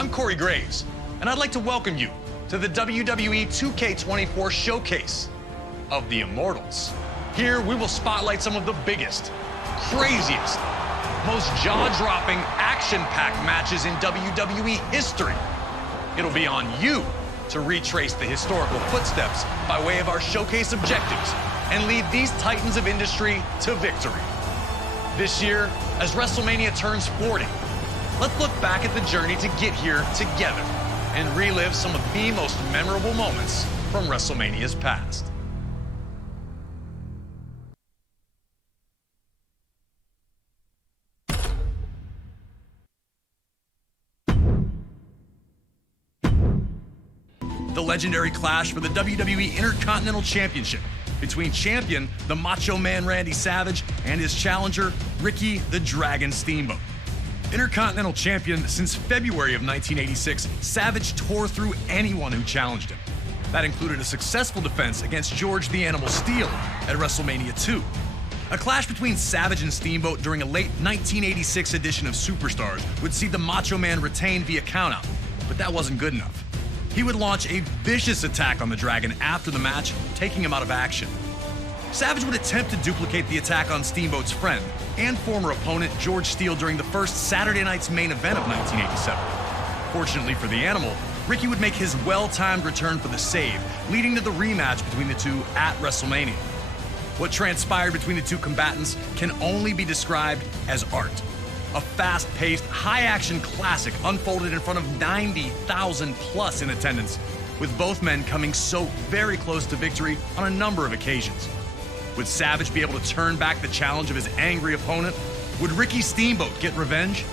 I'm Corey Graves, and I'd like to welcome you to the WWE 2K24 Showcase of the Immortals. Here, we will spotlight some of the biggest, craziest, most jaw-dropping, action-packed matches in WWE history. It'll be on you to retrace the historical footsteps by way of our showcase objectives and lead these titans of industry to victory. This year, as WrestleMania turns 40, let's look back at the journey to get here together and relive some of the most memorable moments from WrestleMania's past. The legendary clash for the WWE Intercontinental Championship between champion, the Macho Man Randy Savage, and his challenger, Ricky the Dragon Steamboat. Intercontinental champion since February of 1986, Savage tore through anyone who challenged him. That included a successful defense against George the Animal Steele at WrestleMania 2. A clash between Savage and Steamboat during a late 1986 edition of Superstars would see the Macho Man retain via countout, but that wasn't good enough. He would launch a vicious attack on the Dragon after the match, taking him out of action. Savage would attempt to duplicate the attack on Steamboat's friend and former opponent George Steele during the first Saturday night's main event of 1987. Fortunately for the Animal, Ricky would make his well-timed return for the save, leading to the rematch between the two at WrestleMania. What transpired between the two combatants can only be described as art. A fast-paced, high-action classic unfolded in front of 90,000 plus in attendance, with both men coming so very close to victory on a number of occasions. Would Savage be able to turn back the challenge of his angry opponent? Would Ricky Steamboat get revenge?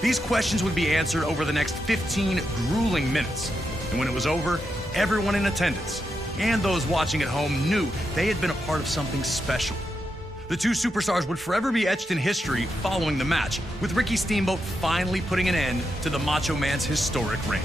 These questions would be answered over the next 15 grueling minutes. And when it was over, everyone in attendance and those watching at home knew they had been a part of something special. The two superstars would forever be etched in history following the match, with Ricky Steamboat finally putting an end to the Macho Man's historic reign.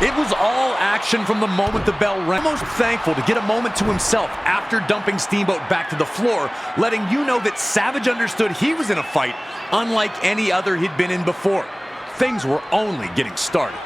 It was all action from the moment the bell rang. Almost thankful to get a moment to himself after dumping Steamboat back to the floor, letting you know that Savage understood he was in a fight unlike any other he'd been in before. Things were only getting started.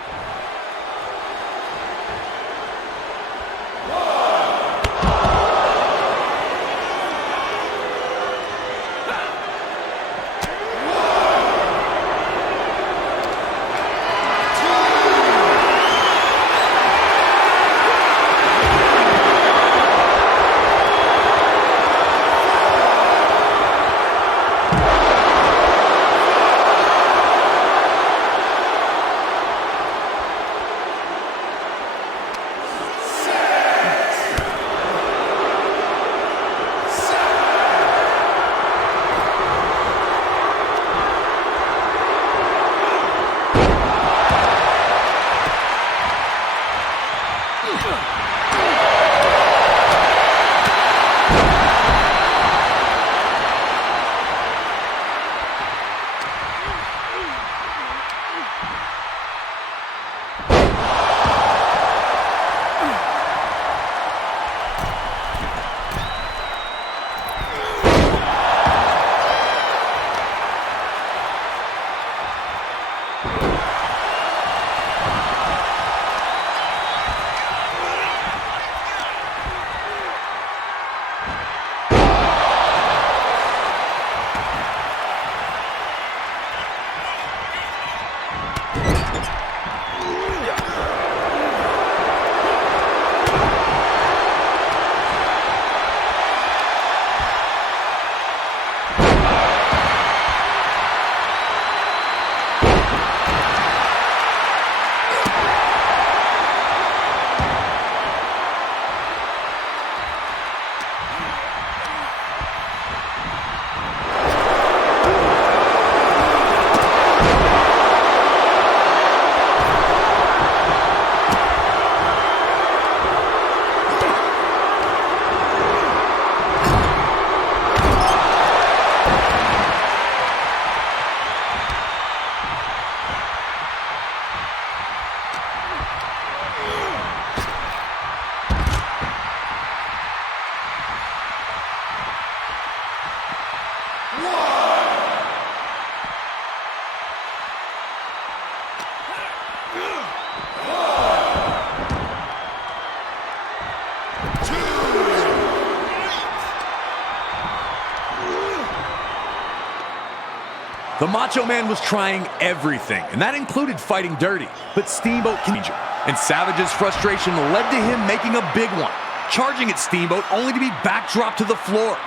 The Macho Man was trying everything, and that included fighting dirty. But Steamboat continued, and Savage's frustration led to him making a big one, charging at Steamboat only to be backdropped to the floor.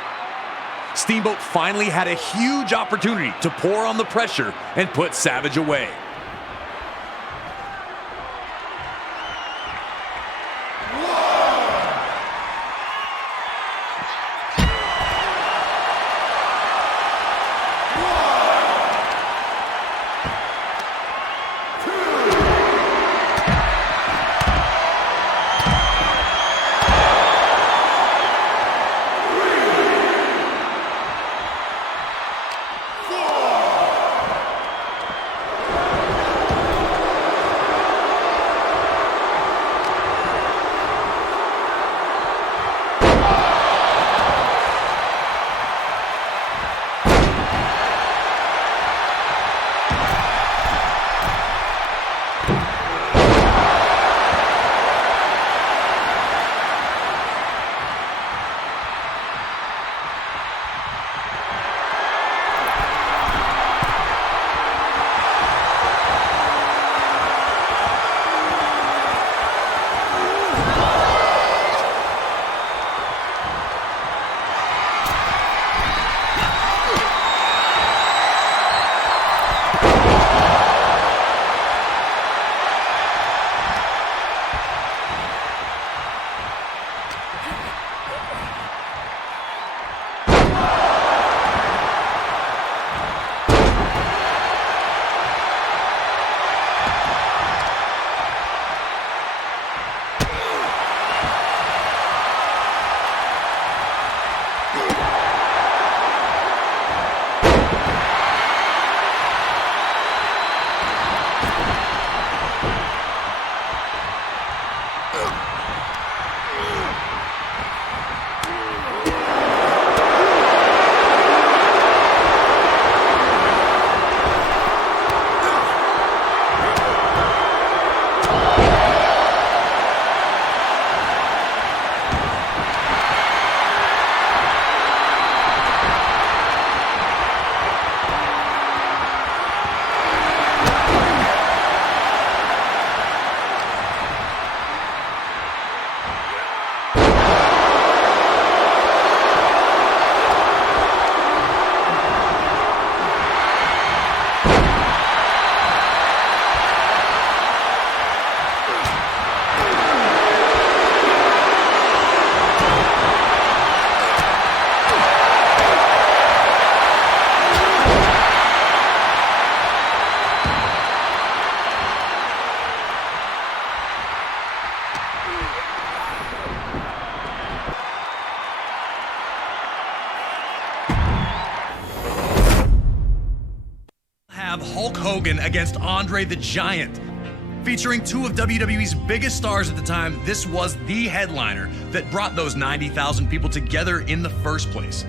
Steamboat finally had a huge opportunity to pour on the pressure and put Savage away. Hulk Hogan against André the Giant. Featuring two of WWE's biggest stars at the time, this was the headliner that brought those 90,000 people together in the first place.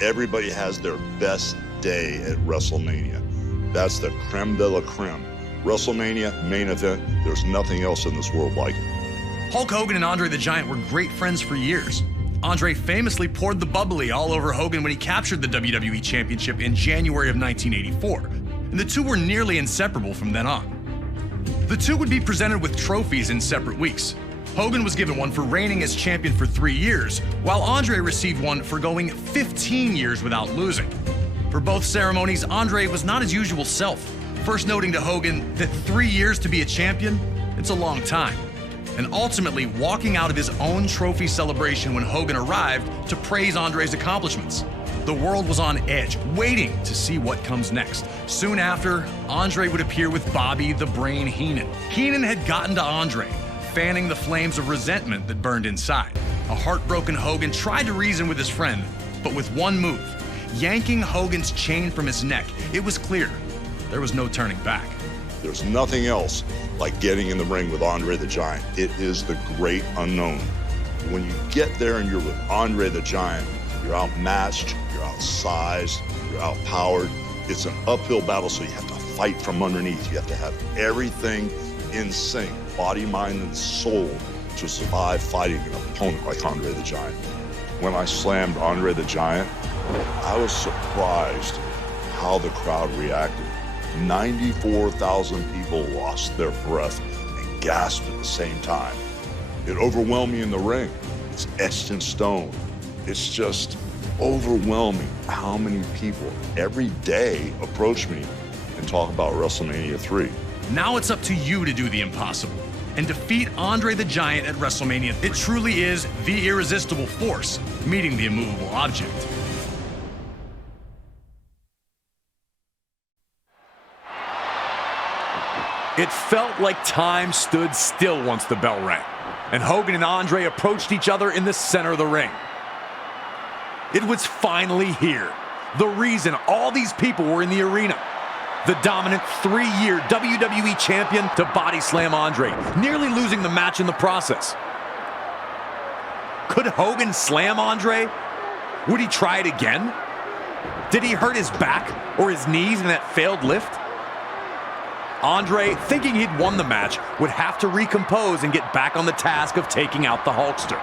Everybody has their best day at WrestleMania. That's the creme de la creme. WrestleMania, main event, there's nothing else in this world like it. Hulk Hogan and André the Giant were great friends for years. André famously poured the bubbly all over Hogan when he captured the WWE Championship in January of 1984, and the two were nearly inseparable from then on. The two would be presented with trophies in separate weeks. Hogan was given one for reigning as champion for 3 years, while André received one for going 15 years without losing. For both ceremonies, André was not his usual self, first noting to Hogan that 3 years to be a champion, it's a long time, and ultimately walking out of his own trophy celebration when Hogan arrived to praise André's accomplishments. The world was on edge, waiting to see what comes next. Soon after, André would appear with Bobby the Brain Heenan. Heenan had gotten to André, fanning the flames of resentment that burned inside. A heartbroken Hogan tried to reason with his friend, but with one move, yanking Hogan's chain from his neck, it was clear there was no turning back. There's nothing else like getting in the ring with André the Giant. It is the great unknown. When you get there and you're with André the Giant, you're outmatched, you're outsized, you're outpowered. It's an uphill battle, so you have to fight from underneath. You have to have everything in sync, body, mind, and soul, to survive fighting an opponent like André the Giant. When I slammed André the Giant, I was surprised how the crowd reacted. 94,000 people lost their breath and gasped at the same time. It overwhelmed me in the ring. It's etched in stone. It's just overwhelming how many people every day approach me and talk about WrestleMania 3. Now it's up to you to do the impossible and defeat André the Giant at WrestleMania 3. It truly is the irresistible force meeting the immovable object. It felt like time stood still once the bell rang, and Hogan and André approached each other in the center of the ring. It was finally here. The reason all these people were in the arena. The dominant 3-year WWE champion to body slam André, nearly losing the match in the process. Could Hogan slam André? Would he try it again? Did he hurt his back or his knees in that failed lift? André, thinking he'd won the match, would have to recompose and get back on the task of taking out the Hulkster.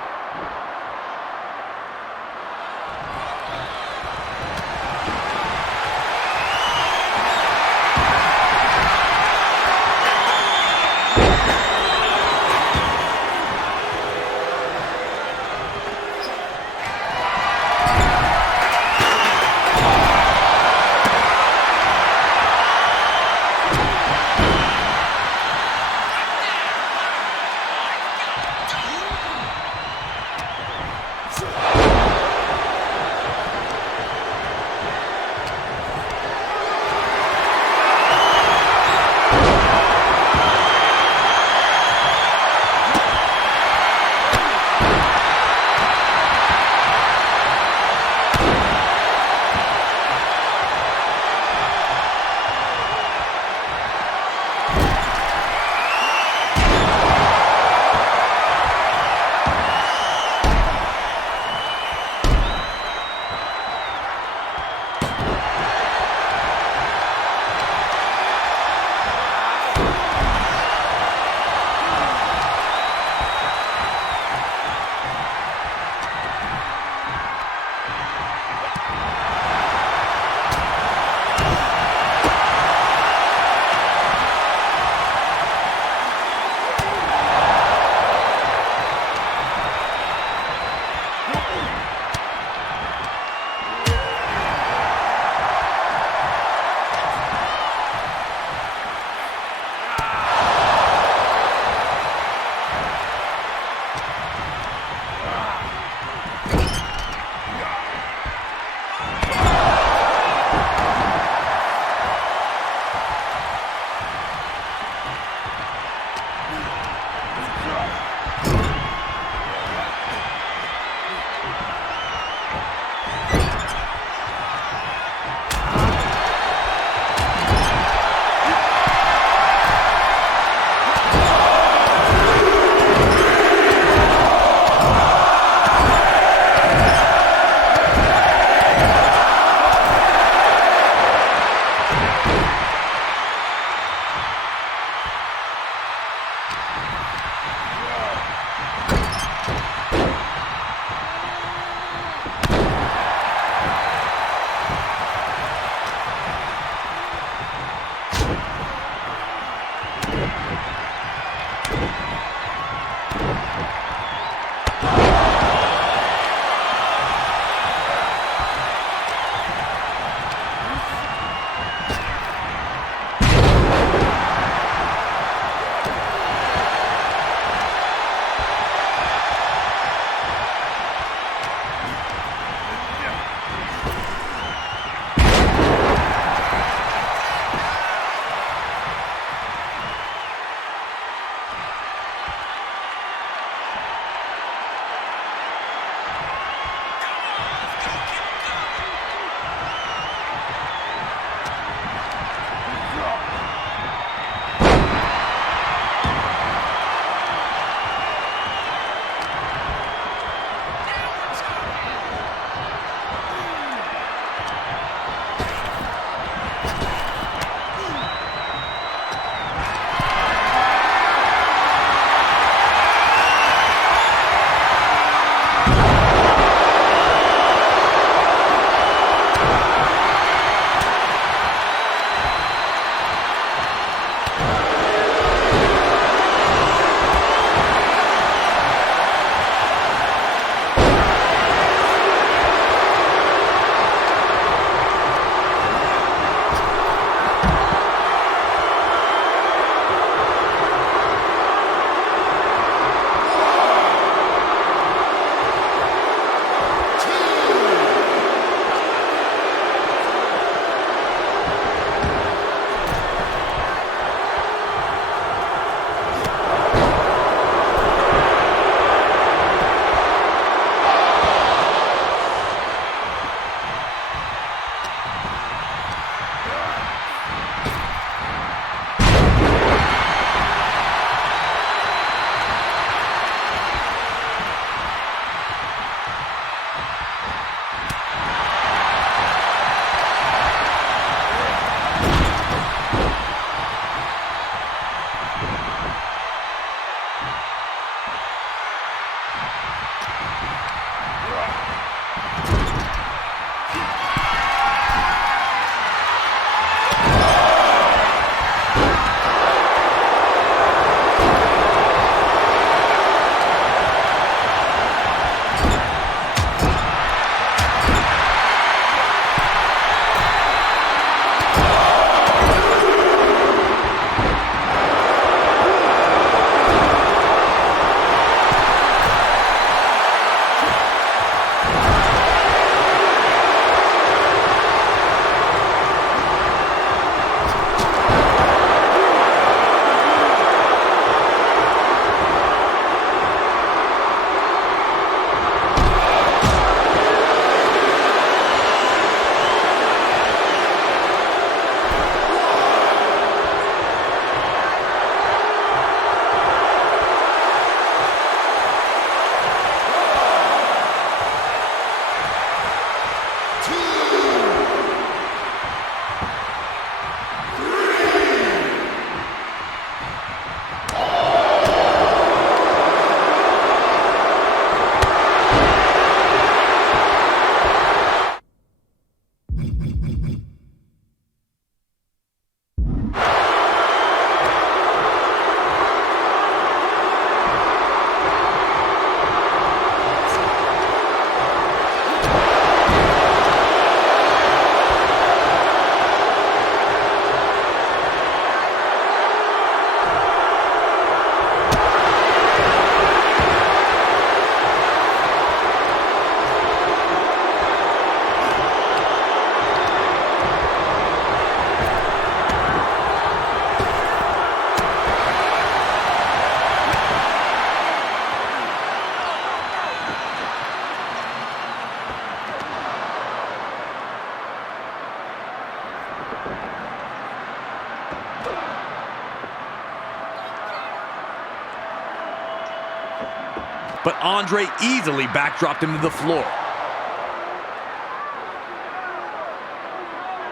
But André easily backdropped him to the floor.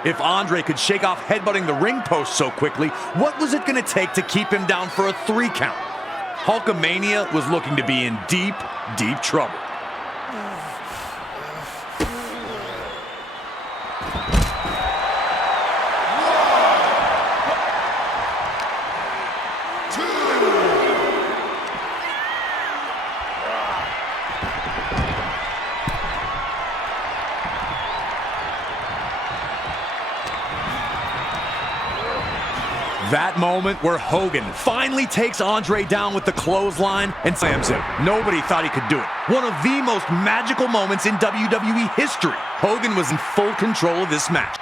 If André could shake off headbutting the ring post so quickly, what was it going to take to keep him down for a 3 count? Hulkamania was looking to be in deep, deep trouble. That moment where Hogan finally takes André down with the clothesline and slams him. Nobody thought he could do it. One of the most magical moments in WWE history. Hogan was in full control of this match.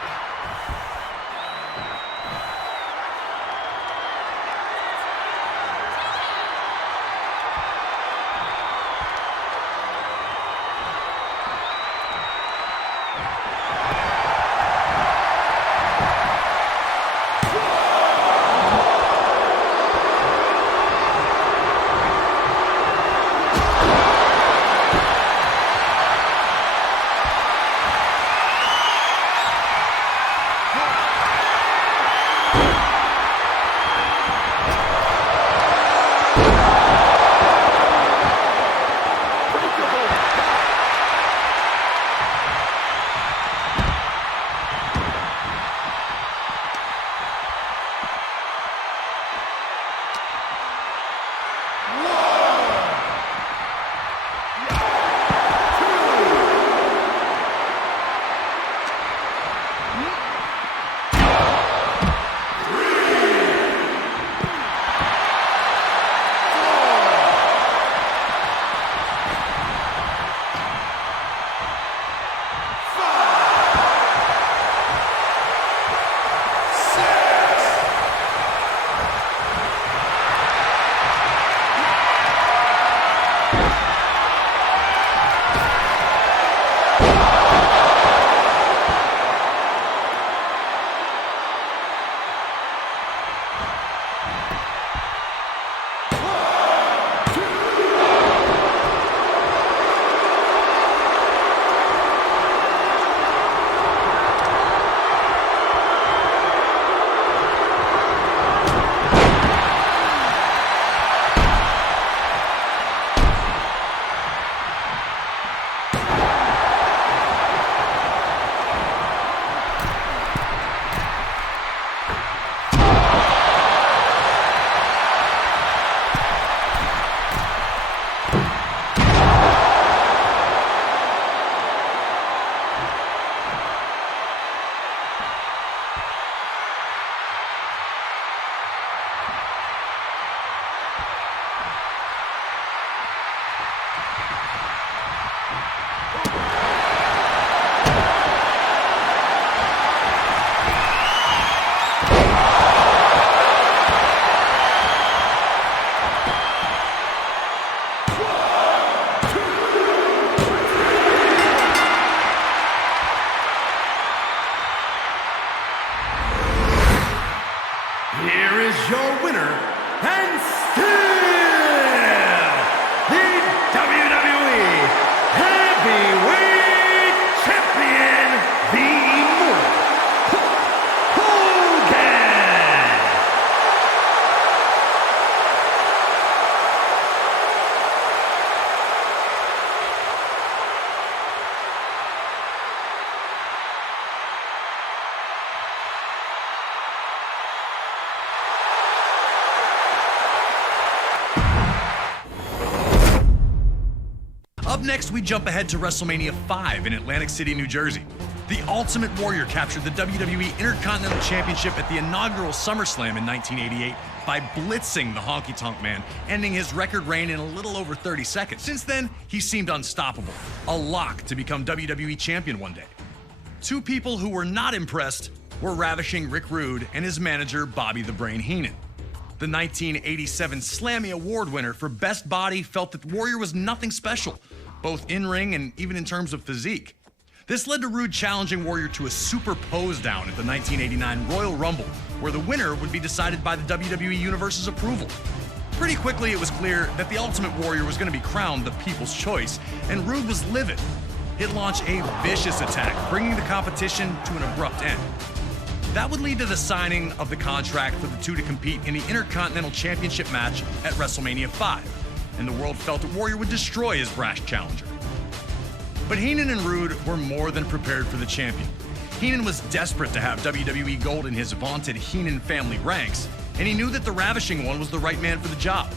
Up next, we jump ahead to WrestleMania 5 in Atlantic City, New Jersey. The Ultimate Warrior captured the WWE Intercontinental Championship at the inaugural SummerSlam in 1988 by blitzing the Honky Tonk Man, ending his record reign in a little over 30 seconds. Since then, he seemed unstoppable, a lock to become WWE Champion one day. Two people who were not impressed were ravishing Rick Rude and his manager, Bobby the Brain Heenan. The 1987 Slammy Award winner for Best Body felt that Warrior was nothing special, both in-ring and even in terms of physique. This led to Rude challenging Warrior to a super pose down at the 1989 Royal Rumble, where the winner would be decided by the WWE Universe's approval. Pretty quickly, it was clear that the Ultimate Warrior was going to be crowned the People's Choice, and Rude was livid. He'd launch a vicious attack, bringing the competition to an abrupt end. That would lead to the signing of the contract for the two to compete in the Intercontinental Championship match at WrestleMania 5, and the world felt that Warrior would destroy his brash challenger. But Heenan and Rude were more than prepared for the champion. Heenan was desperate to have WWE Gold in his vaunted Heenan family ranks, and he knew that the Ravishing One was the right man for the job.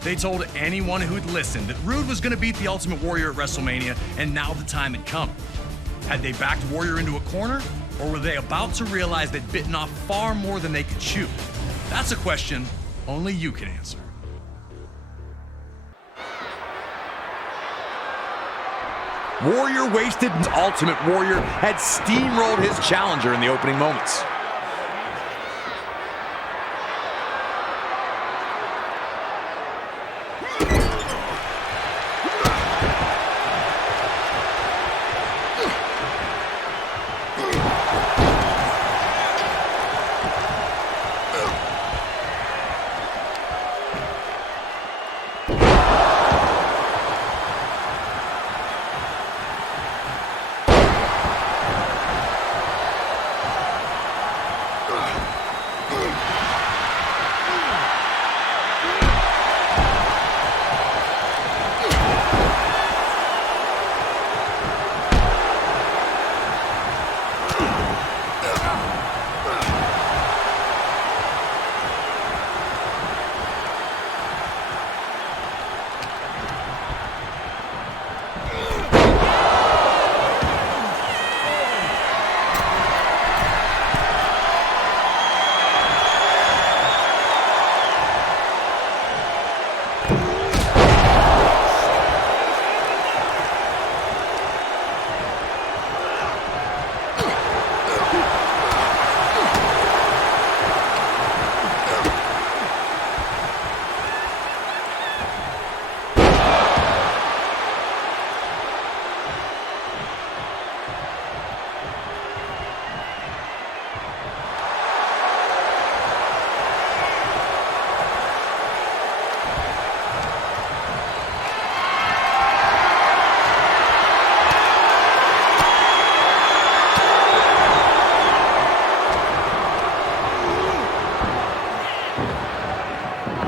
They told anyone who'd listened that Rude was going to beat the Ultimate Warrior at WrestleMania, and now the time had come. Had they backed Warrior into a corner, or were they about to realize they'd bitten off far more than they could chew? That's a question only you can answer. Warrior wasted, and Ultimate Warrior had steamrolled his challenger in the opening moments.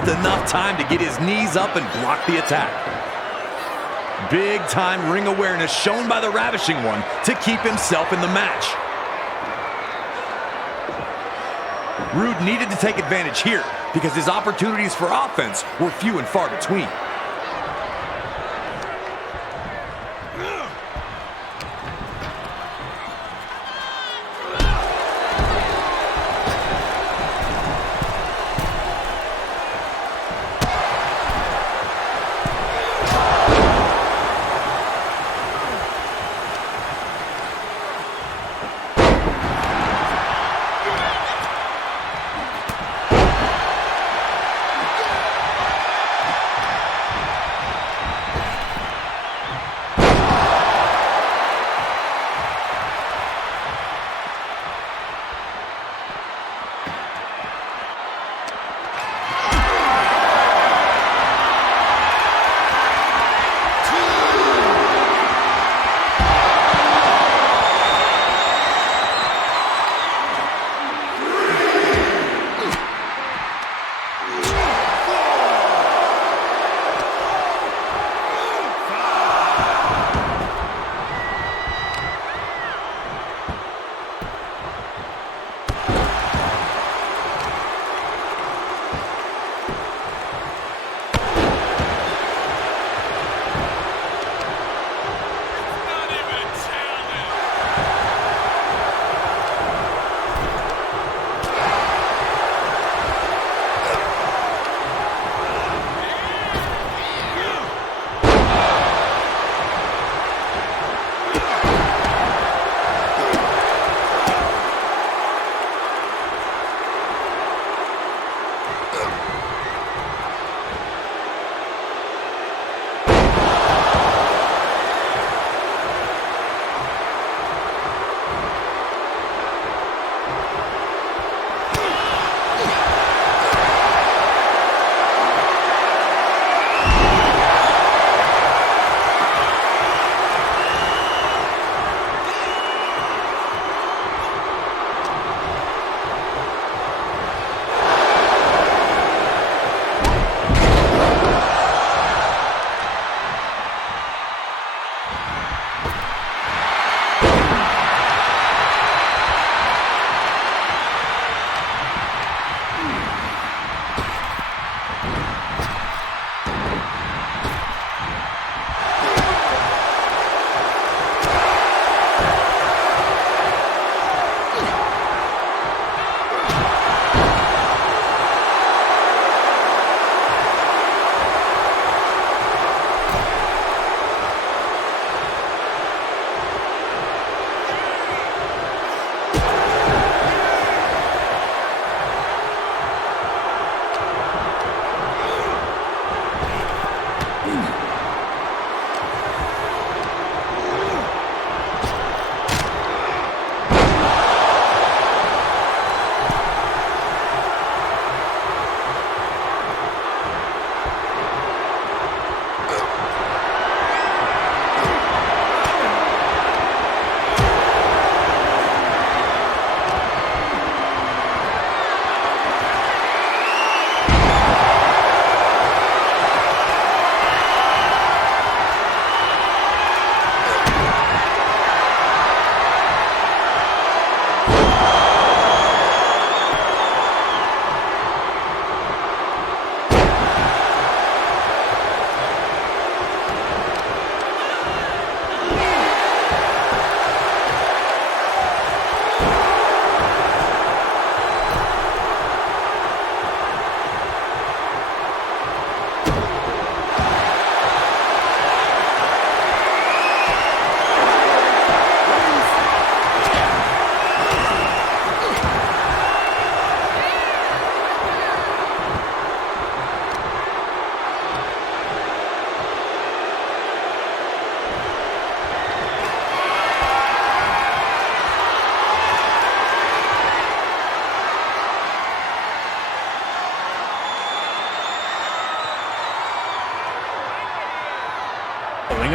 Enough time to get his knees up and block the attack. Big time ring awareness shown by the Ravishing One to keep himself in the match. Rude needed to take advantage here because his opportunities for offense were few and far between.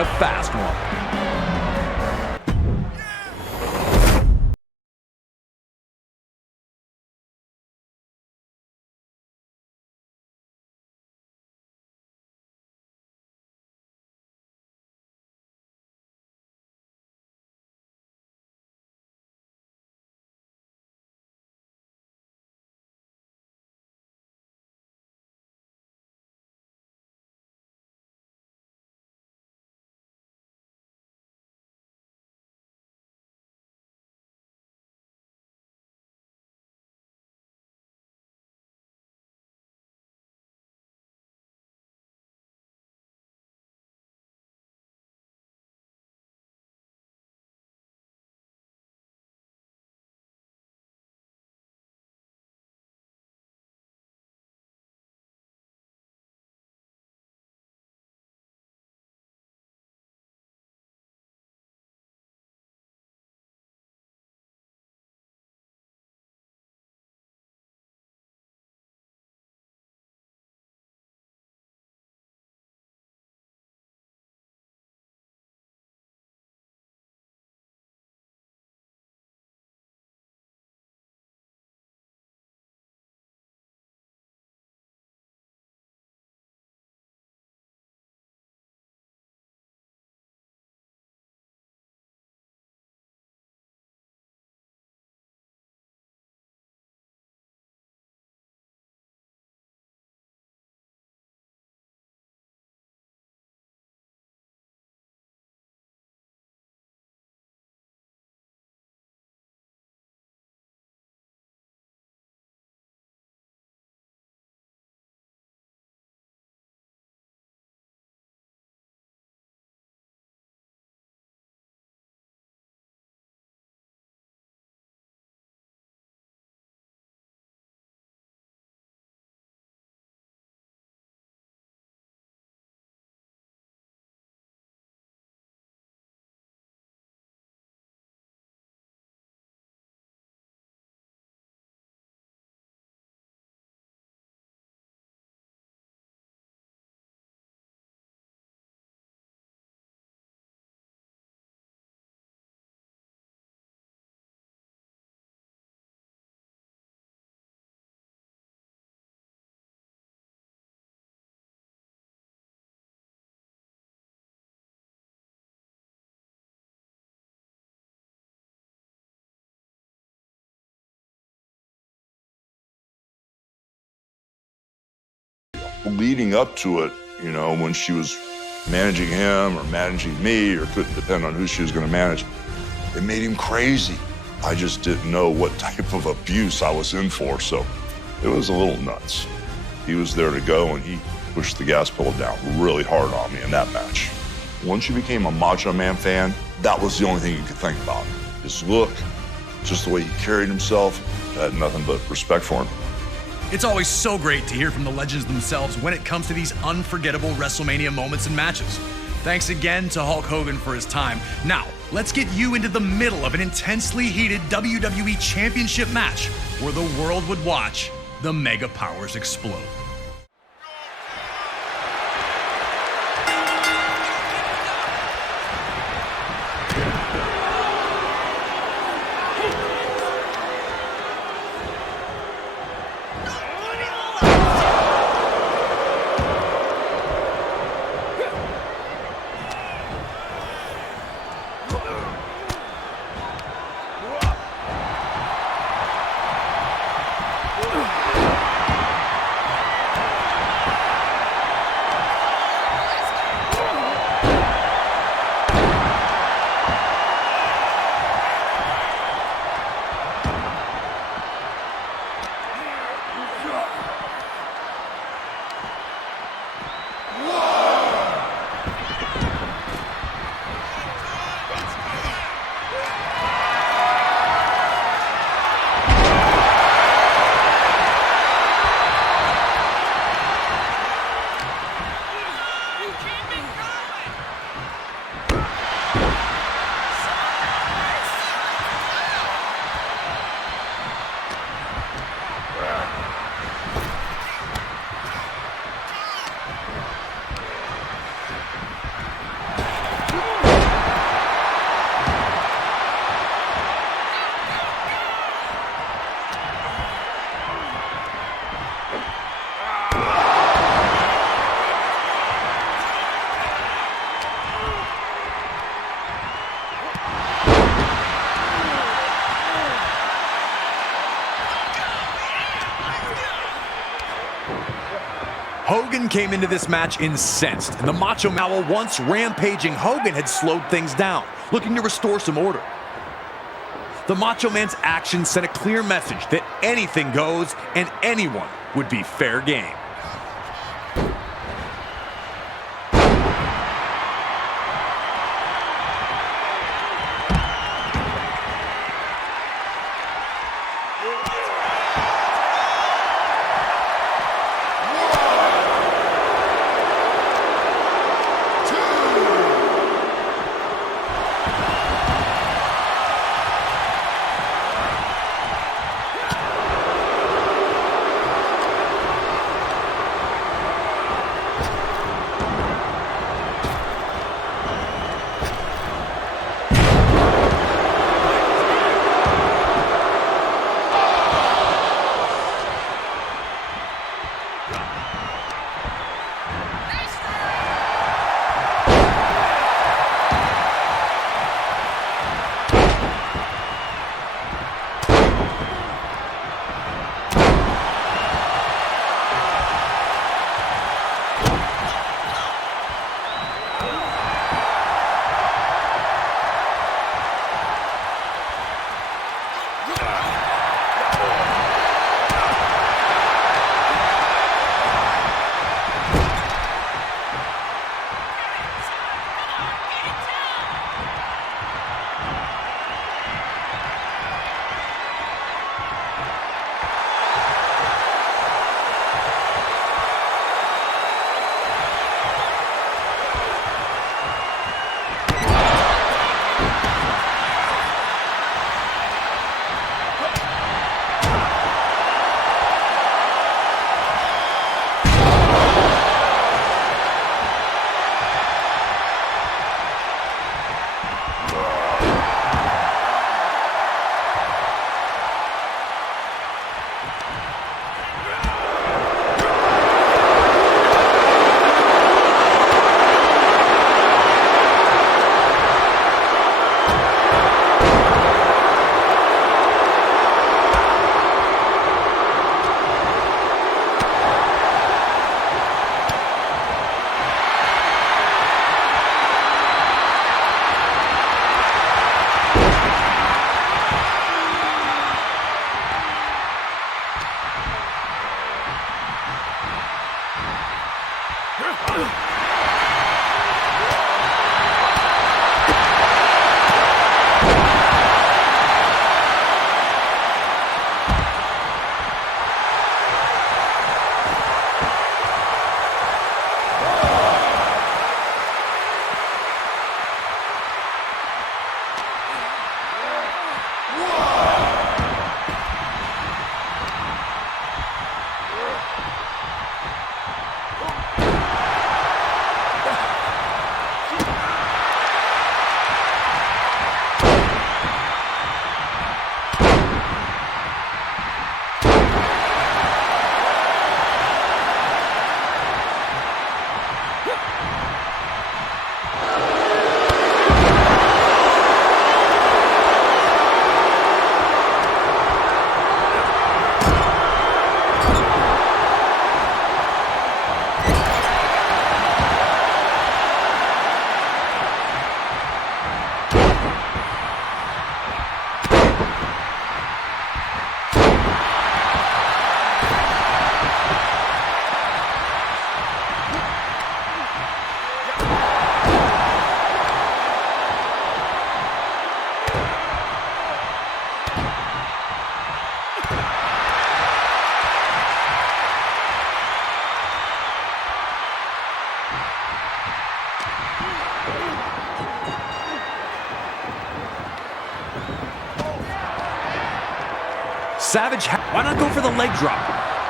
a fast one. Leading up to it, you know, when she was managing him or managing me, or couldn't depend on who she was going to manage, it made him crazy. I just didn't know what type of abuse I was in for, so it was a little nuts. He was there to go, and he pushed the gas pedal down really hard on me in that match. Once you became a Macho Man fan, that was the only thing you could think about. His look, just the way he carried himself, I had nothing but respect for him. It's always so great to hear from the legends themselves when it comes to these unforgettable WrestleMania moments and matches. Thanks again to Hulk Hogan for his time. Now, let's get you into the middle of an intensely heated WWE Championship match where the world would watch the Mega Powers explode. Hogan came into this match incensed, and the Macho Man, once rampaging Hogan, had slowed things down, looking to restore some order. The Macho Man's actions sent a clear message that anything goes and anyone would be fair game. Savage, why not go for the leg drop?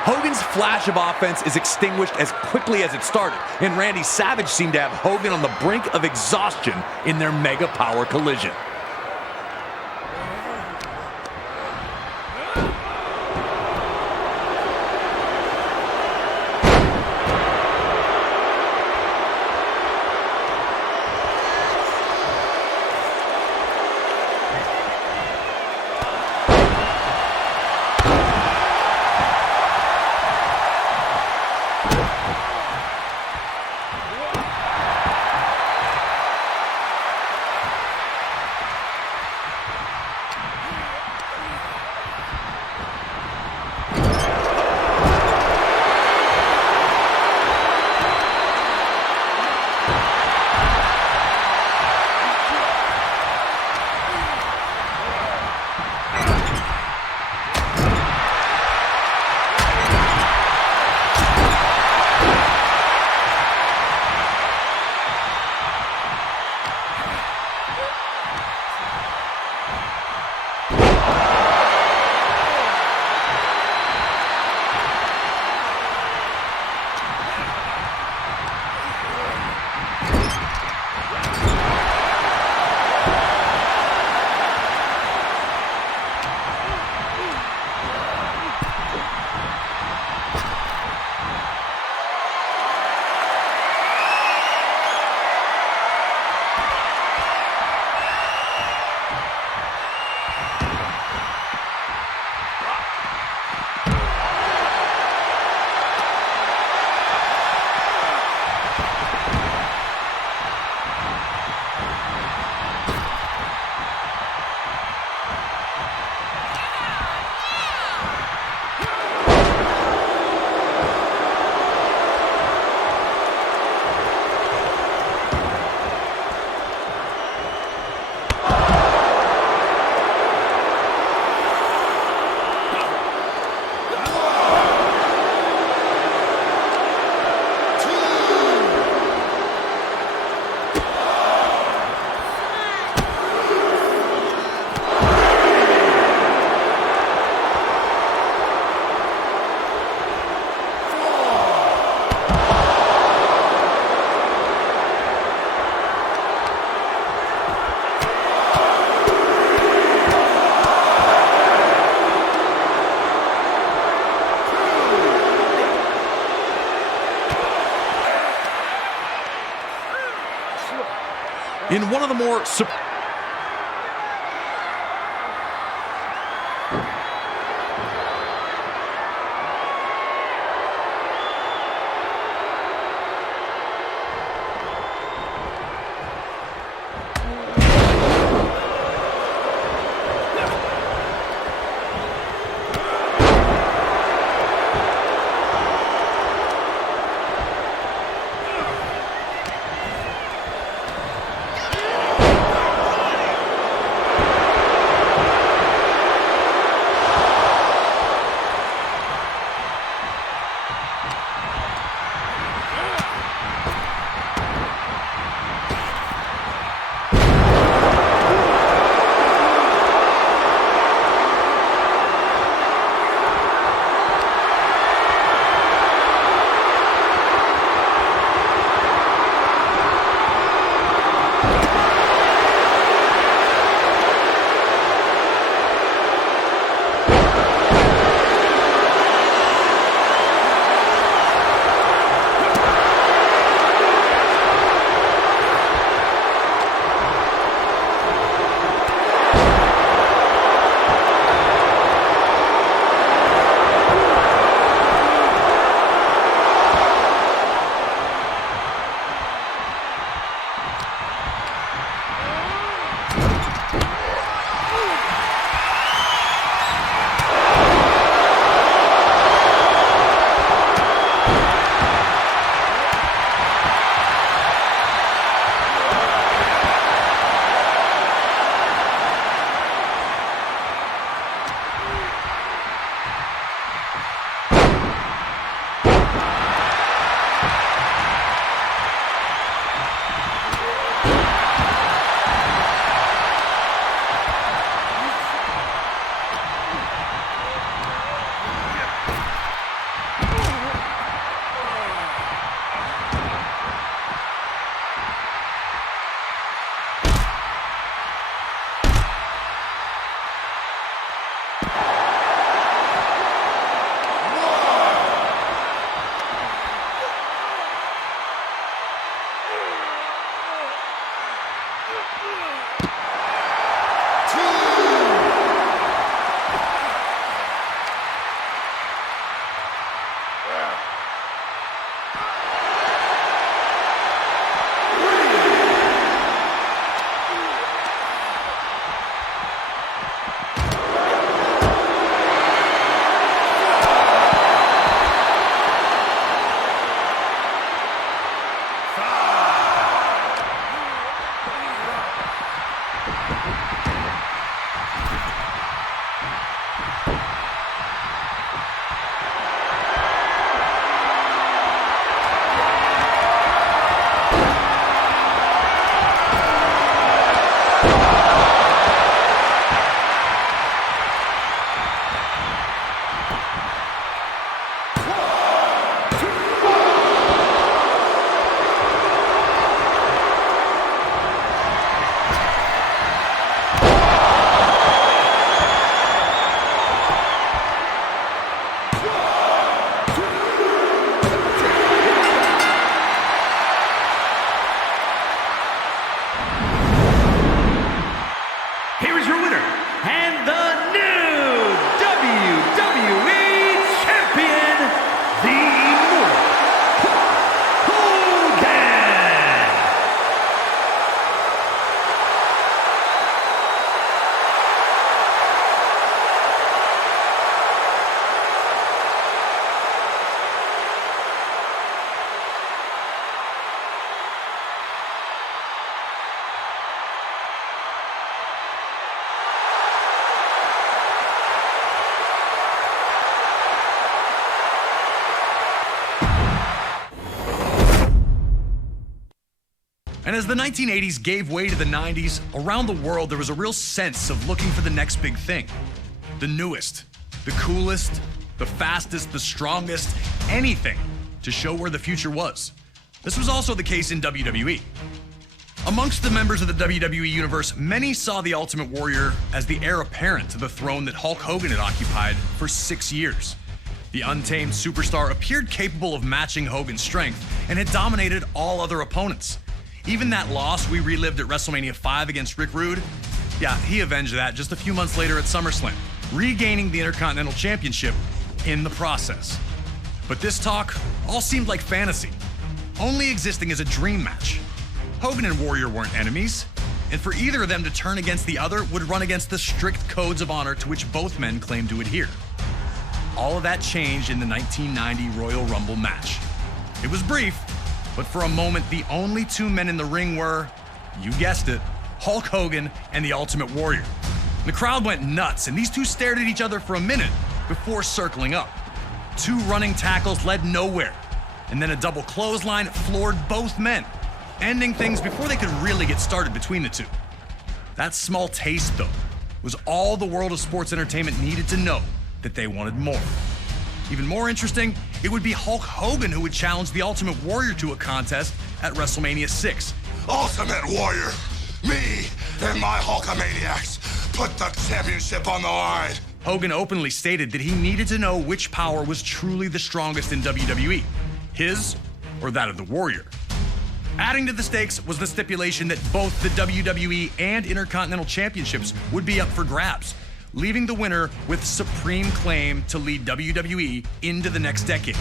Hogan's flash of offense is extinguished as quickly as it started, and Randy Savage seemed to have Hogan on the brink of exhaustion in their mega power collision. In one of the more And as the 1980s gave way to the 90s, around the world there was a real sense of looking for the next big thing. The newest, the coolest, the fastest, the strongest, anything to show where the future was. This was also the case in WWE. Amongst the members of the WWE Universe, many saw the Ultimate Warrior as the heir apparent to the throne that Hulk Hogan had occupied for 6 years. The untamed superstar appeared capable of matching Hogan's strength and had dominated all other opponents. Even that loss we relived at WrestleMania 5 against Rick Rude, yeah, he avenged that just a few months later at SummerSlam, regaining the Intercontinental Championship in the process. But this talk all seemed like fantasy, only existing as a dream match. Hogan and Warrior weren't enemies, and for either of them to turn against the other would run against the strict codes of honor to which both men claimed to adhere. All of that changed in the 1990 Royal Rumble match. It was brief, but for a moment, the only two men in the ring were, you guessed it, Hulk Hogan and the Ultimate Warrior. The crowd went nuts, and these two stared at each other for a minute before circling up. Two running tackles led nowhere, and then a double clothesline floored both men, ending things before they could really get started between the two. That small taste, though, was all the world of sports entertainment needed to know that they wanted more. Even more interesting, it would be Hulk Hogan who would challenge the Ultimate Warrior to a contest at WrestleMania 6. Ultimate Warrior, me and my Hulkamaniacs put the championship on the line. Hogan openly stated that he needed to know which power was truly the strongest in WWE, his or that of the Warrior. Adding to the stakes was the stipulation that both the WWE and Intercontinental Championships would be up for grabs, leaving the winner with supreme claim to lead WWE into the next decade.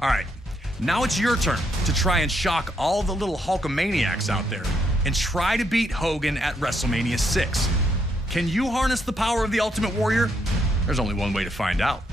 All right, now it's your turn to try and shock all the little Hulkamaniacs out there and try to beat Hogan at WrestleMania 6. Can you harness the power of the Ultimate Warrior? There's only one way to find out.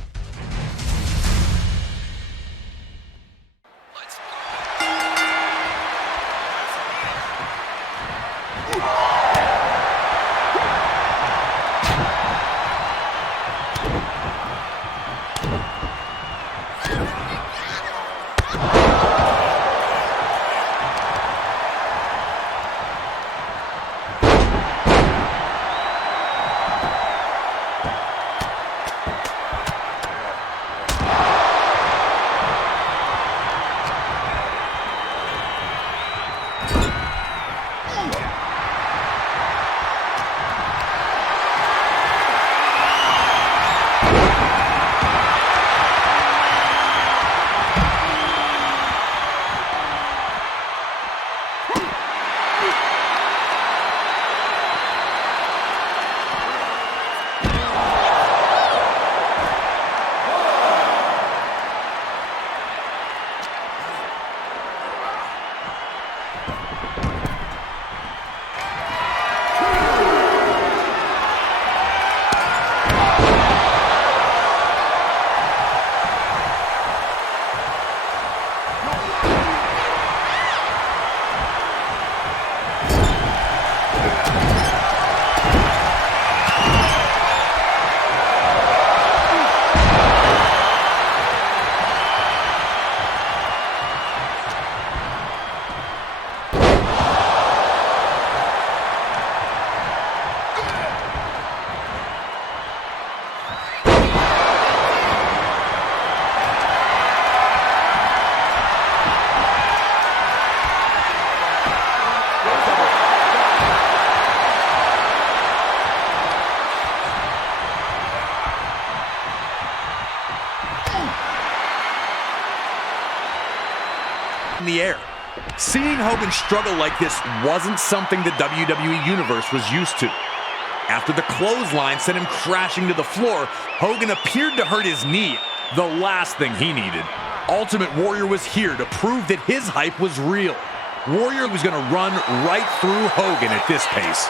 In the air. Seeing Hogan struggle like this wasn't something the WWE Universe was used to. After the clothesline sent him crashing to the floor, Hogan appeared to hurt his knee, the last thing he needed. Ultimate Warrior was here to prove that his hype was real. Warrior was going to run right through Hogan at this pace.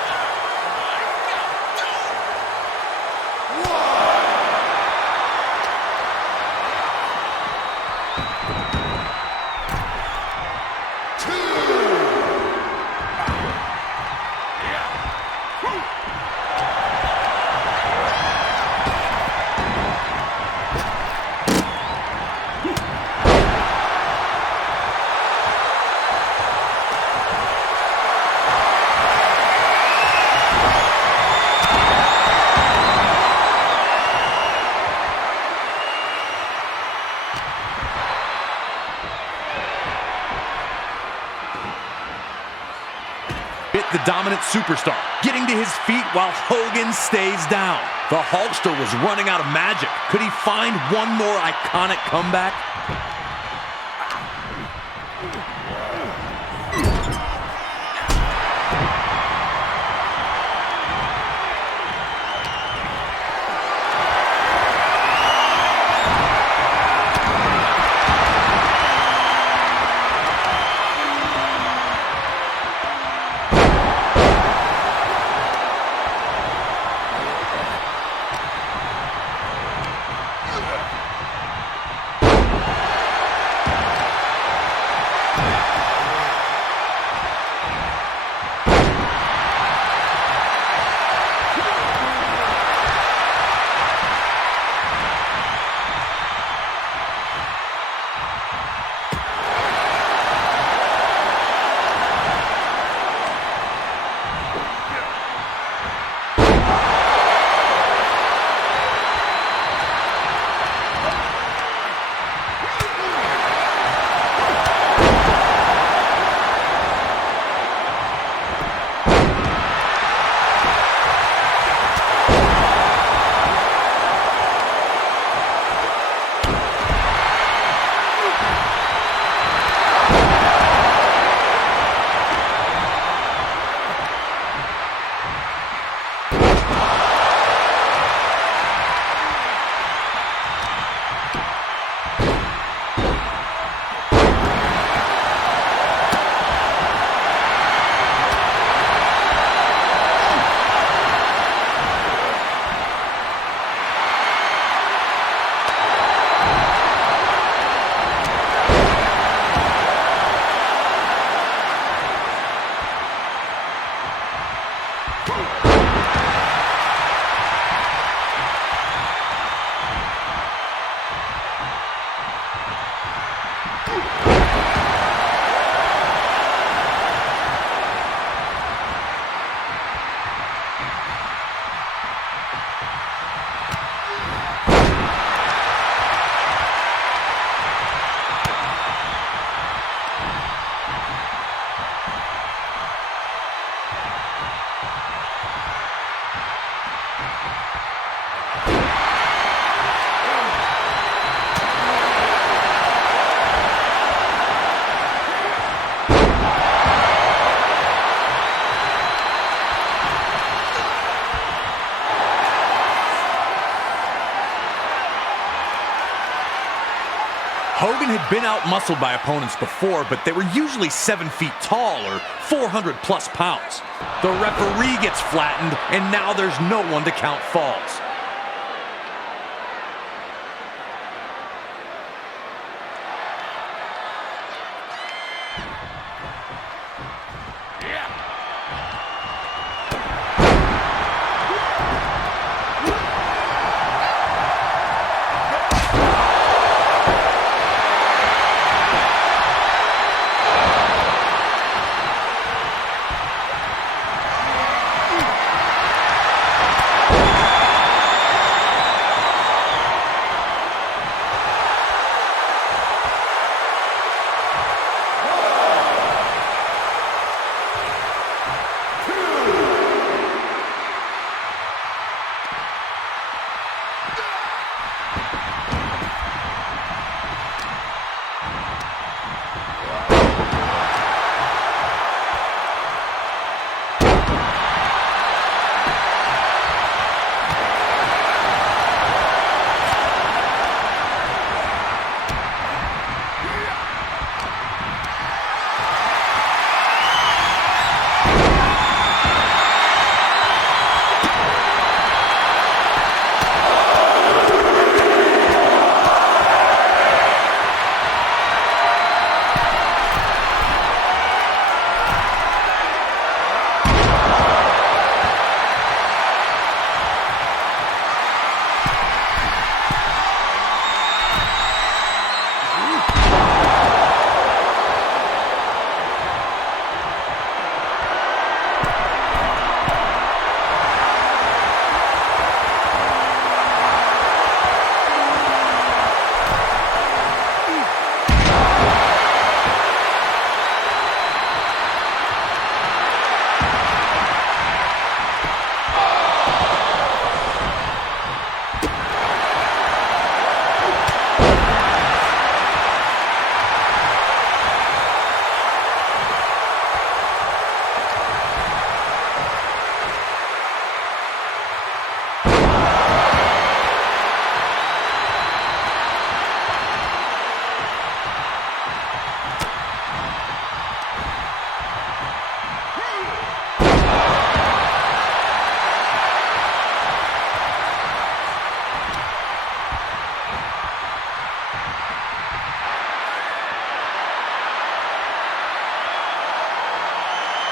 The dominant superstar getting to his feet while Hogan stays down. The Hulkster was running out of magic. Could he find one more iconic comeback? Hogan had been out-muscled by opponents before, but they were usually 7 feet tall or 400+ pounds. The referee gets flattened, and now there's no one to count falls.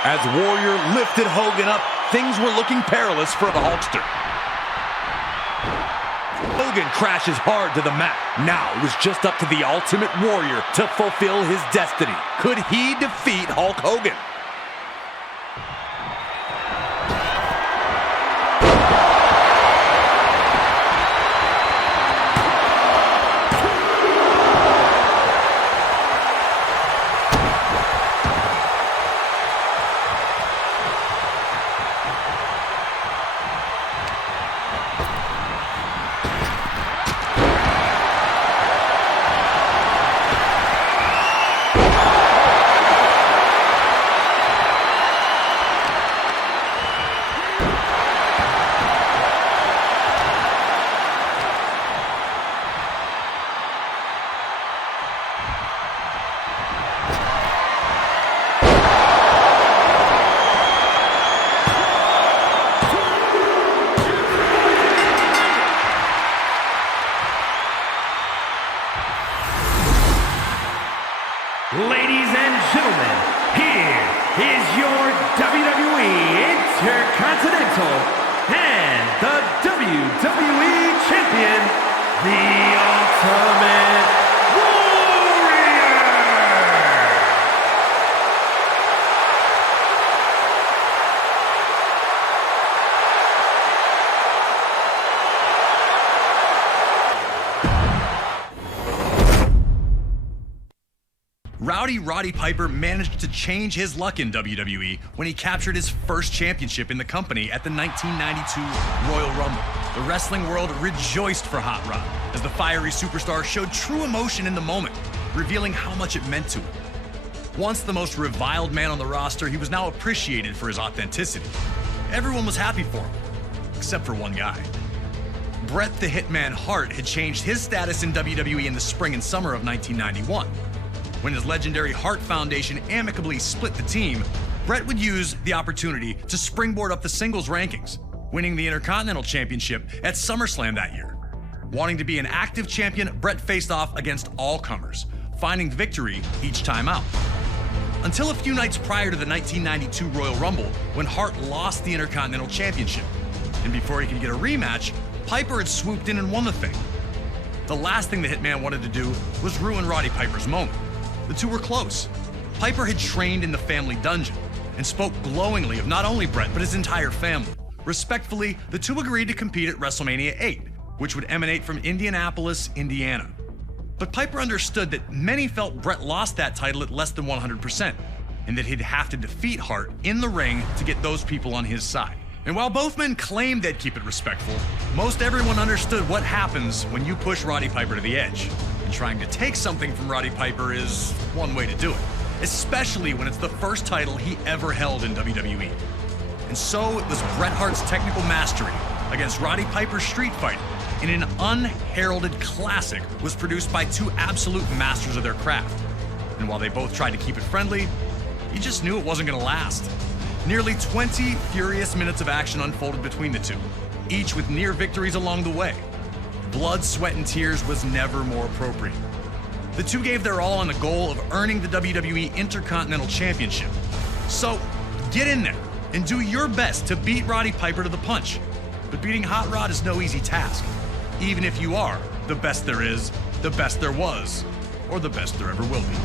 As Warrior lifted Hogan up, things were looking perilous for the Hulkster. Hogan crashes hard to the mat. Now it was just up to the Ultimate Warrior to fulfill his destiny. Could he defeat Hulk Hogan? Ladies and gentlemen, here is your WWE Intercontinental and the WWE Champion, the Ultimate Warrior! Roddy Piper managed to change his luck in WWE when he captured his first championship in the company at the 1992 Royal Rumble. The wrestling world rejoiced for Hot Rod as the fiery superstar showed true emotion in the moment, revealing how much it meant to him. Once the most reviled man on the roster, he was now appreciated for his authenticity. Everyone was happy for him, except for one guy. Bret the Hitman Hart had changed his status in WWE in the spring and summer of 1991. When his legendary Hart Foundation amicably split the team, Bret would use the opportunity to springboard up the singles rankings, winning the Intercontinental Championship at SummerSlam that year. Wanting to be an active champion, Bret faced off against all comers, finding victory each time out. Until a few nights prior to the 1992 Royal Rumble, when Hart lost the Intercontinental Championship. And before he could get a rematch, Piper had swooped in and won the thing. The last thing the Hitman wanted to do was ruin Roddy Piper's moment. The two were close. Piper had trained in the family dungeon and spoke glowingly of not only Bret, but his entire family. Respectfully, the two agreed to compete at WrestleMania 8, which would emanate from Indianapolis, Indiana. But Piper understood that many felt Bret lost that title at less than 100%, and that he'd have to defeat Hart in the ring to get those people on his side. And while both men claimed they'd keep it respectful, most everyone understood what happens when you push Roddy Piper to the edge. And trying to take something from Roddy Piper is one way to do it, especially when it's the first title he ever held in WWE. And so it was Bret Hart's technical mastery against Roddy Piper's street fighting in an unheralded classic was produced by two absolute masters of their craft. And while they both tried to keep it friendly, you just knew it wasn't gonna last. Nearly 20 furious minutes of action unfolded between the two, each with near victories along the way. Blood, sweat, and tears was never more appropriate. The two gave their all on the goal of earning the WWE Intercontinental Championship. So, get in there and do your best to beat Roddy Piper to the punch. But beating Hot Rod is no easy task, even if you are the best there is, the best there was, or the best there ever will be.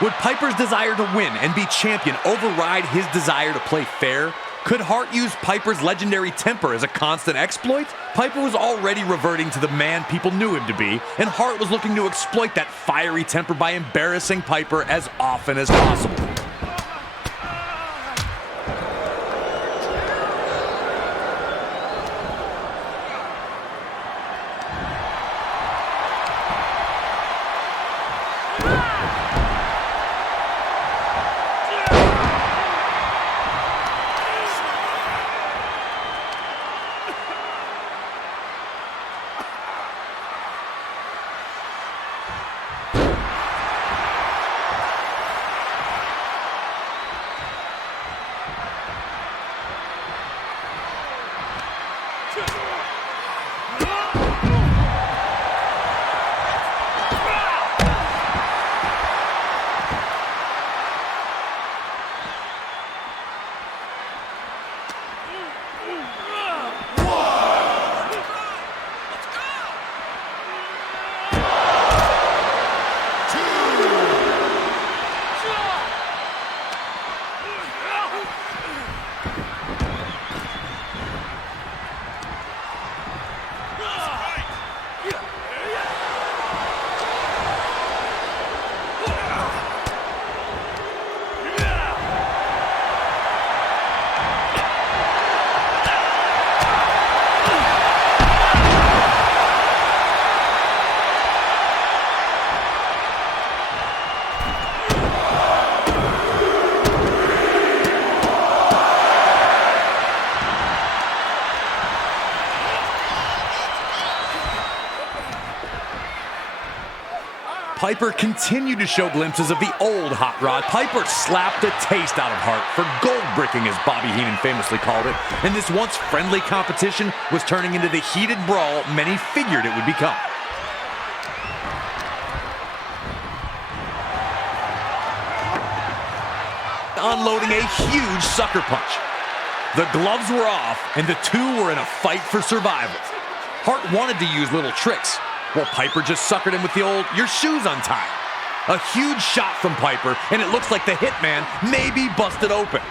Would Piper's desire to win and be champion override his desire to play fair? Could Hart use Piper's legendary temper as a constant exploit? Piper was already reverting to the man people knew him to be, and Hart was looking to exploit that fiery temper by embarrassing Piper as often as possible. Piper continued to show glimpses of the old Hot Rod. Piper slapped the taste out of Hart for gold bricking, as Bobby Heenan famously called it, and this once friendly competition was turning into the heated brawl many figured it would become. Unloading a huge sucker punch. The gloves were off, and the two were in a fight for survival. Hart wanted to use little tricks, while Piper just suckered him with the old, your shoes untied. A huge shot from Piper, and it looks like the Hitman may be busted open.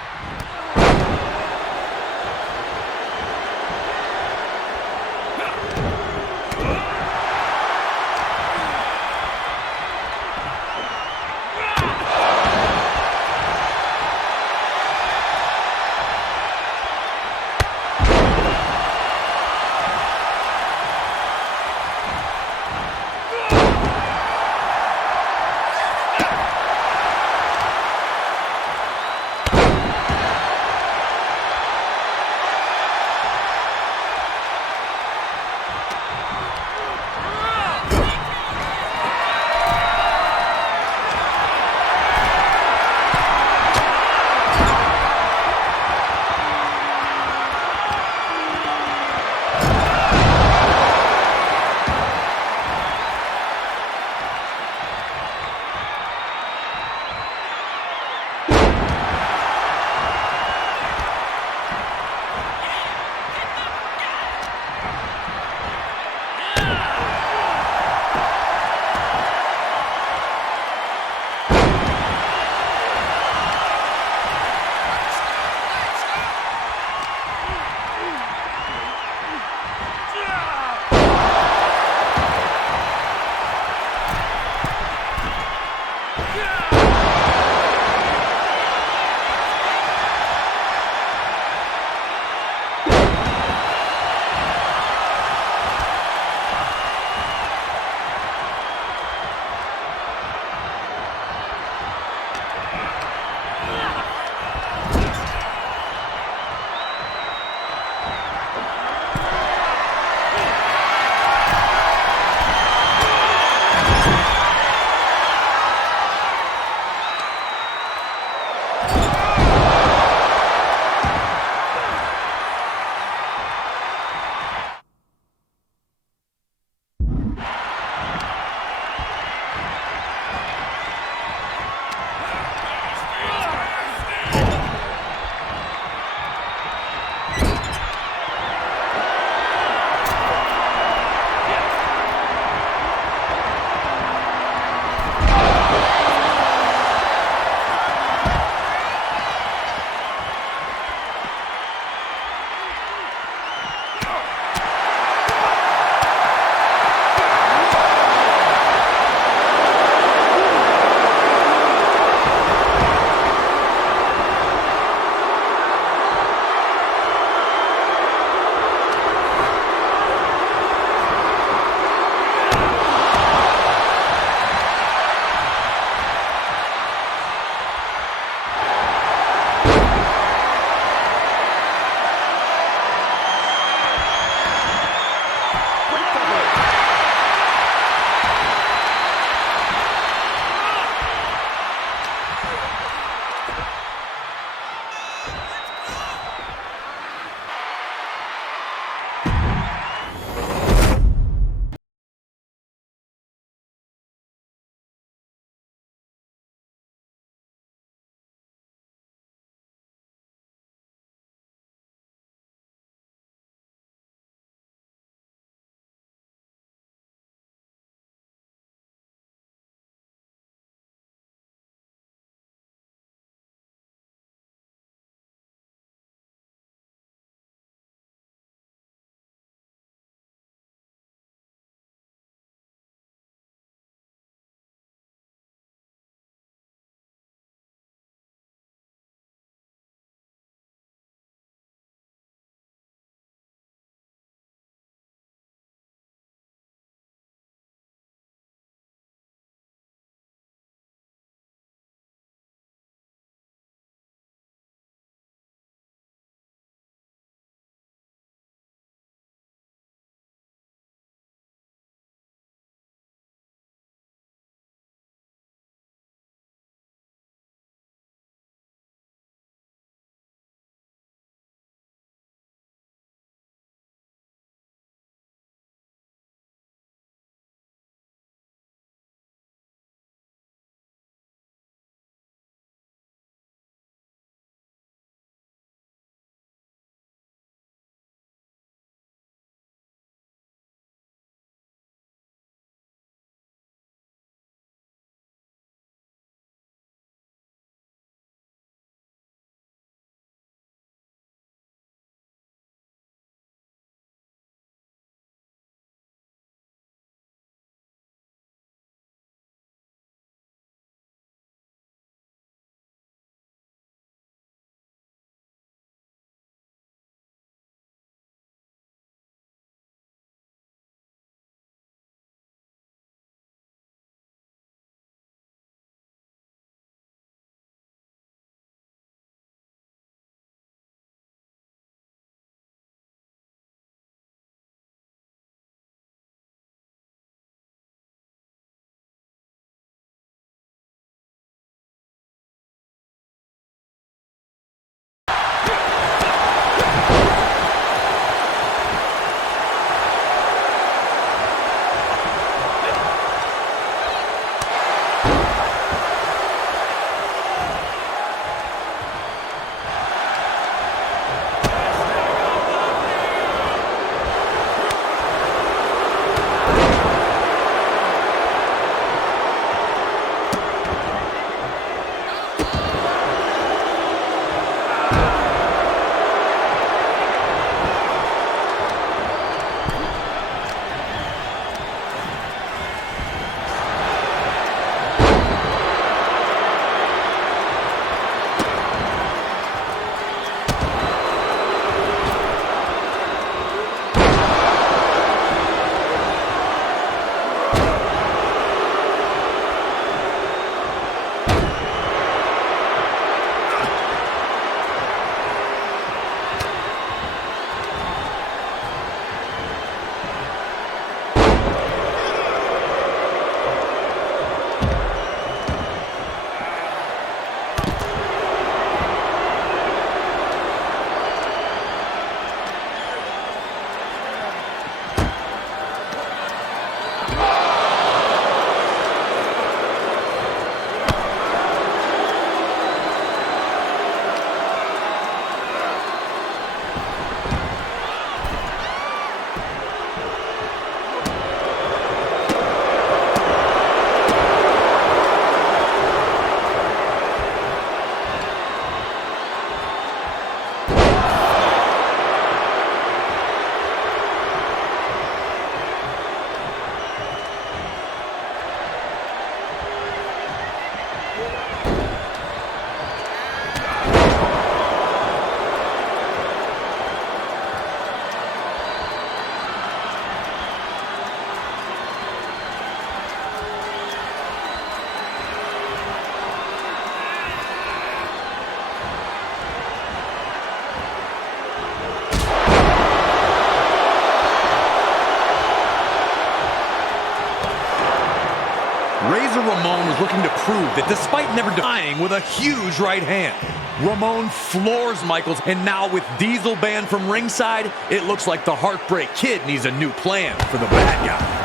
Razor Ramon was looking to prove that despite never dying with a huge right hand, Ramon floors Michaels, and now with Diesel banned from ringside, it looks like the Heartbreak Kid needs a new plan for the bad guy.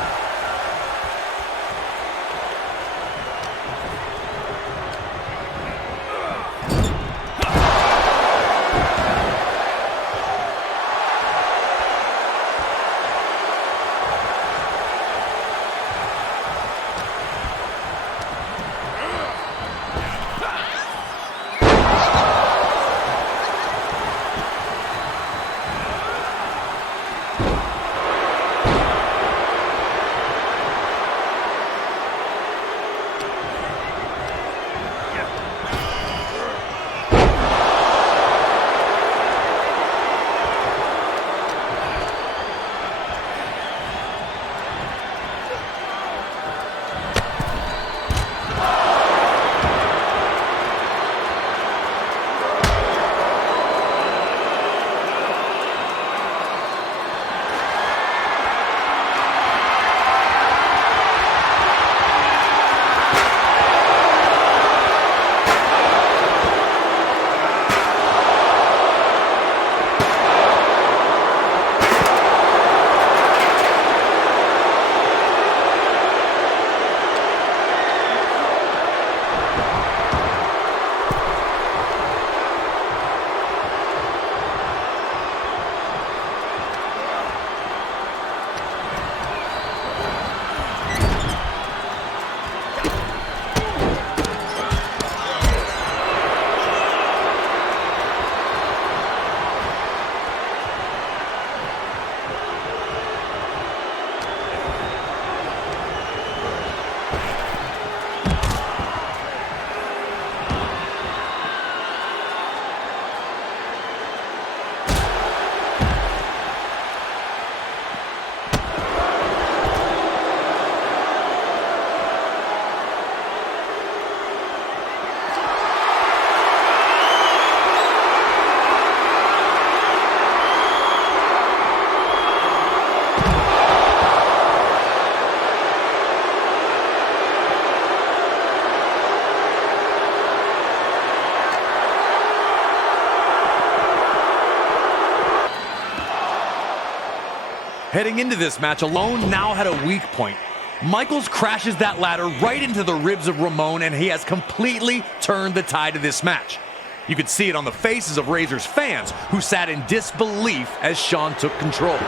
Heading into this match, Alone now had a weak point. Michaels crashes that ladder right into the ribs of Ramon, and he has completely turned the tide of this match. You could see it on the faces of Razor's fans, who sat in disbelief as Shawn took control.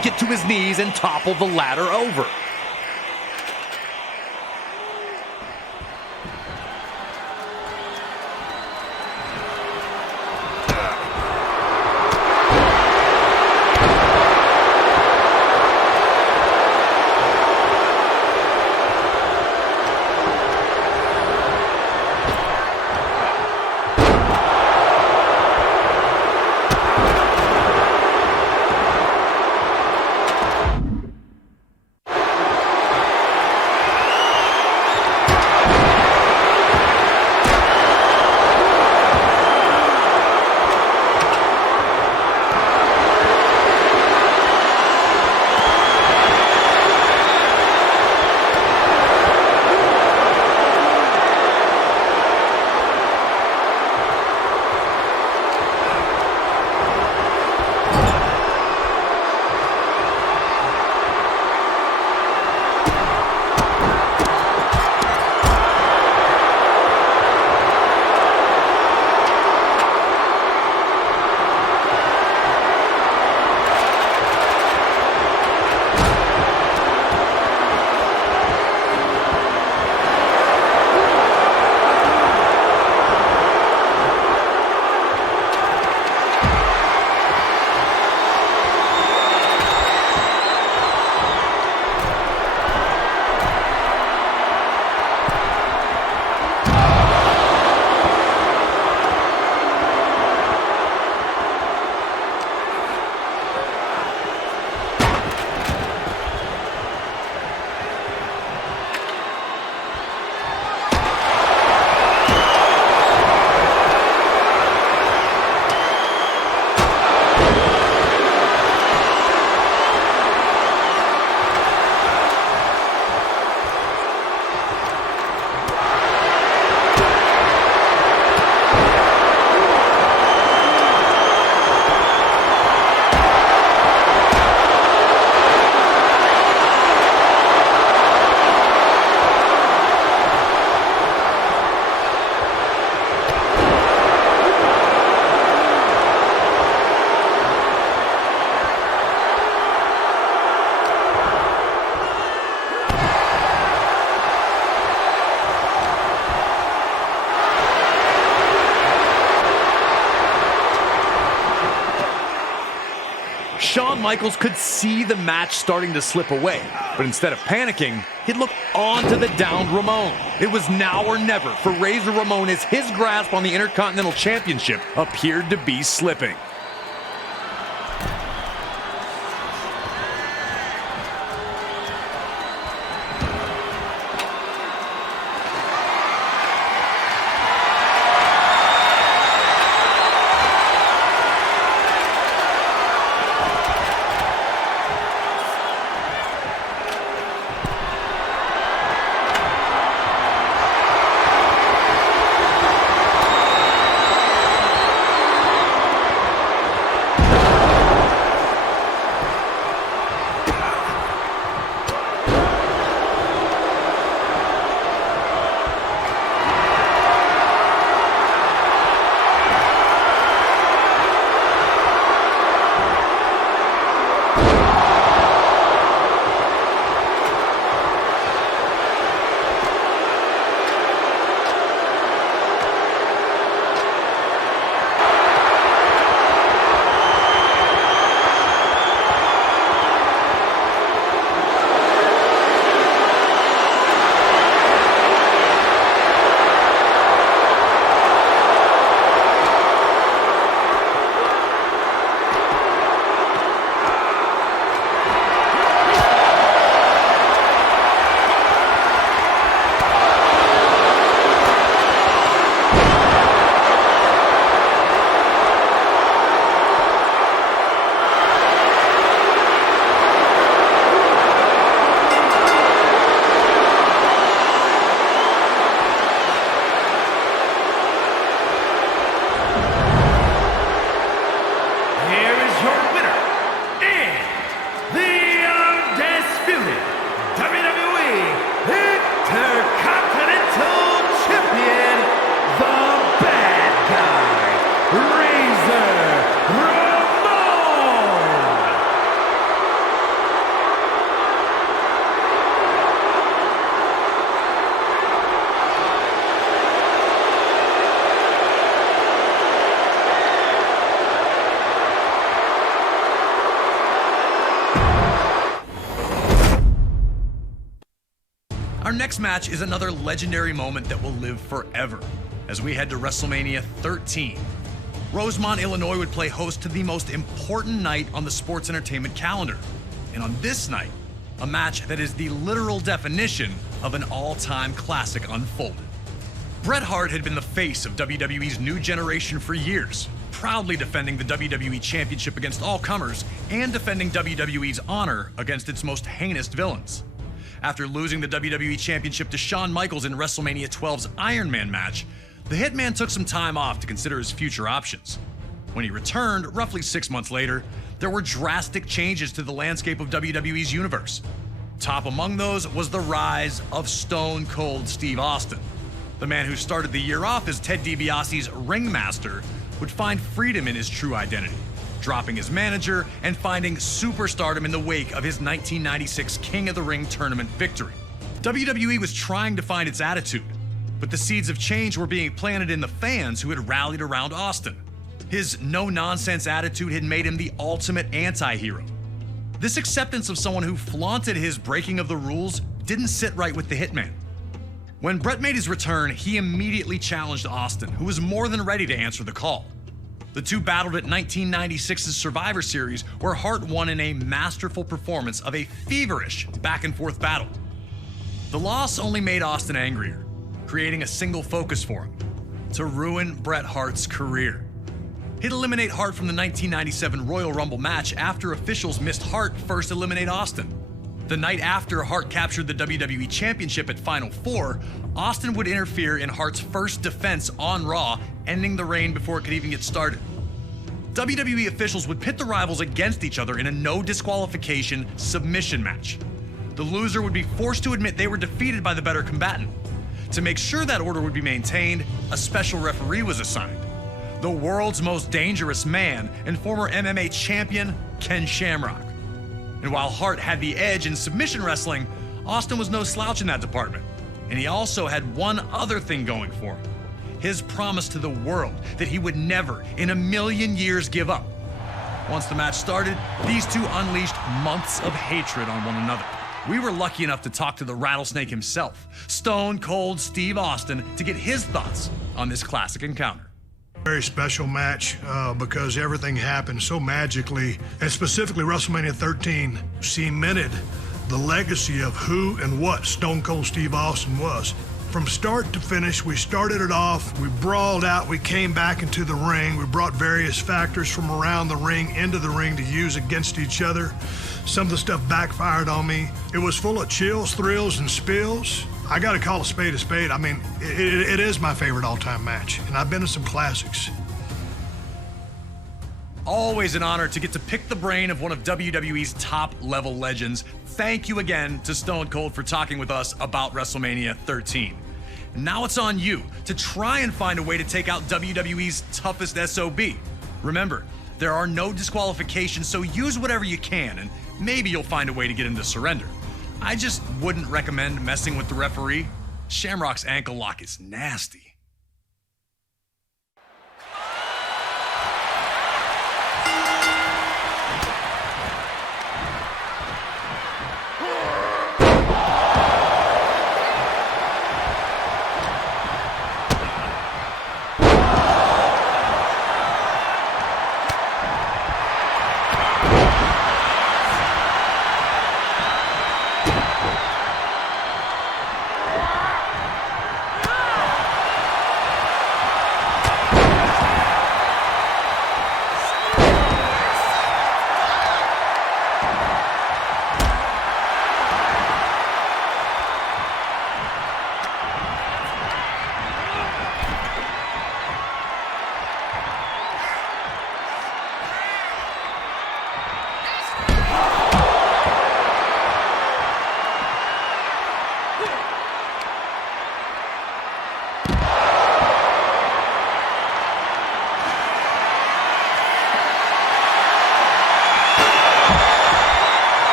Get to his knees and topple the ladder over. Shawn Michaels could see the match starting to slip away, but instead of panicking, he'd look onto the downed Ramon. It was now or never for Razor Ramon as his grasp on the Intercontinental Championship appeared to be slipping. Our next match is another legendary moment that will live forever as we head to WrestleMania 13. Rosemont, Illinois would play host to the most important night on the sports entertainment calendar. And on this night, a match that is the literal definition of an all-time classic unfolded. Bret Hart had been the face of WWE's new generation for years, proudly defending the WWE Championship against all comers and defending WWE's honor against its most heinous villains. After losing the WWE Championship to Shawn Michaels in WrestleMania 12's Iron Man match, the Hitman took some time off to consider his future options. When he returned, roughly 6 months later, there were drastic changes to the landscape of WWE's universe. Top among those was the rise of Stone Cold Steve Austin. The man who started the year off as Ted DiBiase's ringmaster would find freedom in his true identity, dropping his manager and finding superstardom in the wake of his 1996 King of the Ring tournament victory. WWE was trying to find its attitude, but the seeds of change were being planted in the fans who had rallied around Austin. His no-nonsense attitude had made him the ultimate anti-hero. This acceptance of someone who flaunted his breaking of the rules didn't sit right with the Hitman. When Bret made his return, he immediately challenged Austin, who was more than ready to answer the call. The two battled at 1996's Survivor Series, where Hart won in a masterful performance of a feverish back-and-forth battle. The loss only made Austin angrier, creating a single focus for him: to ruin Bret Hart's career. He'd eliminate Hart from the 1997 Royal Rumble match after officials missed Hart first eliminate Austin. The night after Hart captured the WWE Championship at Final Four, Austin would interfere in Hart's first defense on Raw, ending the reign before it could even get started. WWE officials would pit the rivals against each other in a no disqualification submission match. The loser would be forced to admit they were defeated by the better combatant. To make sure that order would be maintained, a special referee was assigned: the world's most dangerous man and former MMA champion, Ken Shamrock. And while Hart had the edge in submission wrestling, Austin was no slouch in that department. And he also had one other thing going for him: his promise to the world that he would never in a million years give up. Once the match started, these two unleashed months of hatred on one another. We were lucky enough to talk to the Rattlesnake himself, Stone Cold Steve Austin, to get his thoughts on this classic encounter. Very special match because everything happened so magically, and specifically WrestleMania 13 cemented the legacy of who and what Stone Cold Steve Austin was. From start to finish, we started it off, we brawled out, we came back into the ring, we brought various factors from around the ring into the ring to use against each other. Some of the stuff backfired on me. It was full of chills, thrills, and spills. I gotta call a spade a spade. I mean, it is my favorite all-time match, and I've been to some classics. Always an honor to get to pick the brain of one of WWE's top-level legends. Thank you again to Stone Cold for talking with us about WrestleMania 13. Now it's on you to try and find a way to take out WWE's toughest SOB. Remember, there are no disqualifications, so use whatever you can, and maybe you'll find a way to get him to surrender. I just wouldn't recommend messing with the referee. Shamrock's ankle lock is nasty.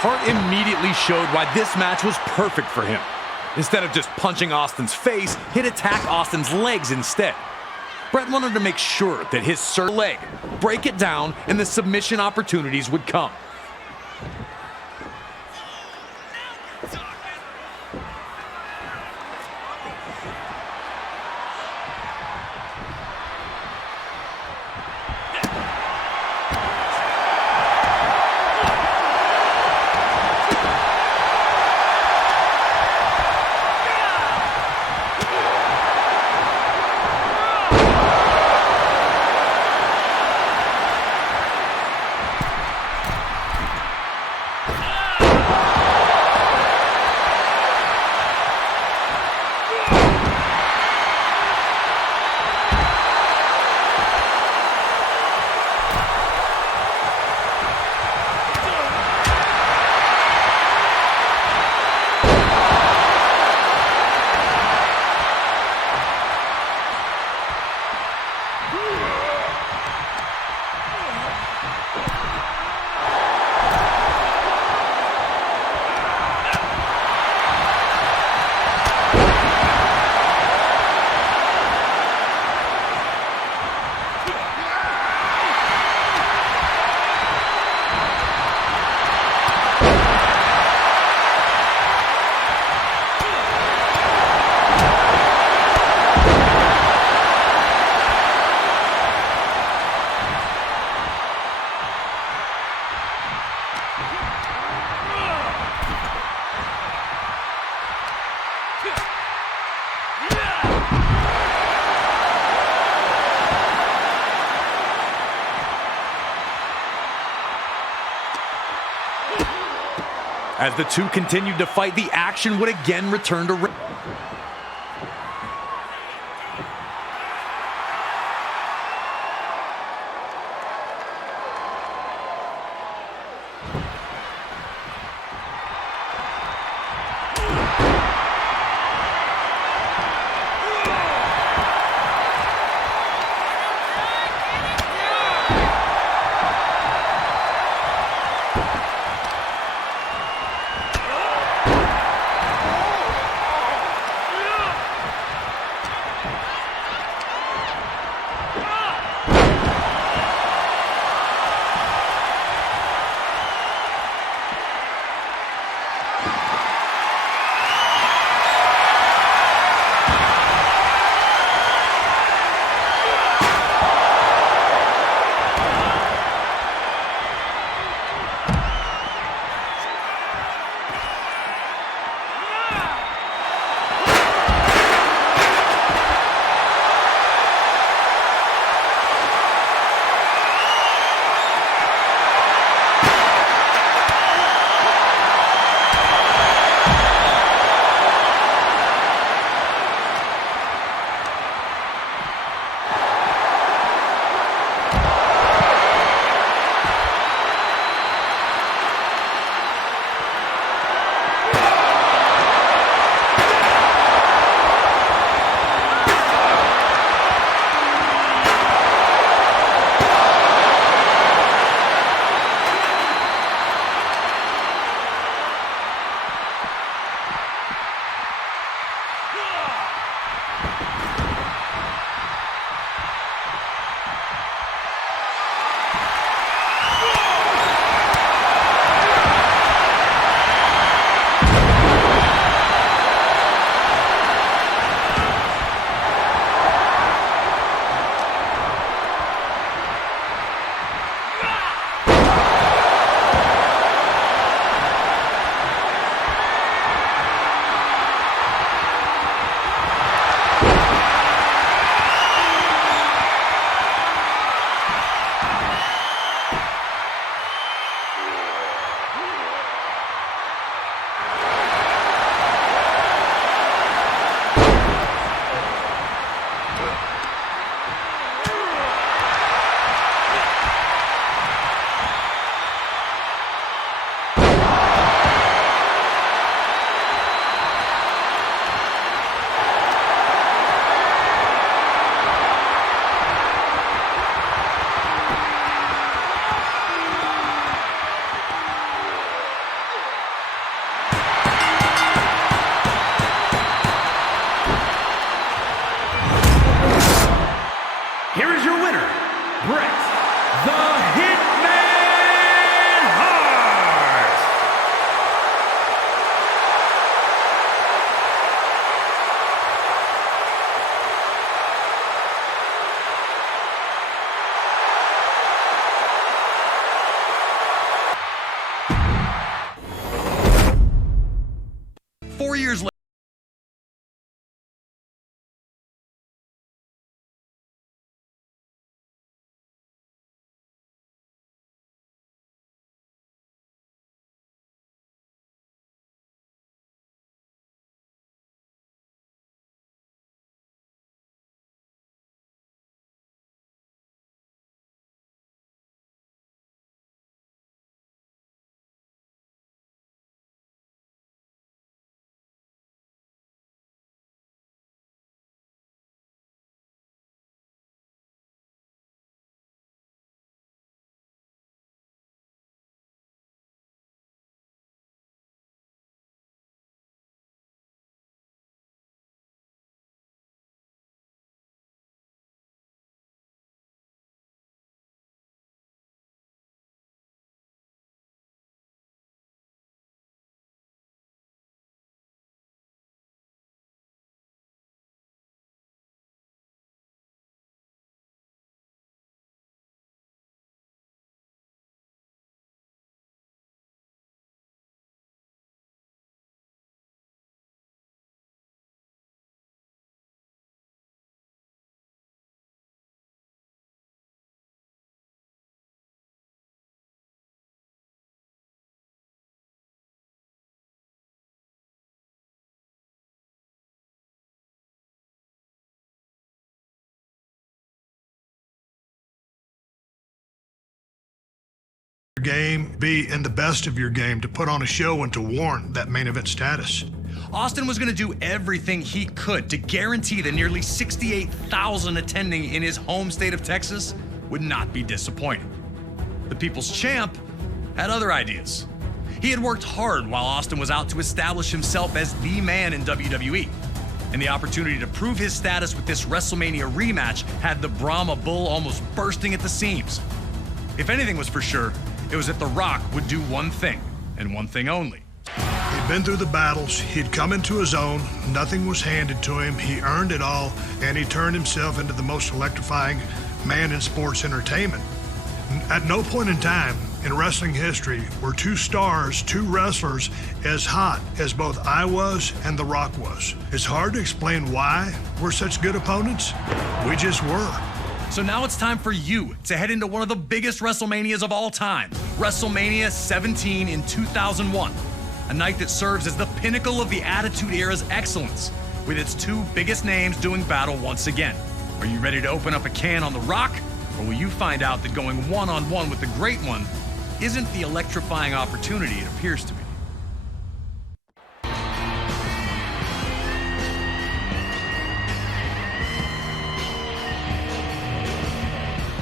Hart immediately showed why this match was perfect for him. Instead of just punching Austin's face, he'd attack Austin's legs instead. Bret wanted to make sure that his leg, break it down, and the submission opportunities would come. As the two continued to fight, the action would again return to... 4 years later, game, be in the best of your game to put on a show and to warrant that main event status. Austin was going to do everything he could to guarantee the nearly 68,000 attending in his home state of Texas would not be disappointed. The People's Champ had other ideas. He had worked hard while Austin was out to establish himself as the man in WWE. And the opportunity to prove his status with this WrestleMania rematch had the Brahma Bull almost bursting at the seams. If anything was for sure, it was that The Rock would do one thing, and one thing only. He'd been through the battles, he'd come into his own, nothing was handed to him, he earned it all, and he turned himself into the most electrifying man in sports entertainment. At no point in time in wrestling history were two stars, two wrestlers, as hot as both I was and The Rock was. It's hard to explain why we're such good opponents. We just were. So now it's time for you to head into one of the biggest WrestleManias of all time, WrestleMania 17 in 2001, a night that serves as the pinnacle of the Attitude Era's excellence, with its two biggest names doing battle once again. Are you ready to open up a can on The Rock, or will you find out that going one-on-one with the Great One isn't the electrifying opportunity it appears to be?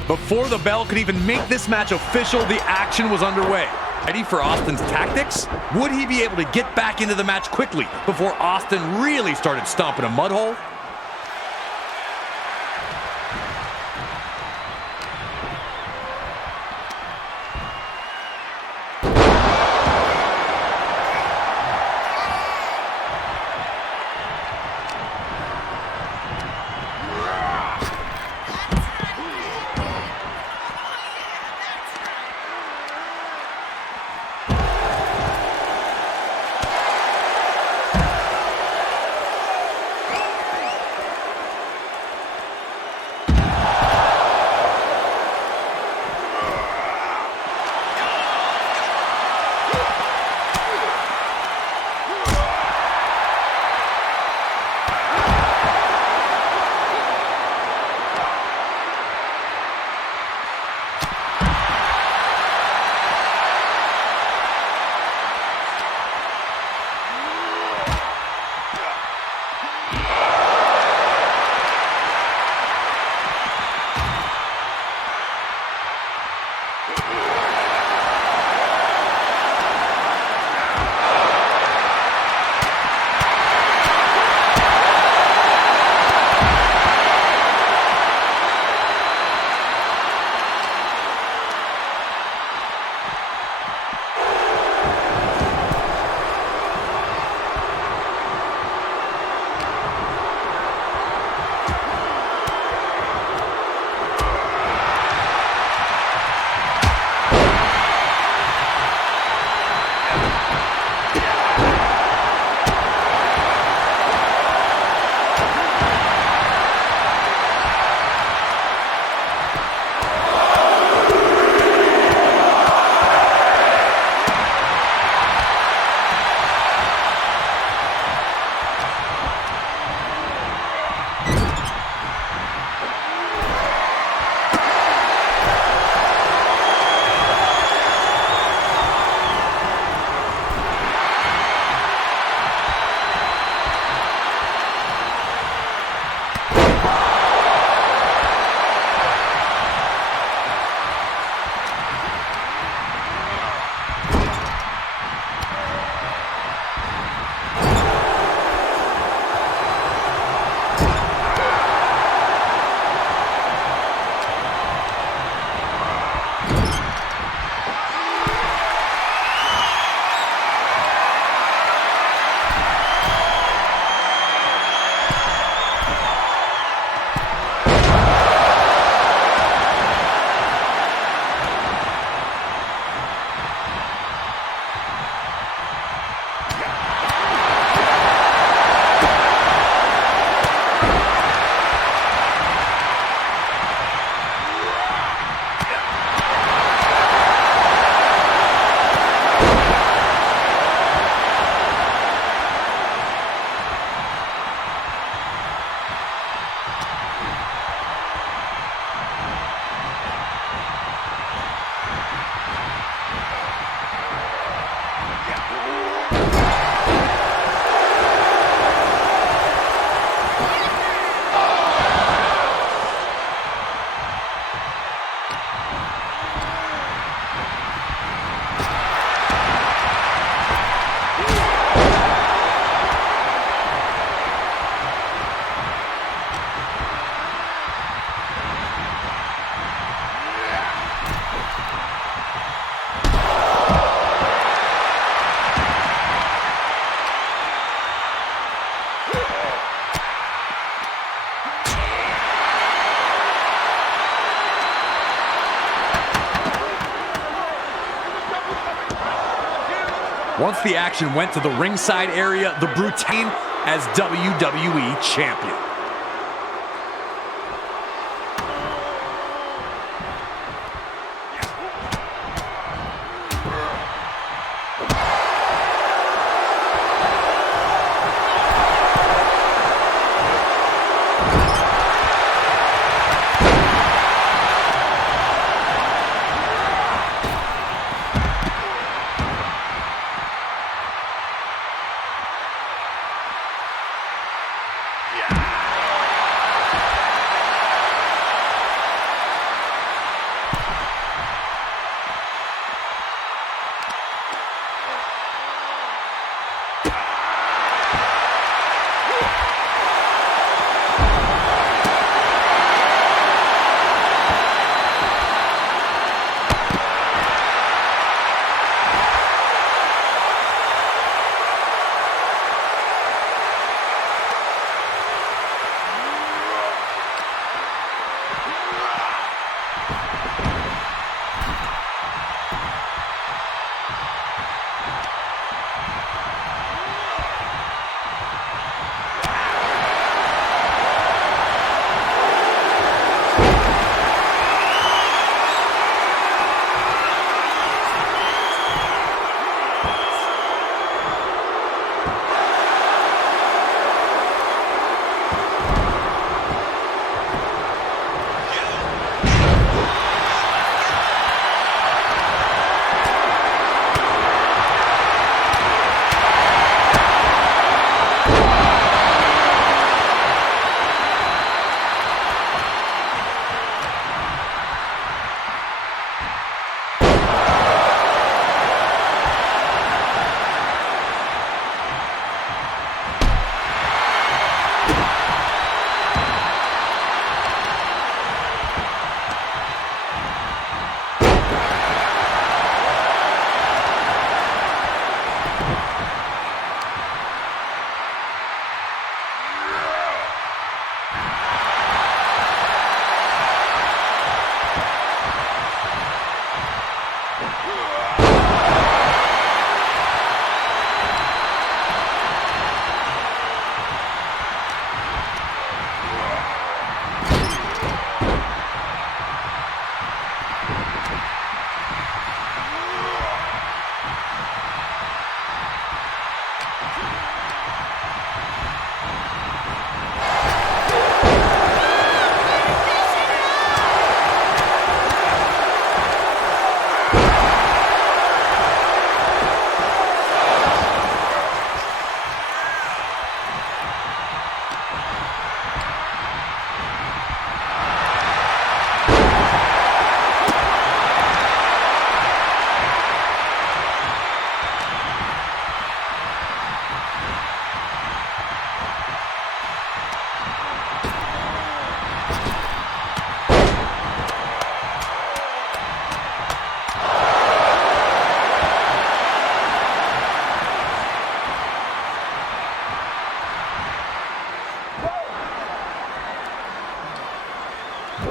Before the bell could even make this match official, the action was underway. Ready for Austin's tactics? Would he be able to get back into the match quickly before Austin really started stomping a mud hole? Once the action went to the ringside area, the Brutane as WWE Champion.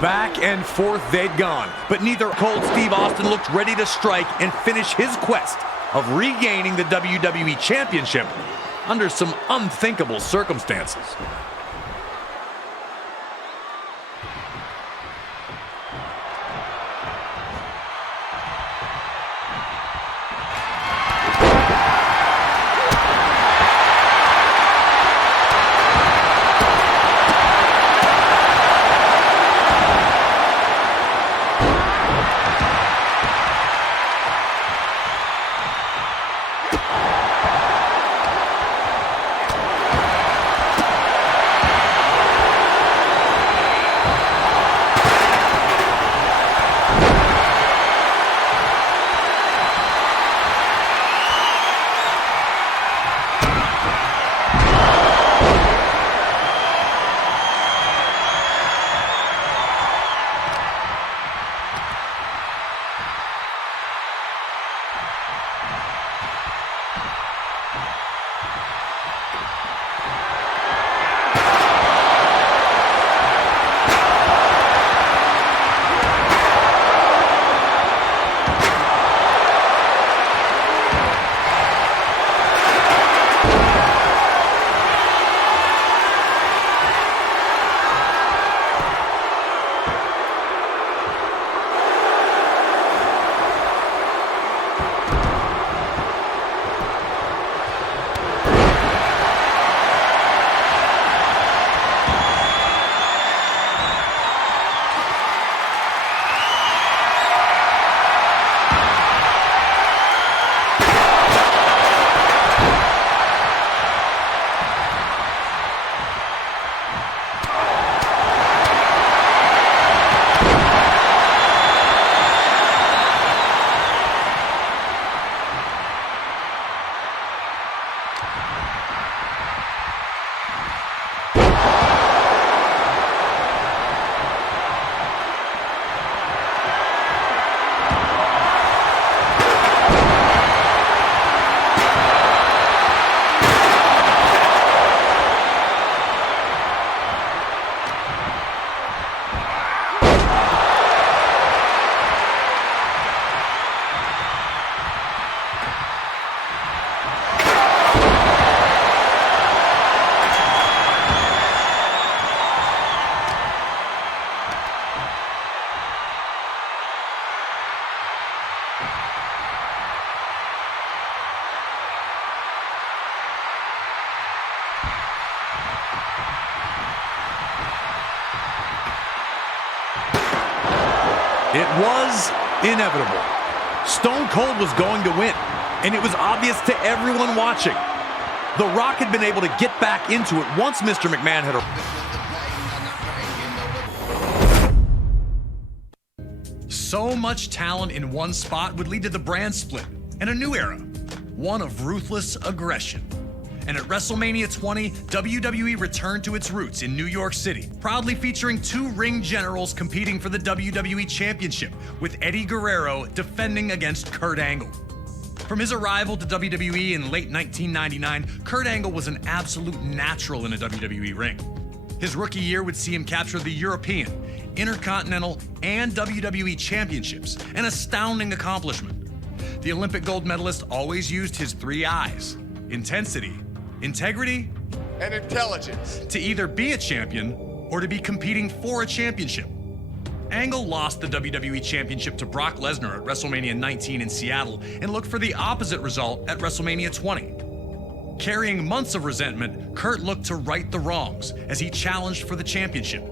Back and forth they'd gone, but neither Cold Steve Austin looked ready to strike and finish his quest of regaining the WWE Championship under some unthinkable circumstances. It was inevitable. Stone Cold was going to win, and it was obvious to everyone watching. The Rock had been able to get back into it once Mr. McMahon had So much talent in one spot would lead to the brand split and a new era, one of ruthless aggression. And at WrestleMania 20, WWE returned to its roots in New York City, proudly featuring two ring generals competing for the WWE Championship, with Eddie Guerrero defending against Kurt Angle. From his arrival to WWE in late 1999, Kurt Angle was an absolute natural in a WWE ring. His rookie year would see him capture the European, Intercontinental, and WWE Championships, an astounding accomplishment. The Olympic gold medalist always used his three I's: intensity, integrity, And intelligence. to either be a champion or to be competing for a championship. Angle lost the WWE Championship to Brock Lesnar at WrestleMania 19 in Seattle and looked for the opposite result at WrestleMania 20. Carrying months of resentment, Kurt looked to right the wrongs as he challenged for the championship.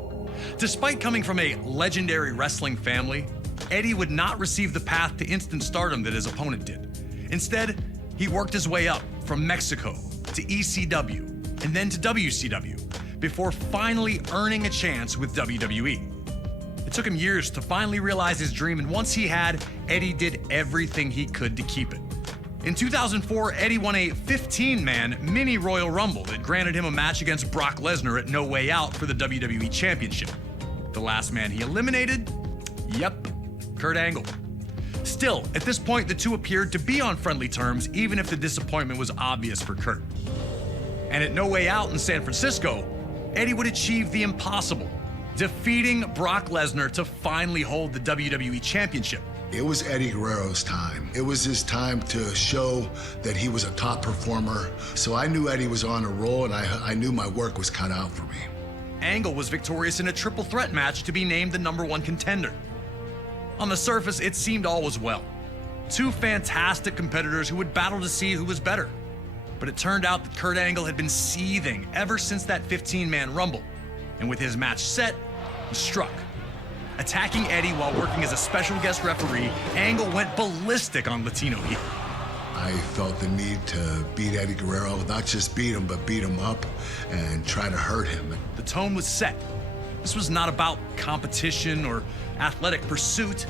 Despite coming from a legendary wrestling family, Eddie would not receive the path to instant stardom that his opponent did. Instead, he worked his way up from Mexico to ECW and then to WCW before finally earning a chance with WWE. It took him years to finally realize his dream, and once he had, Eddie did everything he could to keep it. In 2004, Eddie won a 15-man mini Royal Rumble that granted him a match against Brock Lesnar at No Way Out for the WWE Championship. The last man he eliminated? Yep, Kurt Angle. Still, at this point, the two appeared to be on friendly terms, even if the disappointment was obvious for Kurt. And at No Way Out in San Francisco, Eddie would achieve the impossible, defeating Brock Lesnar to finally hold the WWE Championship. It was Eddie Guerrero's time. It was his time to show that he was a top performer. So I knew Eddie was on a roll, and I knew my work was cut out for me. Angle was victorious in a triple threat match to be named the #1 contender. On the surface, it seemed all was well. Two fantastic competitors who would battle to see who was better. But it turned out that Kurt Angle had been seething ever since that 15-man Rumble. And with his match set, he struck. Attacking Eddie while working as a special guest referee, Angle went ballistic on Latino heel. I felt the need to beat Eddie Guerrero, not just beat him, but beat him up and try to hurt him. The tone was set. This was not about competition or athletic pursuit.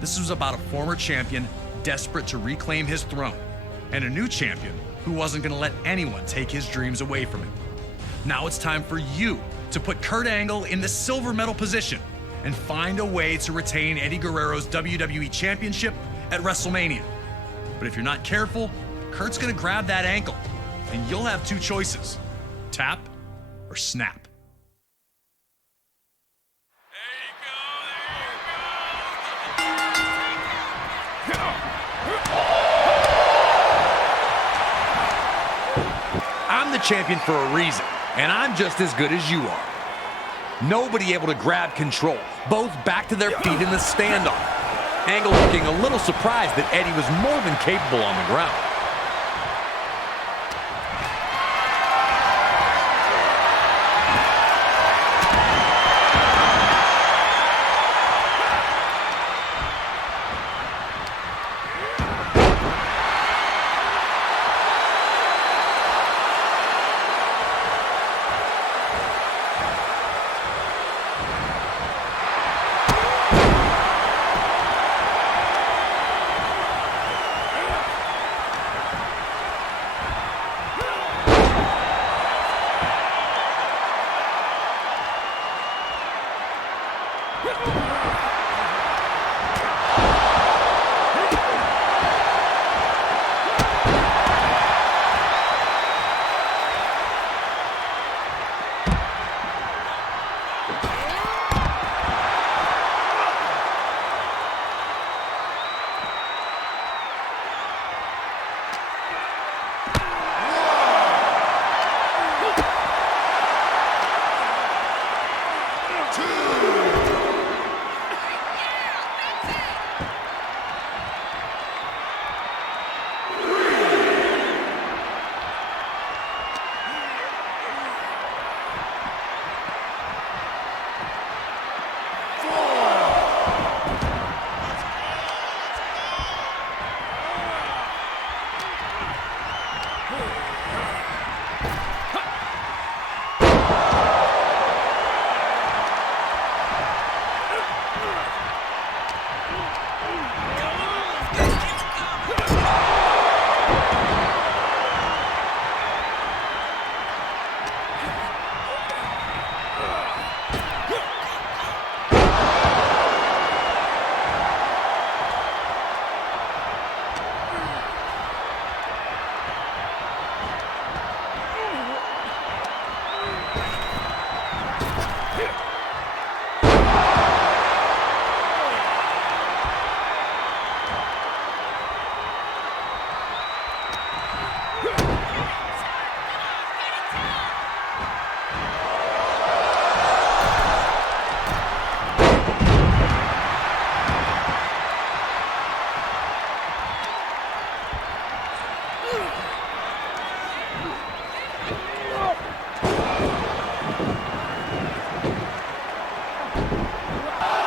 This was about a former champion desperate to reclaim his throne, and a new champion who wasn't going to let anyone take his dreams away from him. Now it's time for you to put Kurt Angle in the silver medal position and find a way to retain Eddie Guerrero's WWE Championship at WrestleMania. But if you're not careful, Kurt's gonna grab that ankle, and you'll have two choices: tap or snap. I'm the champion for a reason, and I'm just as good as you are. Nobody able to grab control, both back to their feet in the standoff. Angle looking a little surprised that Eddie was more than capable on the ground.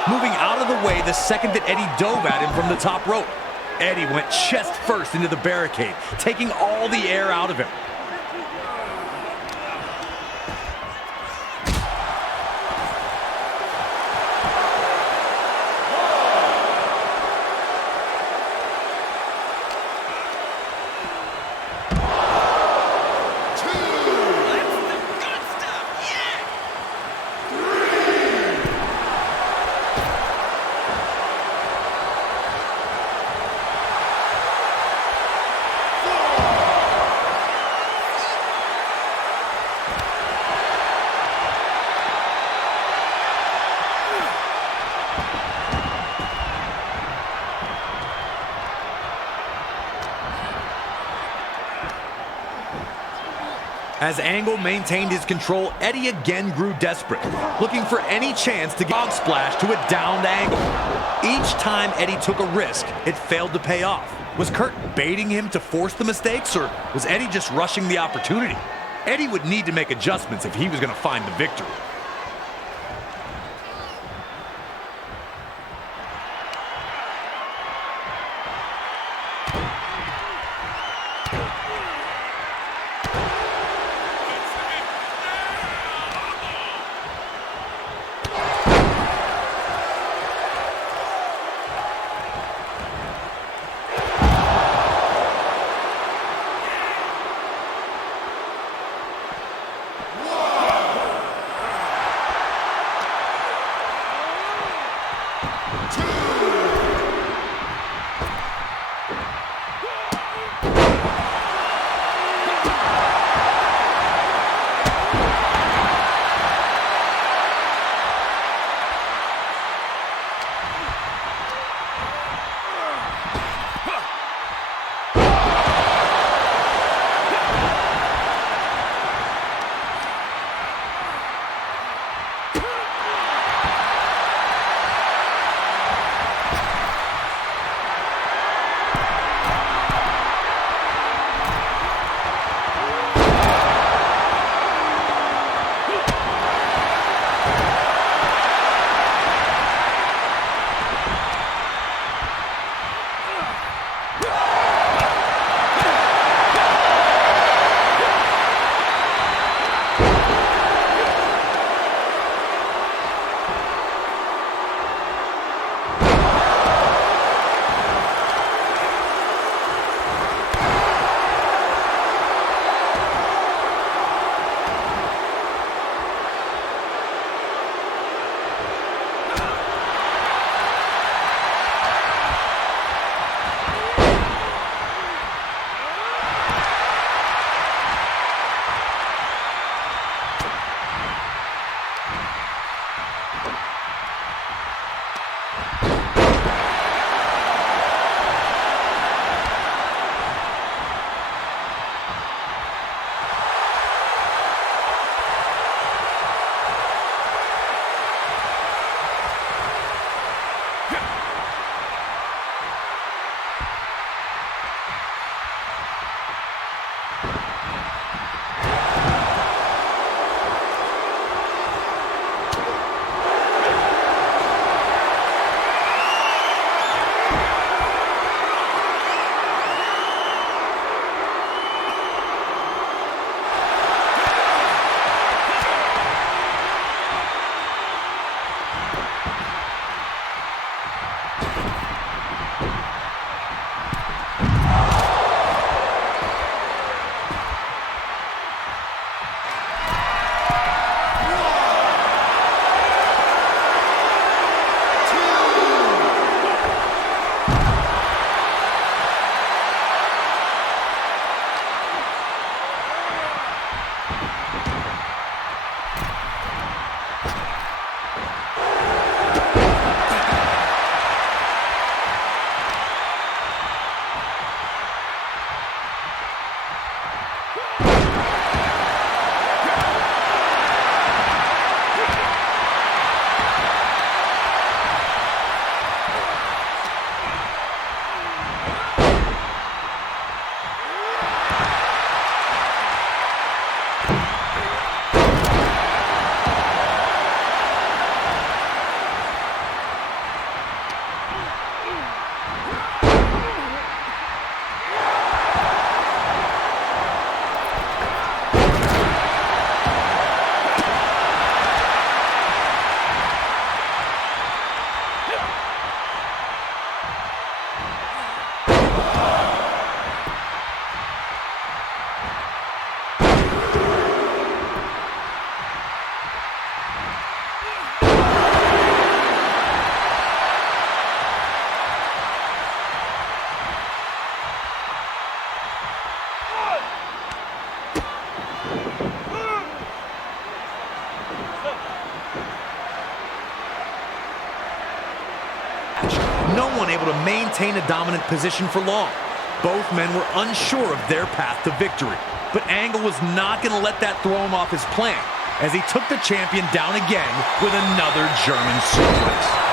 Moving out of the way the second that Eddie dove at him from the top rope. Eddie went chest first into the barricade, taking all the air out of him. As Angle maintained his control, Eddie again grew desperate, looking for any chance to get a splash to a downed Angle. Each time Eddie took a risk, it failed to pay off. Was Kurt baiting him to force the mistakes, or was Eddie just rushing the opportunity? Eddie would need to make adjustments if he was going to find the victory. no one able to maintain a dominant position for long. Both men were unsure of their path to victory, but Angle was not going to let that throw him off his plan, as he took the champion down again with another German suplex.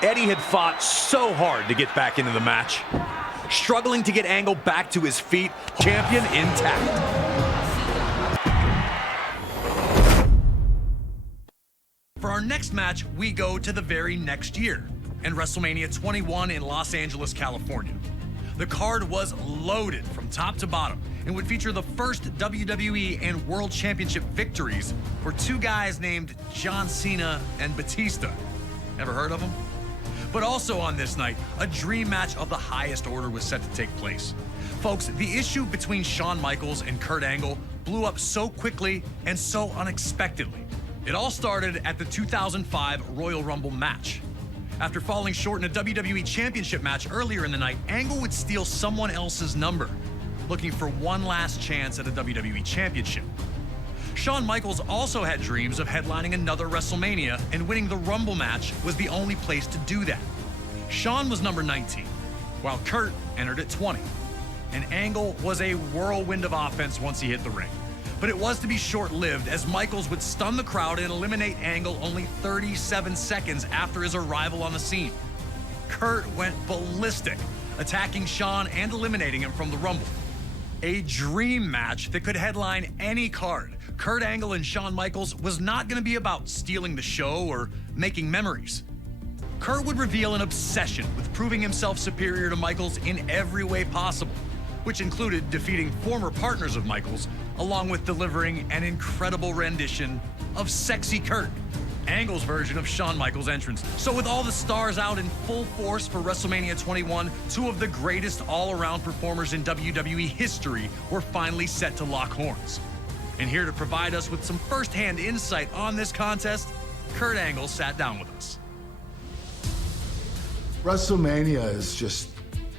Eddie had fought so hard to get back into the match, struggling to get Angle back to his feet, champion intact. For our next match, we go to the very next year, and WrestleMania 21 in Los Angeles, California. The card was loaded from top to bottom and would feature the first WWE and World Championship victories for two guys named John Cena and Batista. Ever heard of them? But also on this night, a dream match of the highest order was set to take place. Folks, the issue between Shawn Michaels and Kurt Angle blew up so quickly and so unexpectedly. It all started at the 2005 Royal Rumble match. After falling short in a WWE Championship match earlier in the night, Angle would steal someone else's number, looking for one last chance at a WWE Championship. Shawn Michaels also had dreams of headlining another WrestleMania, and winning the Rumble match was the only place to do that. Shawn was number 19, while Kurt entered at 20. And Angle was a whirlwind of offense once he hit the ring. But it was to be short-lived, as Michaels would stun the crowd and eliminate Angle only 37 seconds after his arrival on the scene. Kurt went ballistic, attacking Shawn and eliminating him from the Rumble. A dream match that could headline any card. Kurt Angle and Shawn Michaels was not going to be about stealing the show or making memories. Kurt would reveal an obsession with proving himself superior to Michaels in every way possible, which included defeating former partners of Michaels, along with delivering an incredible rendition of Sexy Kurt, Angle's version of Shawn Michaels' entrance. So with all the stars out in full force for WrestleMania 21, two of the greatest all-around performers in WWE history were finally set to lock horns. And here to provide us with some first-hand insight on this contest, Kurt Angle sat down with us. WrestleMania is just,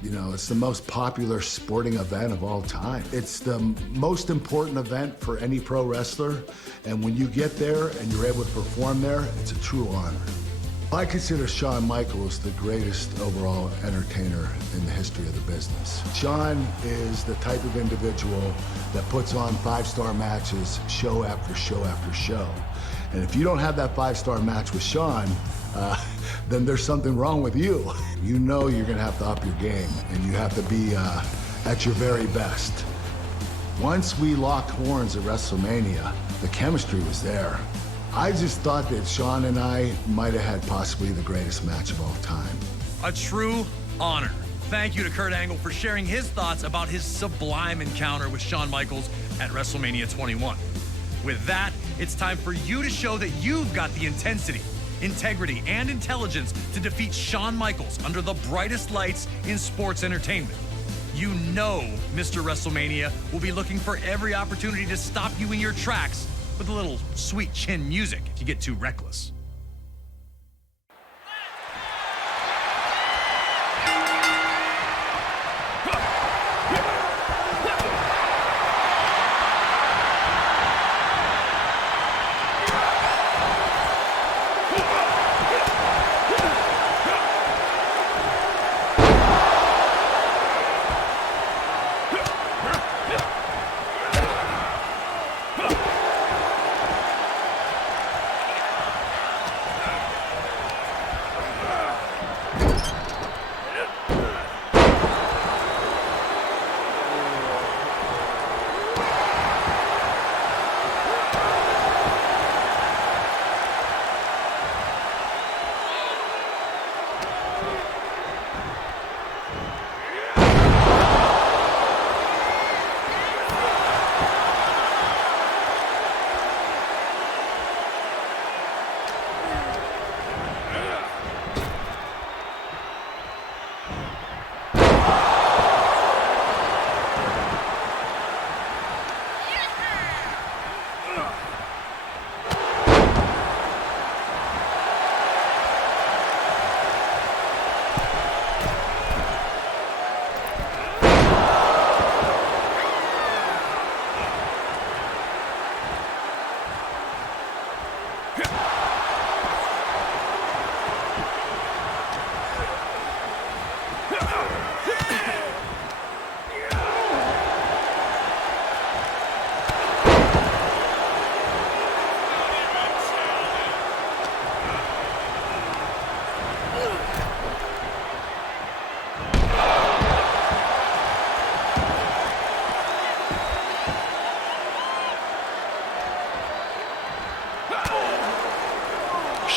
it's the most popular sporting event of all time. It's the most important event for any pro wrestler, and when you get there and you're able to perform there, it's a true honor. I consider Shawn Michaels the greatest overall entertainer in the history of the business. Shawn is the type of individual that puts on five-star matches show after show after show. And if you don't have that five-star match with Shawn, then there's something wrong with you. You know you're gonna have to up your game, and you have to be at your very best. Once we locked horns at WrestleMania, the chemistry was there. I just thought that Shawn and I might have had possibly the greatest match of all time. A true honor. Thank you to Kurt Angle for sharing his thoughts about his sublime encounter with Shawn Michaels at WrestleMania 21. With that, it's time for you to show that you've got the intensity, integrity, and intelligence to defeat Shawn Michaels under the brightest lights in sports entertainment. You know Mr. WrestleMania will be looking for every opportunity to stop you in your tracks with a little sweet chin music if you get too reckless.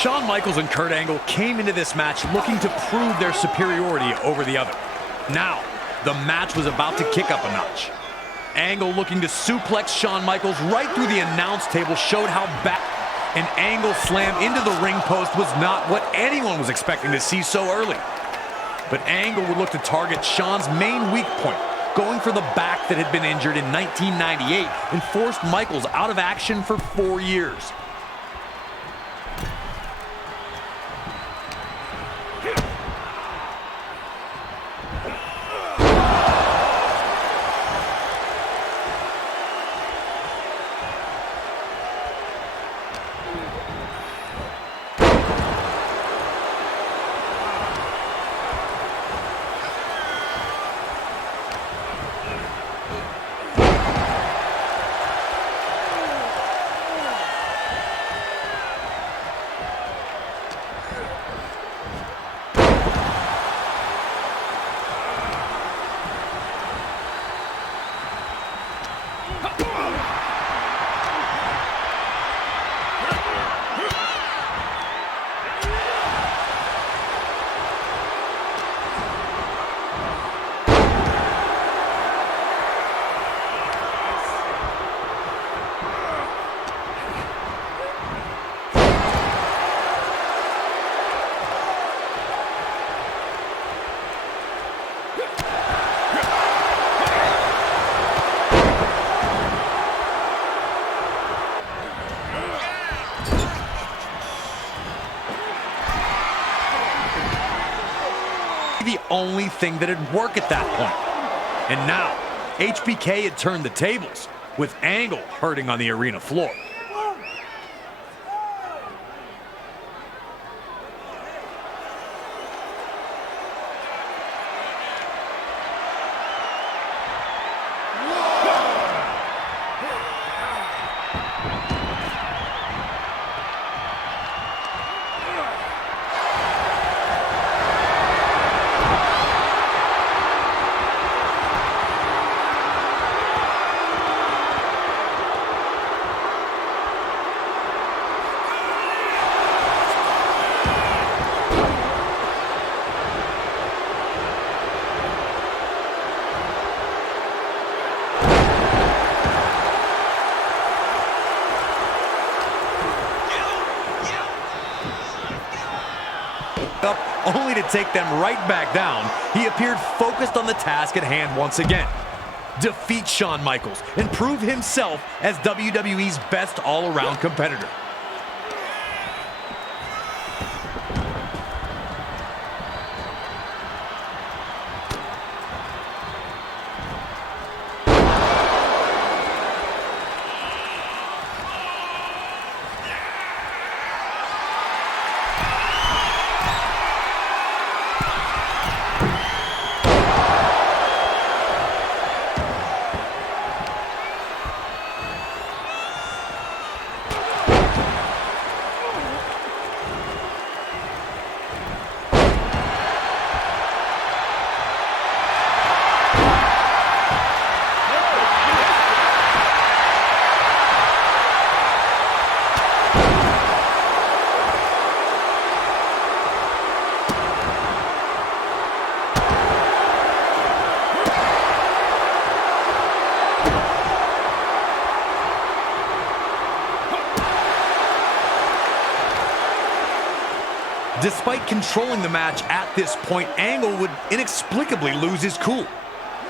Shawn Michaels and Kurt Angle came into this match looking to prove their superiority over the other. Now, the match was about to kick up a notch. Angle looking to suplex Shawn Michaels right through the announce table showed how bad. An angle slam into the ring post was not what anyone was expecting to see so early. But Angle would look to target Shawn's main weak point, going for the back that had been injured in 1998 and forced Michaels out of action for 4 years. The only thing that had worked at that point. And now, HBK had turned the tables, with Angle hurting on the arena floor. Up, only to take them right back down, he appeared focused on the task at hand once again. Defeat Shawn Michaels and prove himself as WWE's best all-around competitor. Despite controlling the match at this point, Angle would inexplicably lose his cool.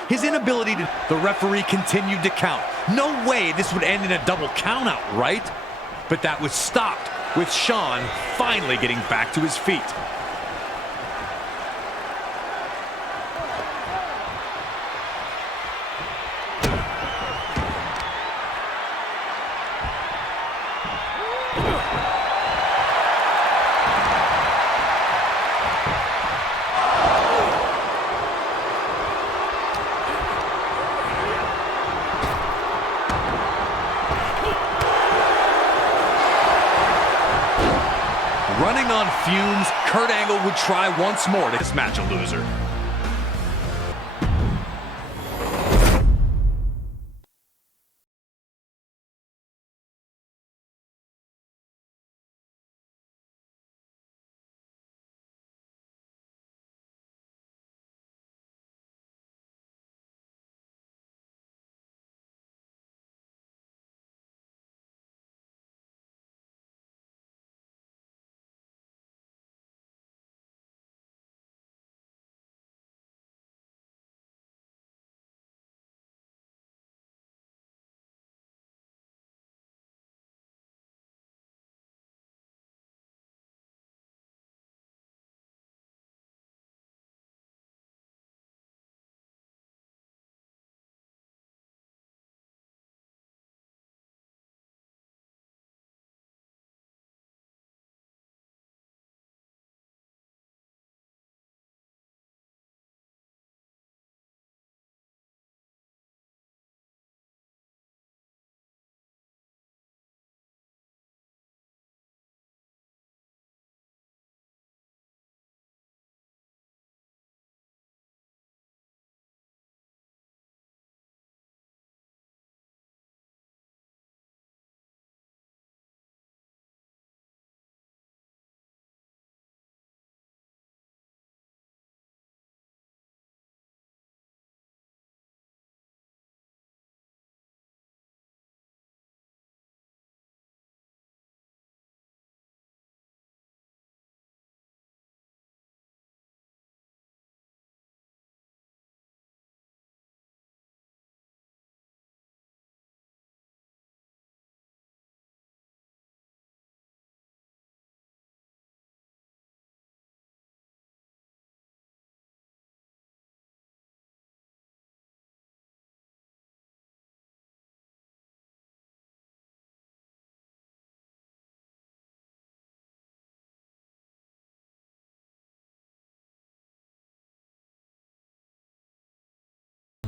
His inability to... The referee continued to count. No way this would end in a double countout, right? But that was stopped, with Shawn finally getting back to his feet. Running on fumes, Kurt Angle would try once more to this match a loser.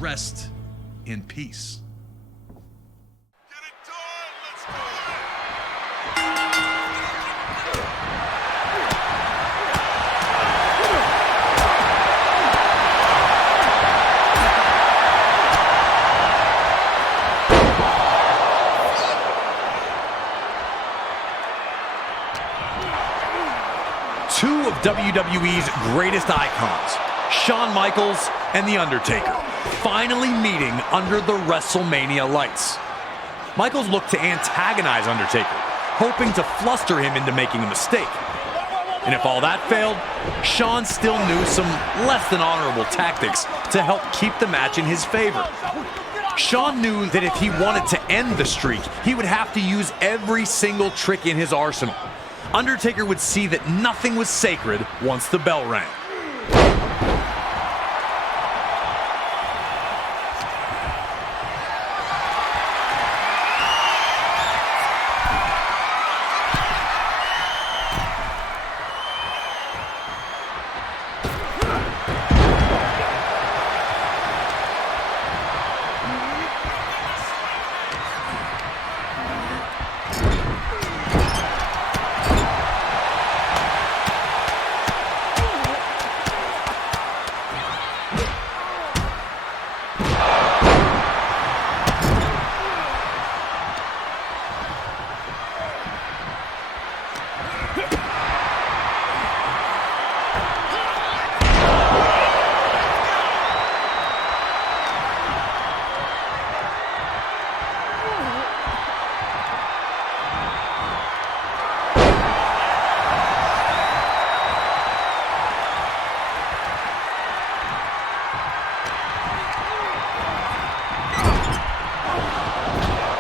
rest in peace. Get it done! Let's do it! Two of WWE's greatest icons, Shawn Michaels and The Undertaker, finally meeting under the WrestleMania lights. Michaels looked to antagonize Undertaker, hoping to fluster him into making a mistake. And if all that failed, Shawn still knew some less than honorable tactics to help keep the match in his favor. Shawn knew that if he wanted to end the streak, he would have to use every single trick in his arsenal. Undertaker would see that nothing was sacred once the bell rang.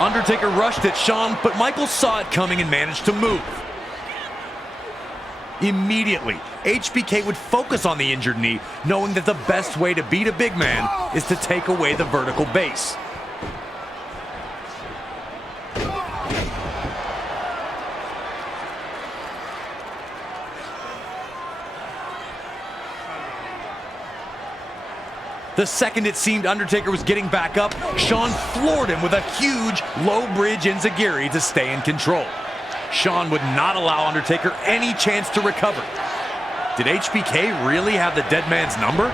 Undertaker rushed at Shawn, but Michaels saw it coming and managed to move. Immediately, HBK would focus on the injured knee, knowing that the best way to beat a big man is to take away the vertical base. The second it seemed Undertaker was getting back up, Shawn floored him with a huge low bridge enziguri to stay in control. Shawn would not allow Undertaker any chance to recover. Did HBK really have the dead man's number?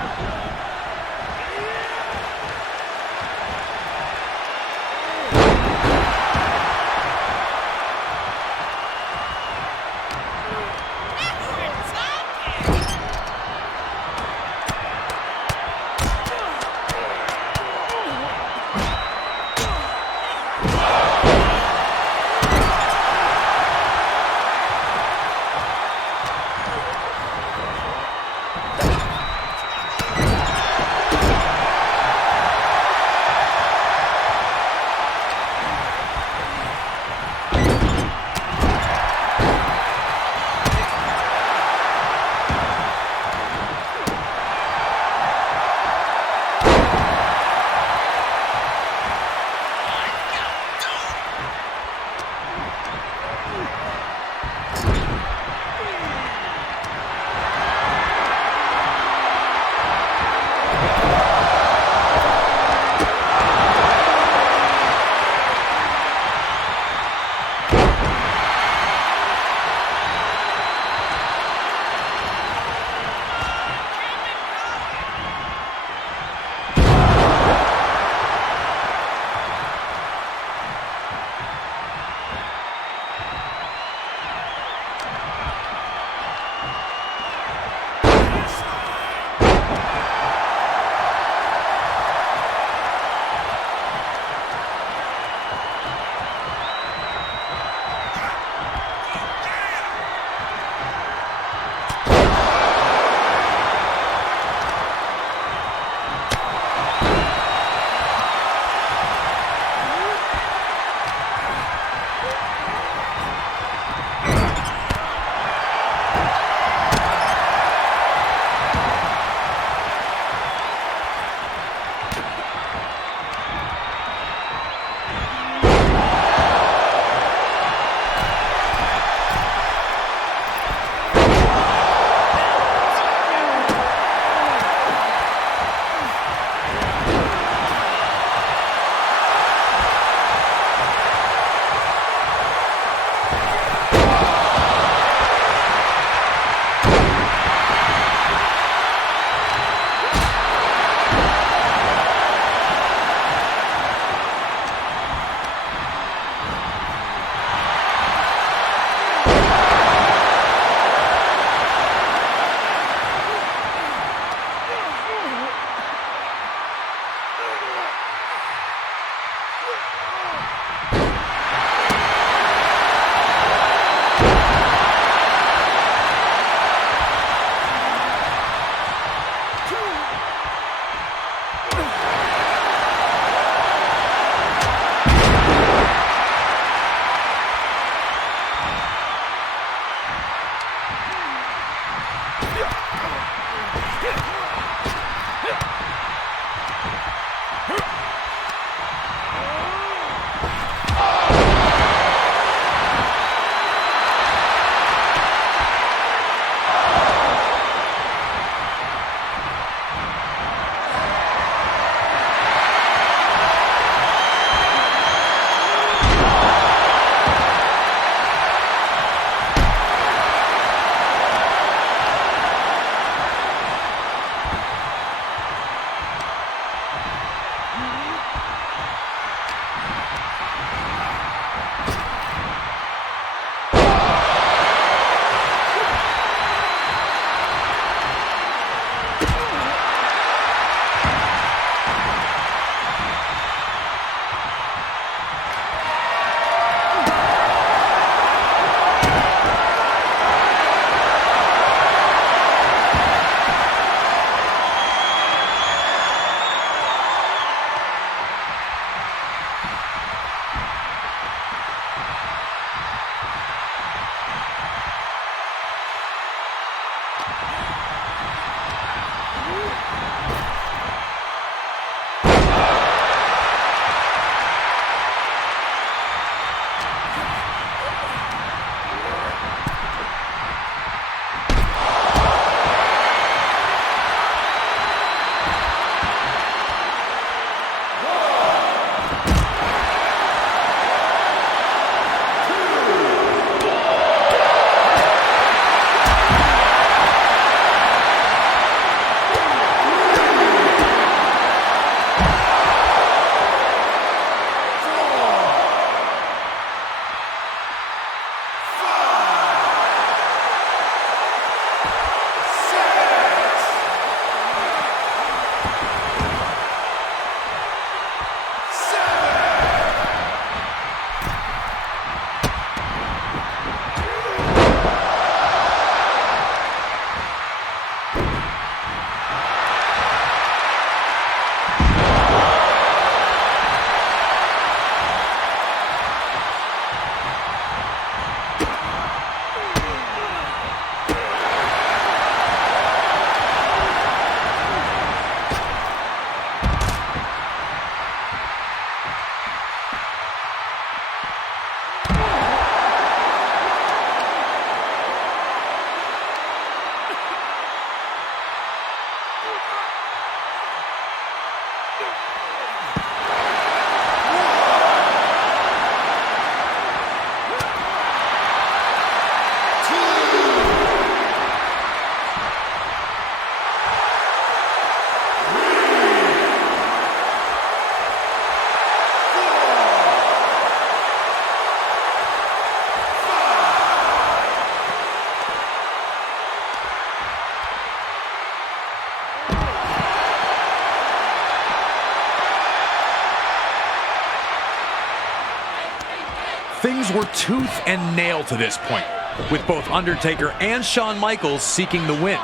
Things were tooth and nail to this point, with both Undertaker and Shawn Michaels seeking the win.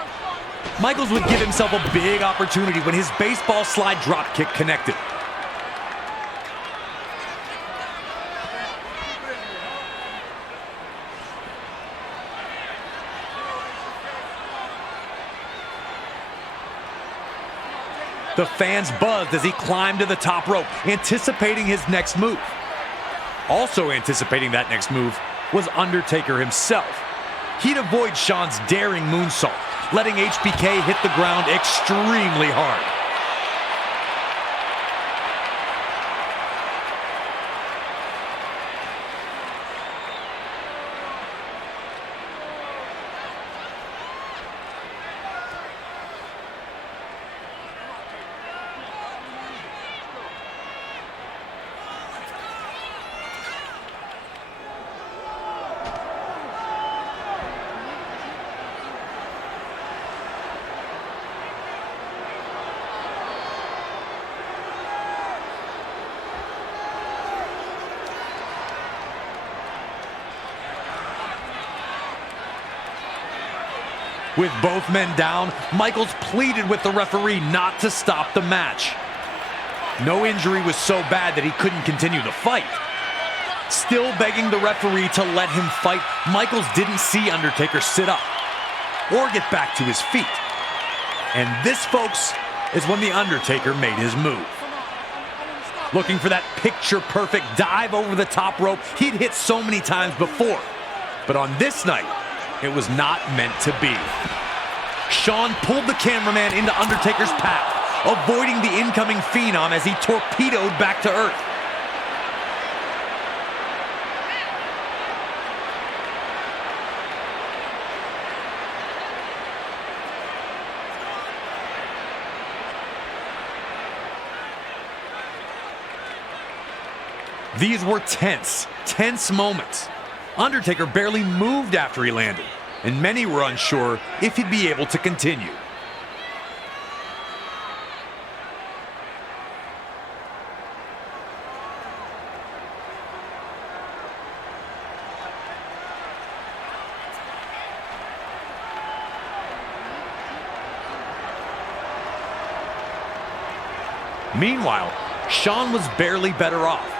Michaels would give himself a big opportunity when his baseball slide dropkick connected. The fans buzzed as he climbed to the top rope, anticipating his next move. Also anticipating that next move was Undertaker himself. He'd avoid Shawn's daring moonsault, letting HBK hit the ground extremely hard. With both men down, Michaels pleaded with the referee not to stop the match. No injury was so bad that he couldn't continue the fight. Still begging the referee to let him fight, Michaels didn't see Undertaker sit up. or get back to his feet. And this, folks, is when The Undertaker made his move. Looking for that picture-perfect dive over the top rope he'd hit so many times before. But on this night, it was not meant to be. Shawn pulled the cameraman into Undertaker's path, avoiding the incoming Phenom as he torpedoed back to earth. These were tense moments. Undertaker barely moved after he landed, and many were unsure if he'd be able to continue. Meanwhile, Shawn was barely better off,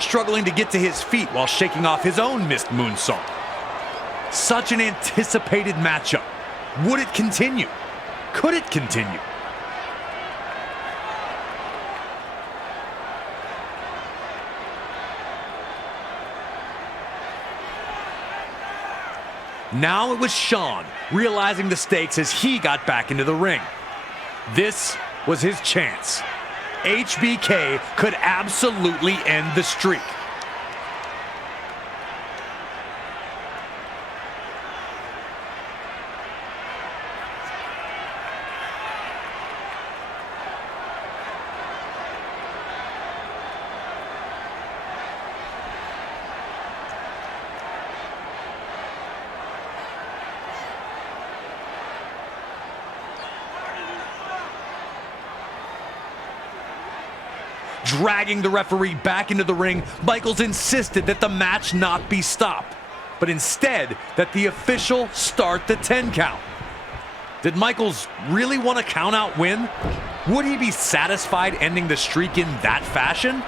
struggling to get to his feet while shaking off his own missed moonsault. Such an anticipated matchup. Would it continue? Could it continue? Now it was Shawn realizing the stakes as he got back into the ring. This was his chance. HBK could absolutely end the streak. Dragging the referee back into the ring, Michaels insisted that the match not be stopped, but instead that the official start the 10 count. Did Michaels really want a count-out win? Would he be satisfied ending the streak in that fashion?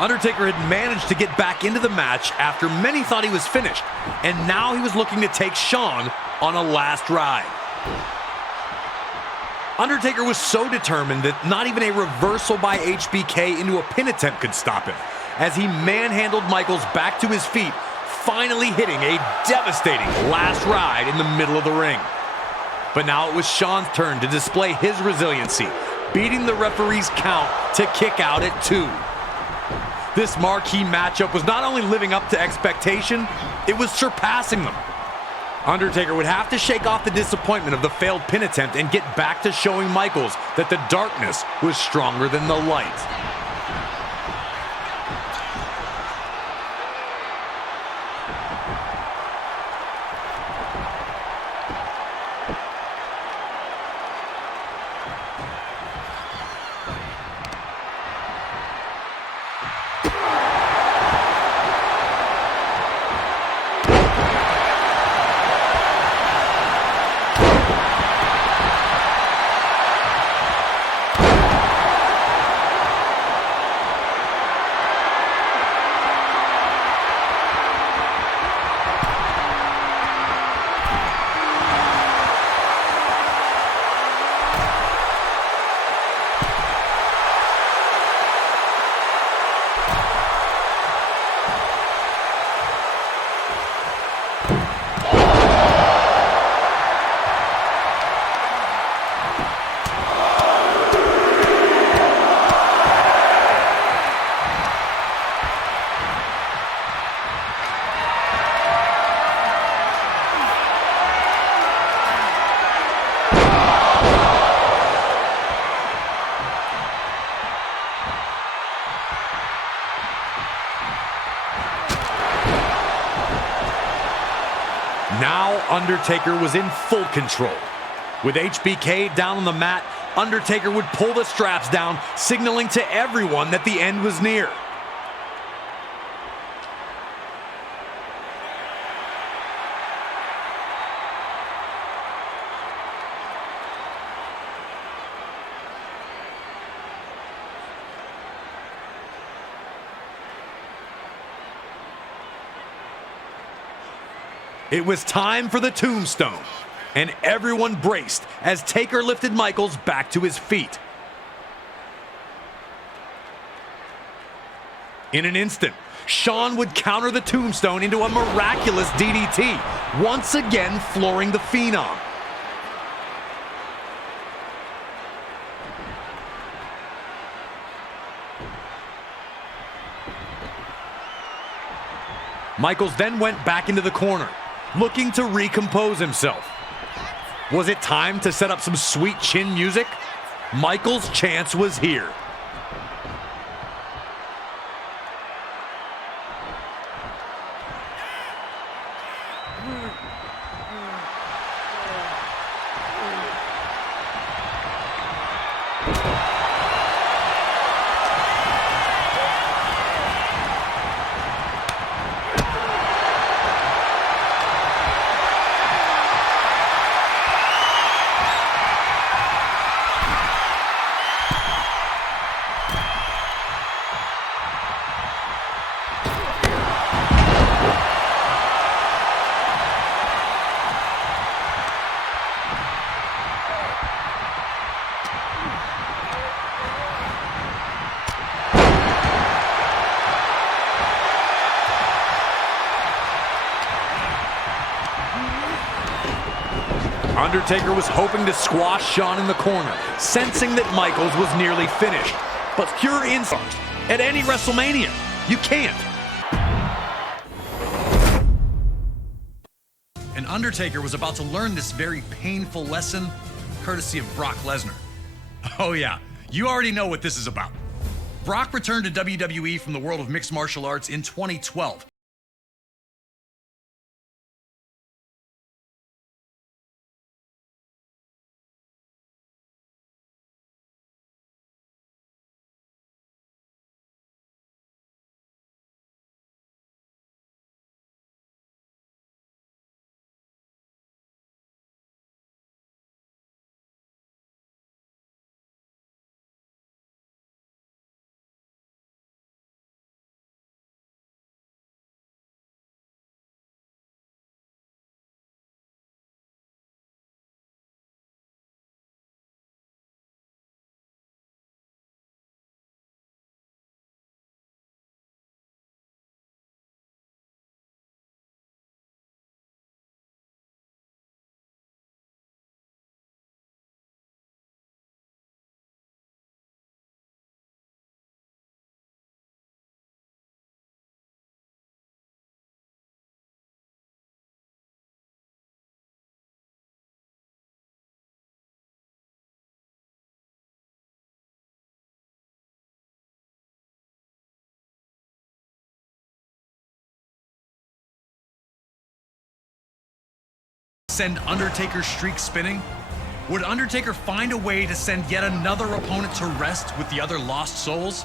Undertaker had managed to get back into the match after many thought he was finished, and now he was looking to take Shawn on a last ride. Undertaker was so determined that not even a reversal by HBK into a pin attempt could stop him, as he manhandled Michaels back to his feet, finally hitting a devastating last ride in the middle of the ring. But now it was Shawn's turn to display his resiliency, beating the referee's count to kick out at 2. This marquee matchup was not only living up to expectation, it was surpassing them. Undertaker would have to shake off the disappointment of the failed pin attempt and get back to showing Michaels that the darkness was stronger than the light. Now Undertaker was in full control. With HBK down on the mat, Undertaker would pull the straps down, signaling to everyone that the end was near. It was time for the tombstone, and everyone braced as Taker lifted Michaels back to his feet. In an instant, Shawn would counter the tombstone into a miraculous DDT, once again flooring the Phenom. Michaels then went back into the corner, looking to recompose himself. Was it time to set up some sweet chin music? Michaels' chance was here. Undertaker was hoping to squash Shawn in the corner, sensing that Michaels was nearly finished. But pure insult at any WrestleMania, you can't. And Undertaker was about to learn this very painful lesson, courtesy of Brock Lesnar. Oh yeah, you already know what this is about. Brock returned to WWE from the world of mixed martial arts in 2012. Send Undertaker's streak spinning? Would Undertaker find a way to send yet another opponent to rest with the other lost souls?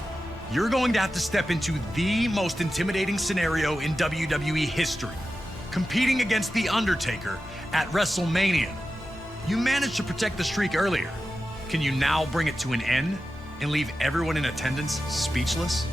You're going to have to step into the most intimidating scenario in WWE history, competing against The Undertaker at WrestleMania. You managed to protect the streak earlier. Can you now bring it to an end and leave everyone in attendance speechless?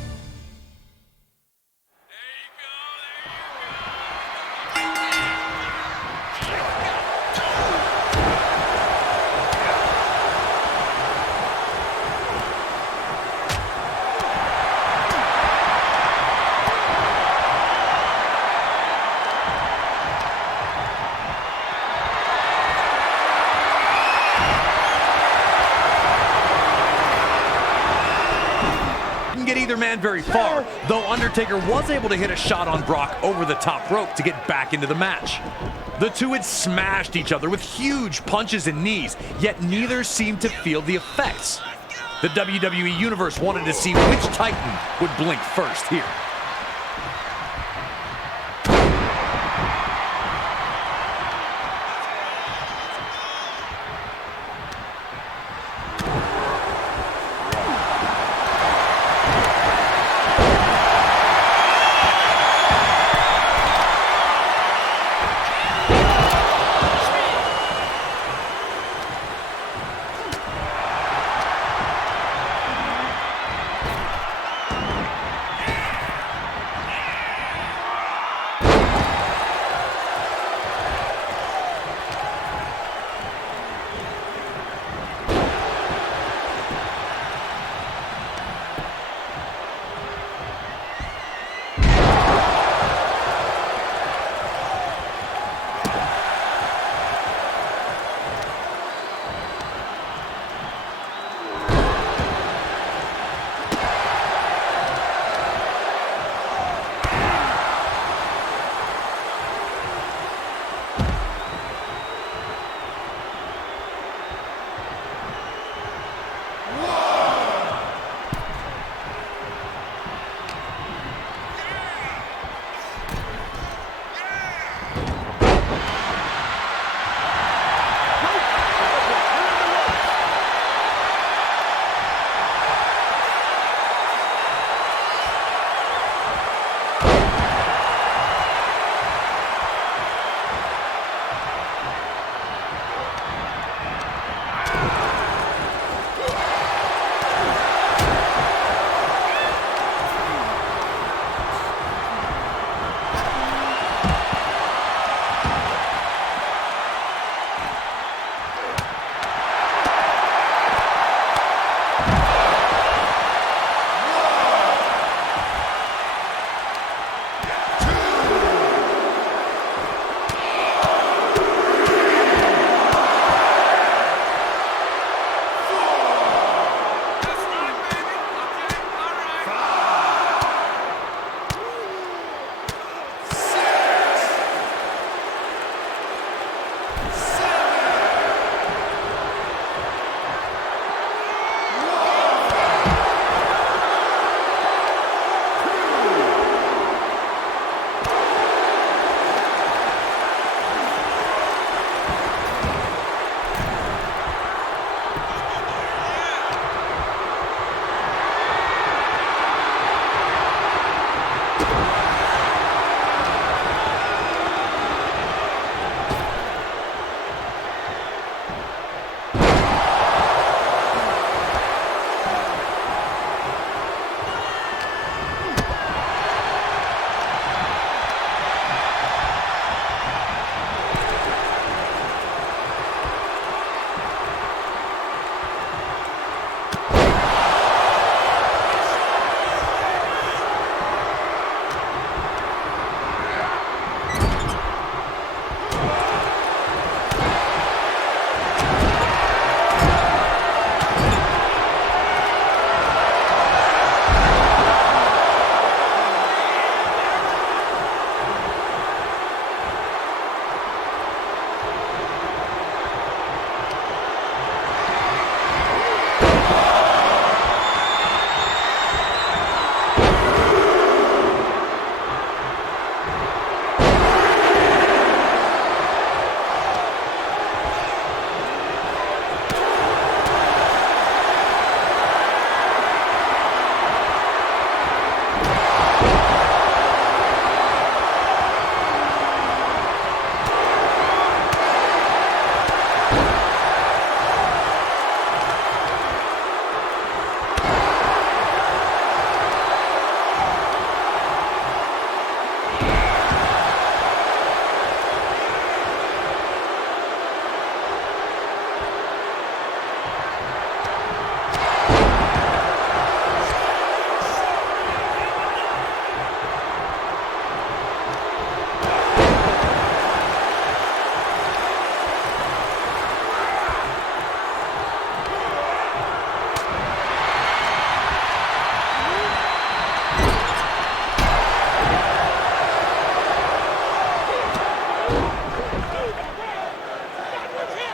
Either man very far, though Undertaker was able to hit a shot on Brock over the top rope to get back into the match. The two had smashed each other with huge punches and knees, yet neither seemed to feel the effects. The WWE Universe wanted to see which Titan would blink first here.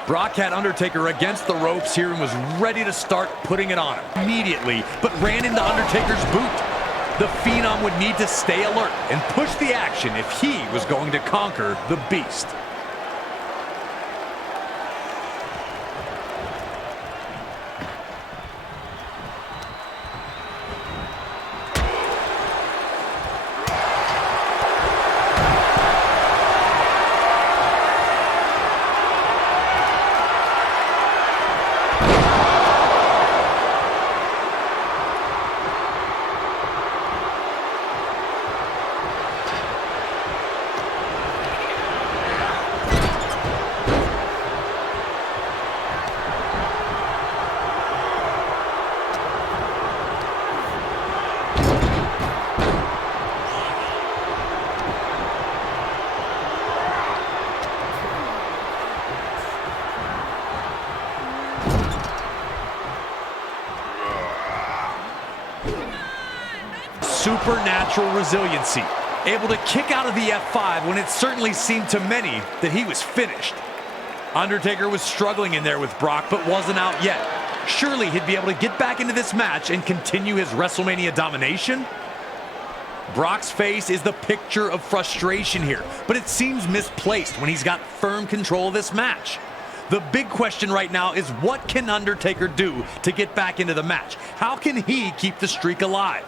Brock had Undertaker against the ropes here and was ready to start putting it on him immediately, but ran into Undertaker's boot. The Phenom would need to stay alert and push the action if he was going to conquer the Beast. Supernatural resiliency, able to kick out of the F5 when it certainly seemed to many that he was finished. Undertaker was struggling in there with Brock, but wasn't out yet. Surely he'd be able to get back into this match and continue his WrestleMania domination? Brock's face is the picture of frustration here, but it seems misplaced when he's got firm control of this match. The big question right now is, what can Undertaker do to get back into the match? How can he keep the streak alive?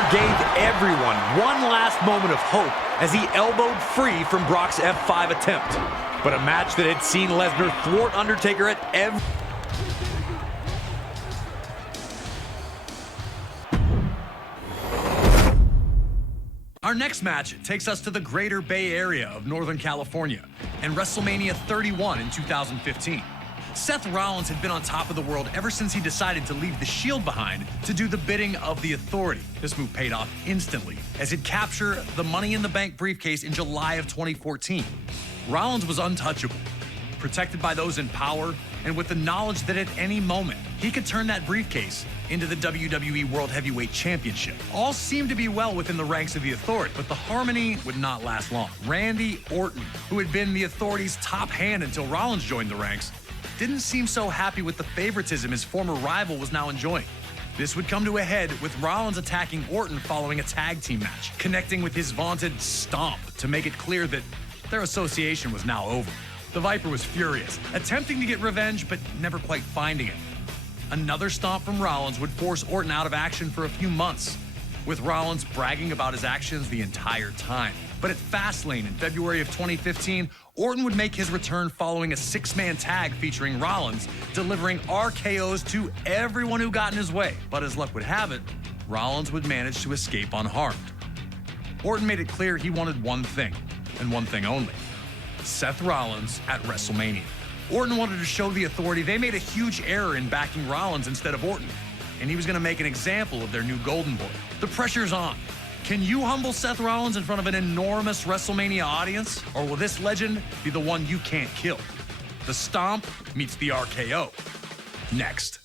Undertaker gave everyone one last moment of hope as he elbowed free from Brock's F5 attempt. But a match that had seen Lesnar thwart Undertaker at every... Our next match takes us to the greater Bay Area of Northern California and WrestleMania 31 in 2015. Seth Rollins had been on top of the world ever since he decided to leave the Shield behind to do the bidding of the Authority. This move paid off instantly as he'd capture the Money in the Bank briefcase in July of 2014. Rollins was untouchable, protected by those in power, and with the knowledge that at any moment he could turn that briefcase into the WWE World Heavyweight Championship. All seemed to be well within the ranks of the Authority, but the harmony would not last long. Randy Orton, who had been the Authority's top hand until Rollins joined the ranks, didn't seem so happy with the favoritism his former rival was now enjoying. This would come to a head with Rollins attacking Orton following a tag team match, connecting with his vaunted stomp to make it clear that their association was now over. The Viper was furious, attempting to get revenge, but never quite finding it. Another stomp from Rollins would force Orton out of action for a few months, with Rollins bragging about his actions the entire time. But at Fastlane in February of 2015, Orton would make his return following a six-man tag featuring Rollins, delivering RKOs to everyone who got in his way. But as luck would have it, Rollins would manage to escape unharmed. Orton made it clear he wanted one thing, and one thing only: Seth Rollins at WrestleMania. Orton wanted to show the Authority they made a huge error in backing Rollins instead of Orton, and he was going to make an example of their new golden boy. The pressure's on. Can you humble Seth Rollins in front of an enormous WrestleMania audience? Or will this legend be the one you can't kill? The Stomp meets the RKO. Next.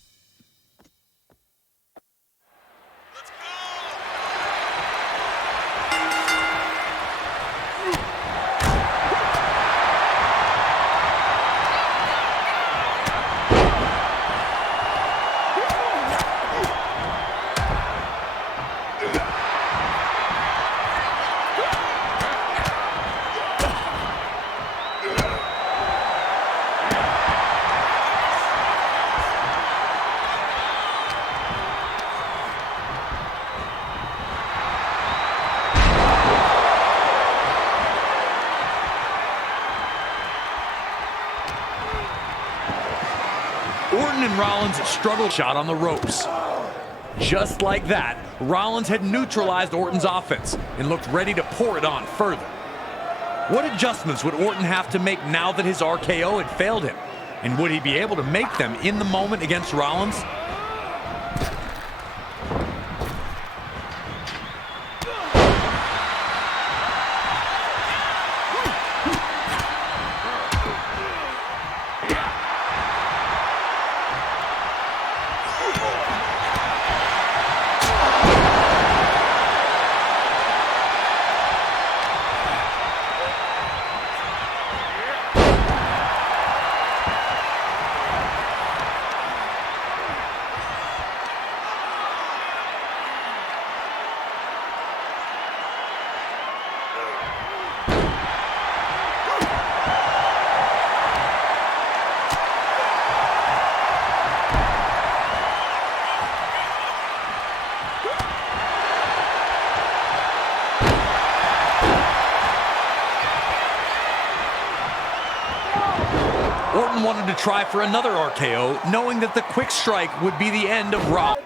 Orton and Rollins struggled shot on the ropes. Just like that, Rollins had neutralized Orton's offense and looked ready to pour it on further. What adjustments would Orton have to make now that his RKO had failed him? And would he be able to make them in the moment against Rollins? Orton wanted to try for another RKO, knowing that the quick strike would be the end of Rollins.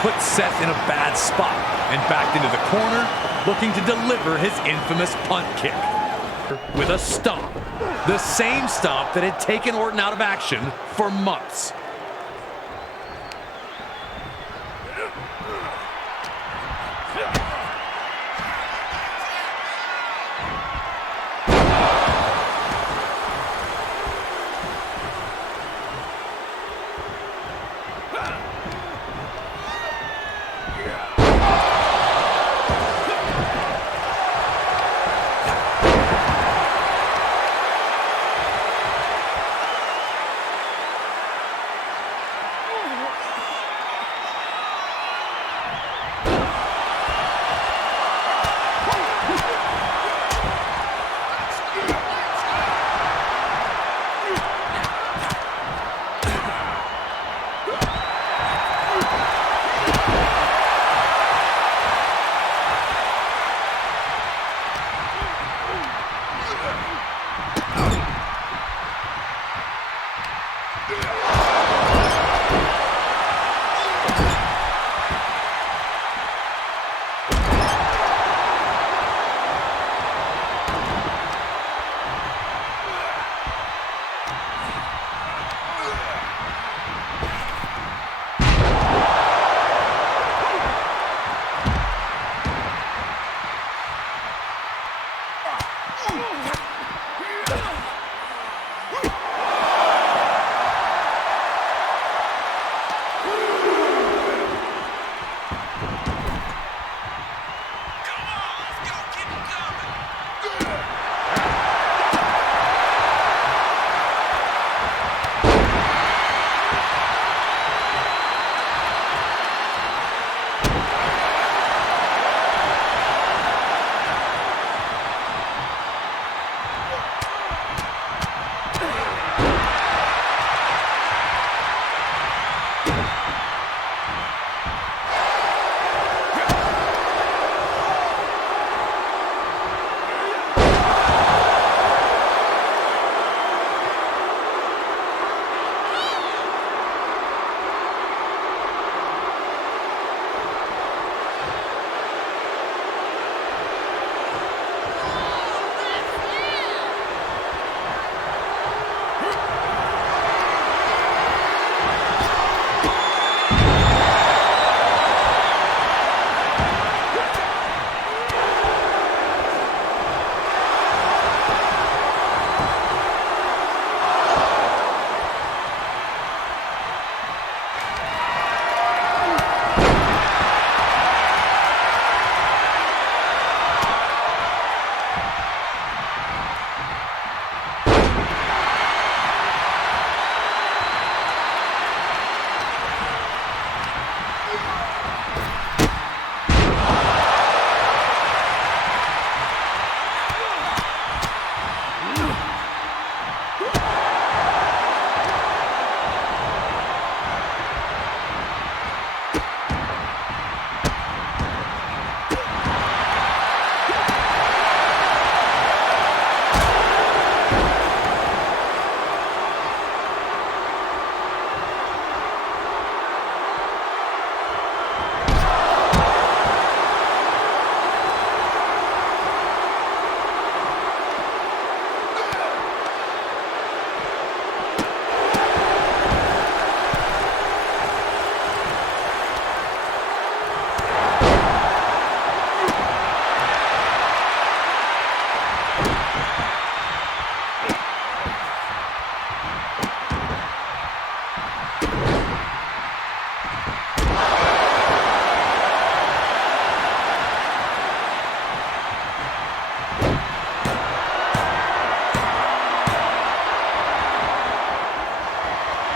put Seth in a bad spot and backed into the corner, looking to deliver his infamous punt kick with a stomp. The same stomp that had taken Orton out of action for months.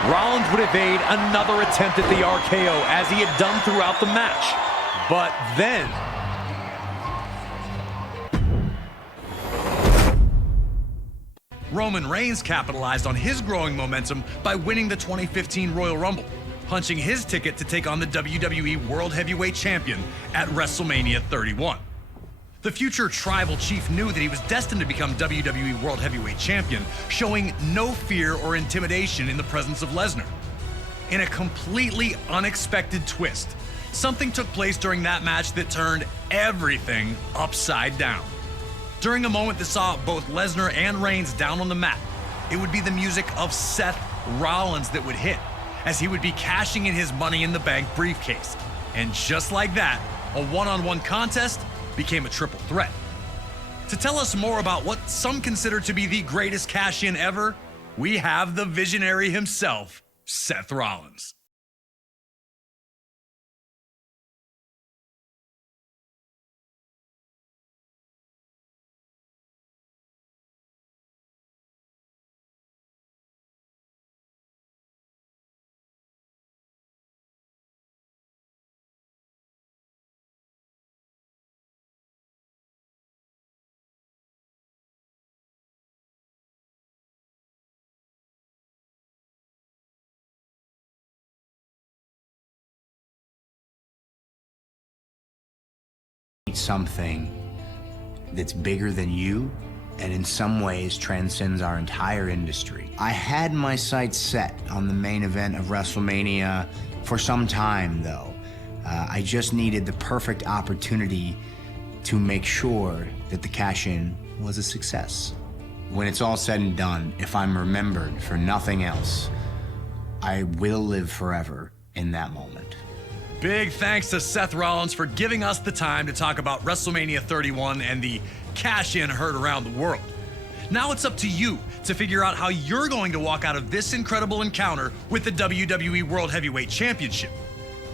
Rollins would evade another attempt at the RKO as he had done throughout the match. But then Roman Reigns capitalized on his growing momentum by winning the 2015 Royal Rumble, punching his ticket to take on the WWE World Heavyweight Champion at WrestleMania 31. The future tribal chief knew that he was destined to become WWE World Heavyweight Champion, showing no fear or intimidation in the presence of Lesnar. In a completely unexpected twist, something took place during that match that turned everything upside down. During a moment that saw both Lesnar and Reigns down on the mat, it would be the music of Seth Rollins that would hit, as he would be cashing in his Money in the Bank briefcase. And just like that, a one-on-one contest became a triple threat. To tell us more about what some consider to be the greatest cash-in ever, we have the visionary himself, Seth Rollins. Something that's bigger than you and in some ways transcends our entire industry. I had my sights set on the main event of WrestleMania for some time, though. I just needed the perfect opportunity to make sure that the cash-in was a success. When it's all said and done, if I'm remembered for nothing else, I will live forever in that moment. Big thanks to Seth Rollins for giving us the time to talk about WrestleMania 31 and the cash-in heard around the world. Now it's up to you to figure out how you're going to walk out of this incredible encounter with the WWE World Heavyweight Championship.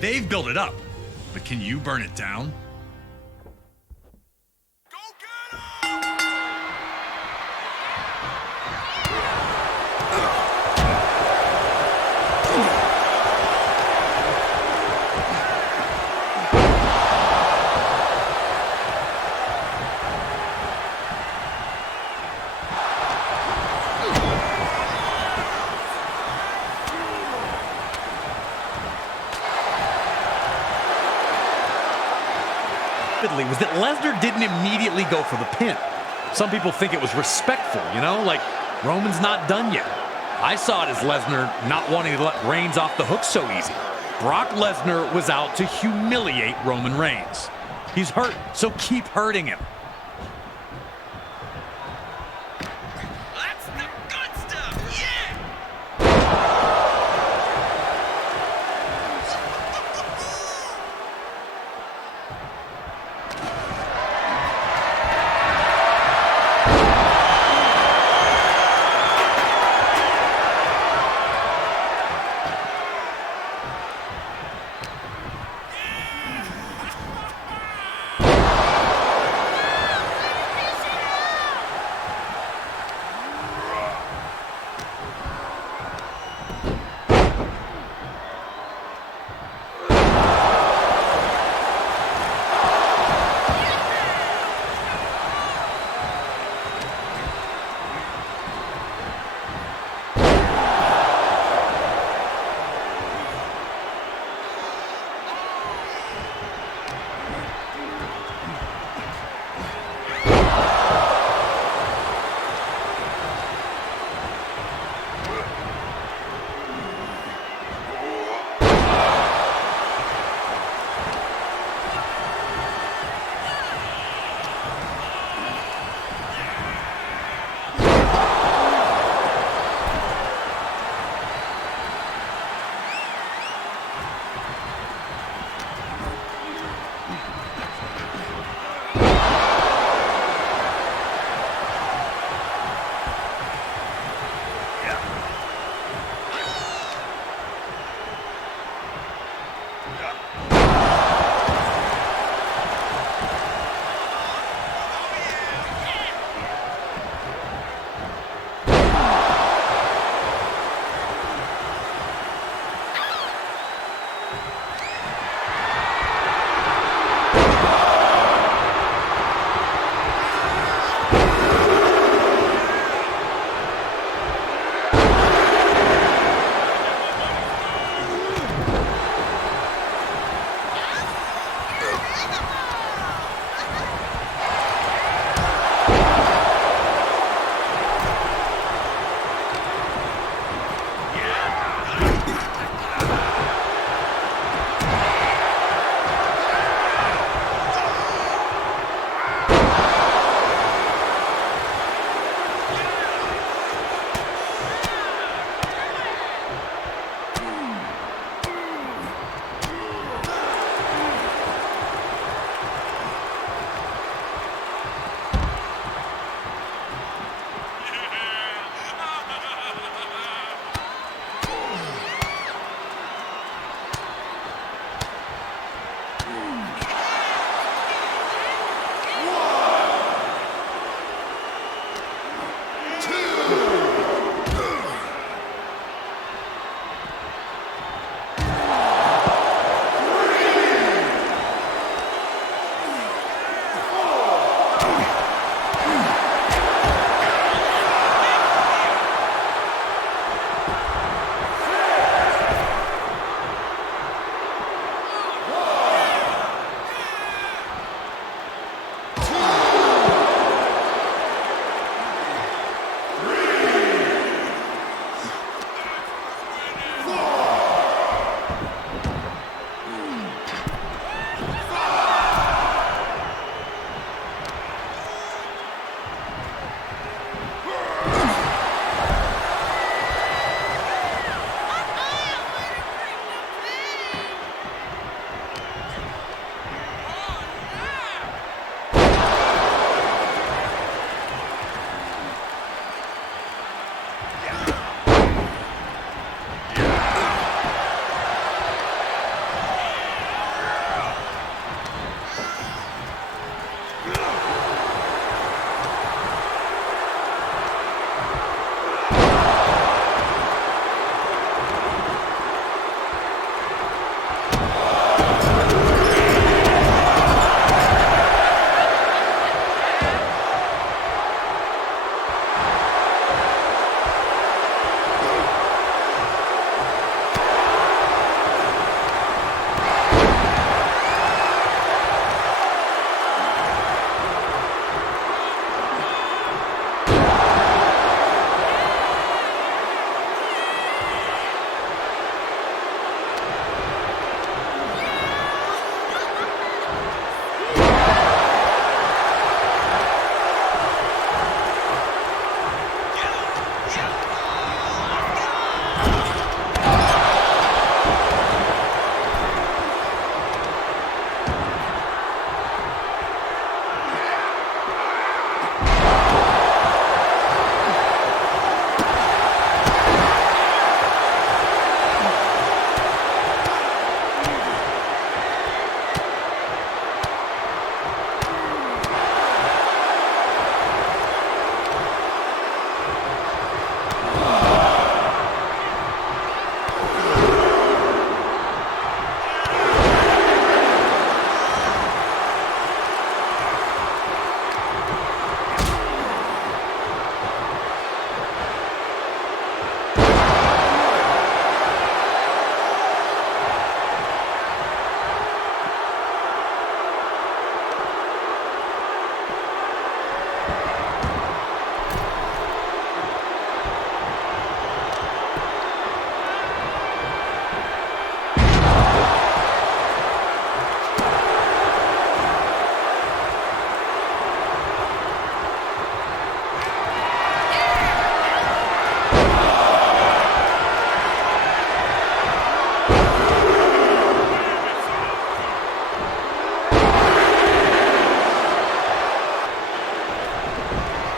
They've built it up, but can you burn it down? Was that Lesnar didn't immediately go for the pin. Some people think it was respectful, you know, like Roman's not done yet. I saw it as Lesnar not wanting to let Reigns off the hook so easy. Brock Lesnar was out to humiliate Roman Reigns. He's hurt, so keep hurting him. That's the good stuff, yeah!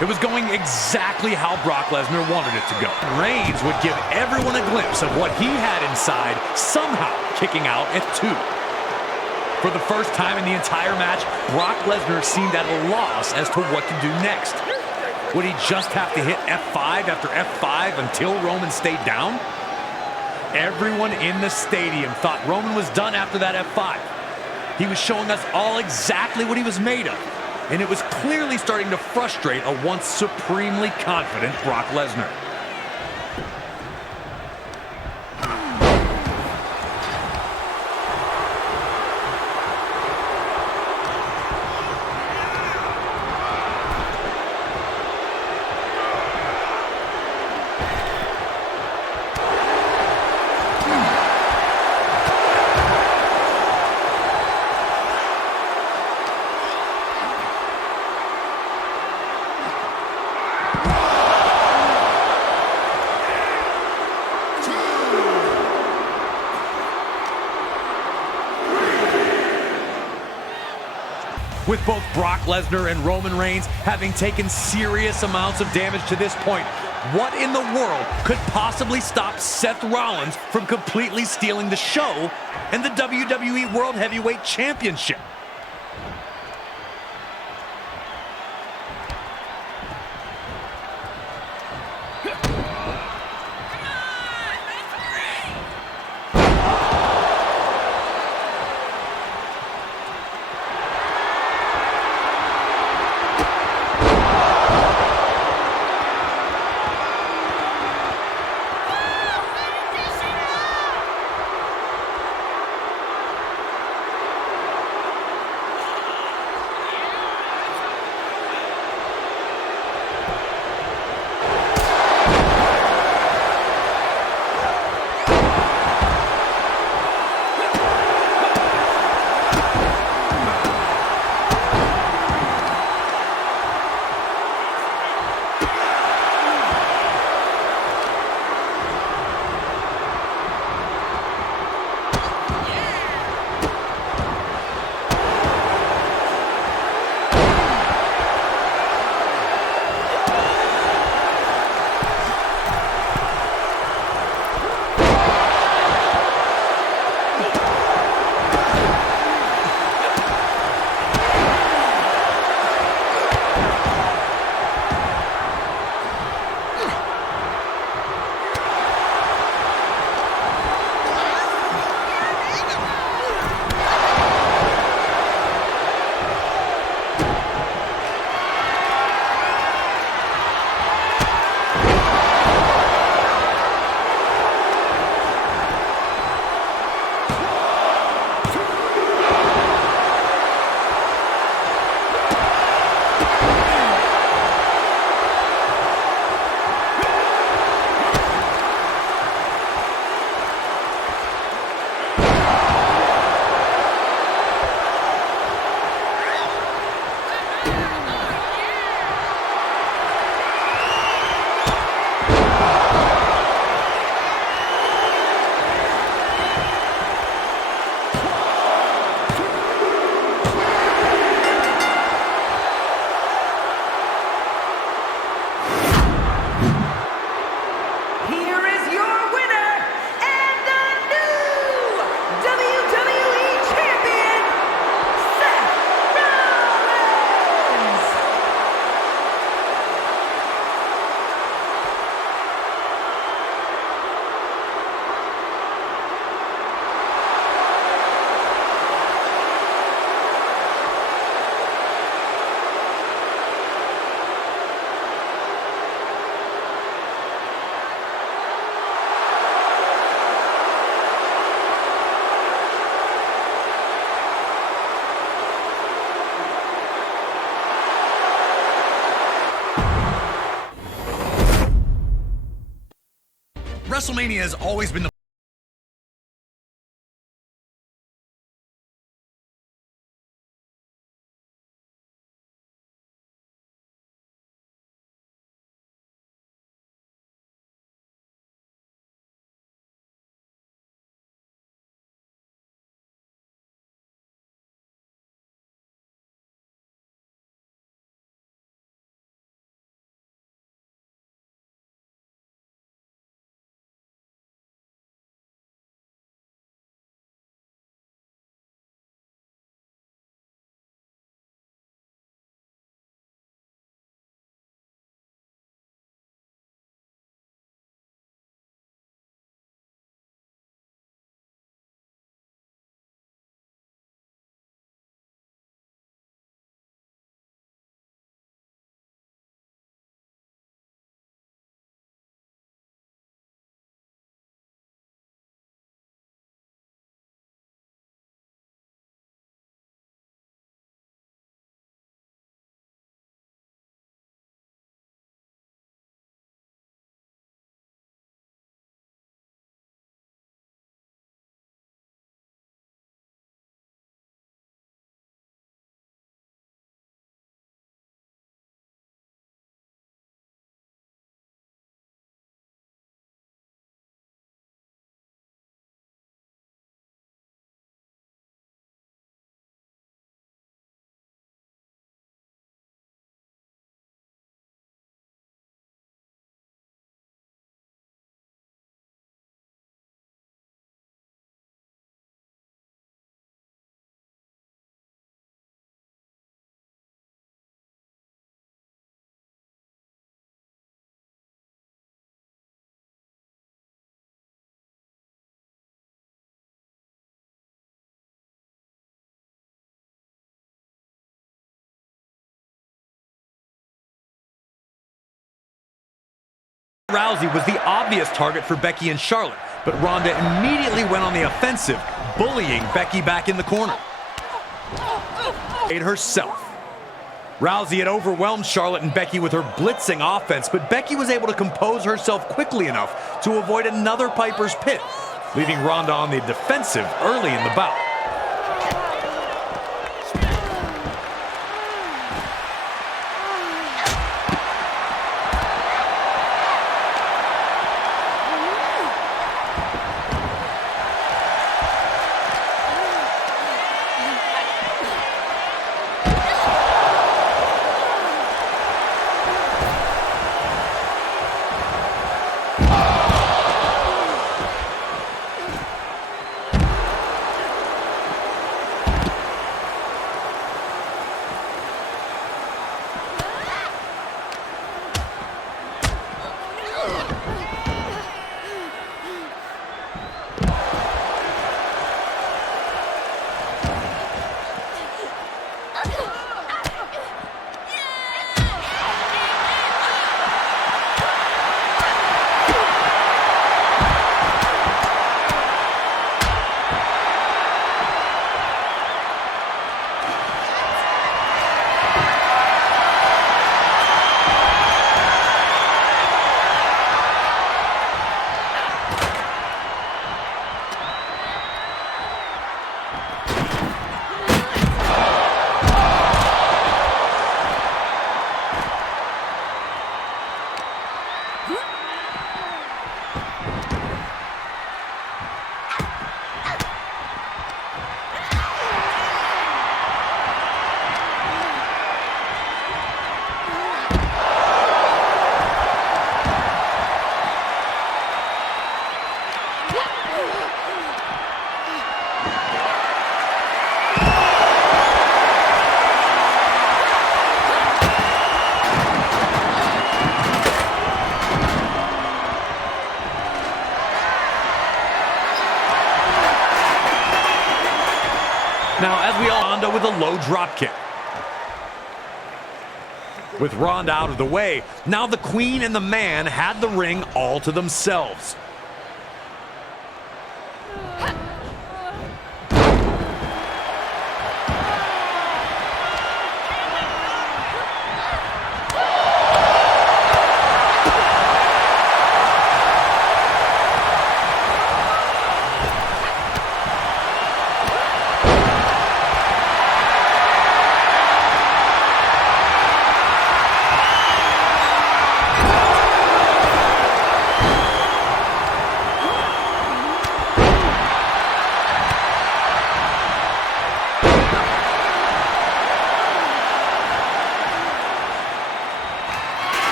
It was going exactly how Brock Lesnar wanted it to go. Reigns would give everyone a glimpse of what he had inside, somehow kicking out at 2. For the first time in the entire match, Brock Lesnar seemed at a loss as to what to do next. Would he just have to hit F5 after F5 until Roman stayed down? Everyone in the stadium thought Roman was done after that F5. He was showing us all exactly what he was made of, and it was clearly starting to frustrate a once supremely confident Brock Lesnar. With both Brock Lesnar and Roman Reigns having taken serious amounts of damage to this point, what in the world could possibly stop Seth Rollins from completely stealing the show and the WWE World Heavyweight Championship? WrestleMania has always been the Rousey was the obvious target for Becky and Charlotte, but Ronda immediately went on the offensive, bullying Becky back in the corner. Herself. Rousey had overwhelmed Charlotte and Becky with her blitzing offense, but Becky was able to compose herself quickly enough to avoid another Piper's Pit, leaving Ronda on the defensive early in the bout. Now, as we all Ronda with a low drop kick. With Ronda out of the way, now the Queen and the Man had the ring all to themselves.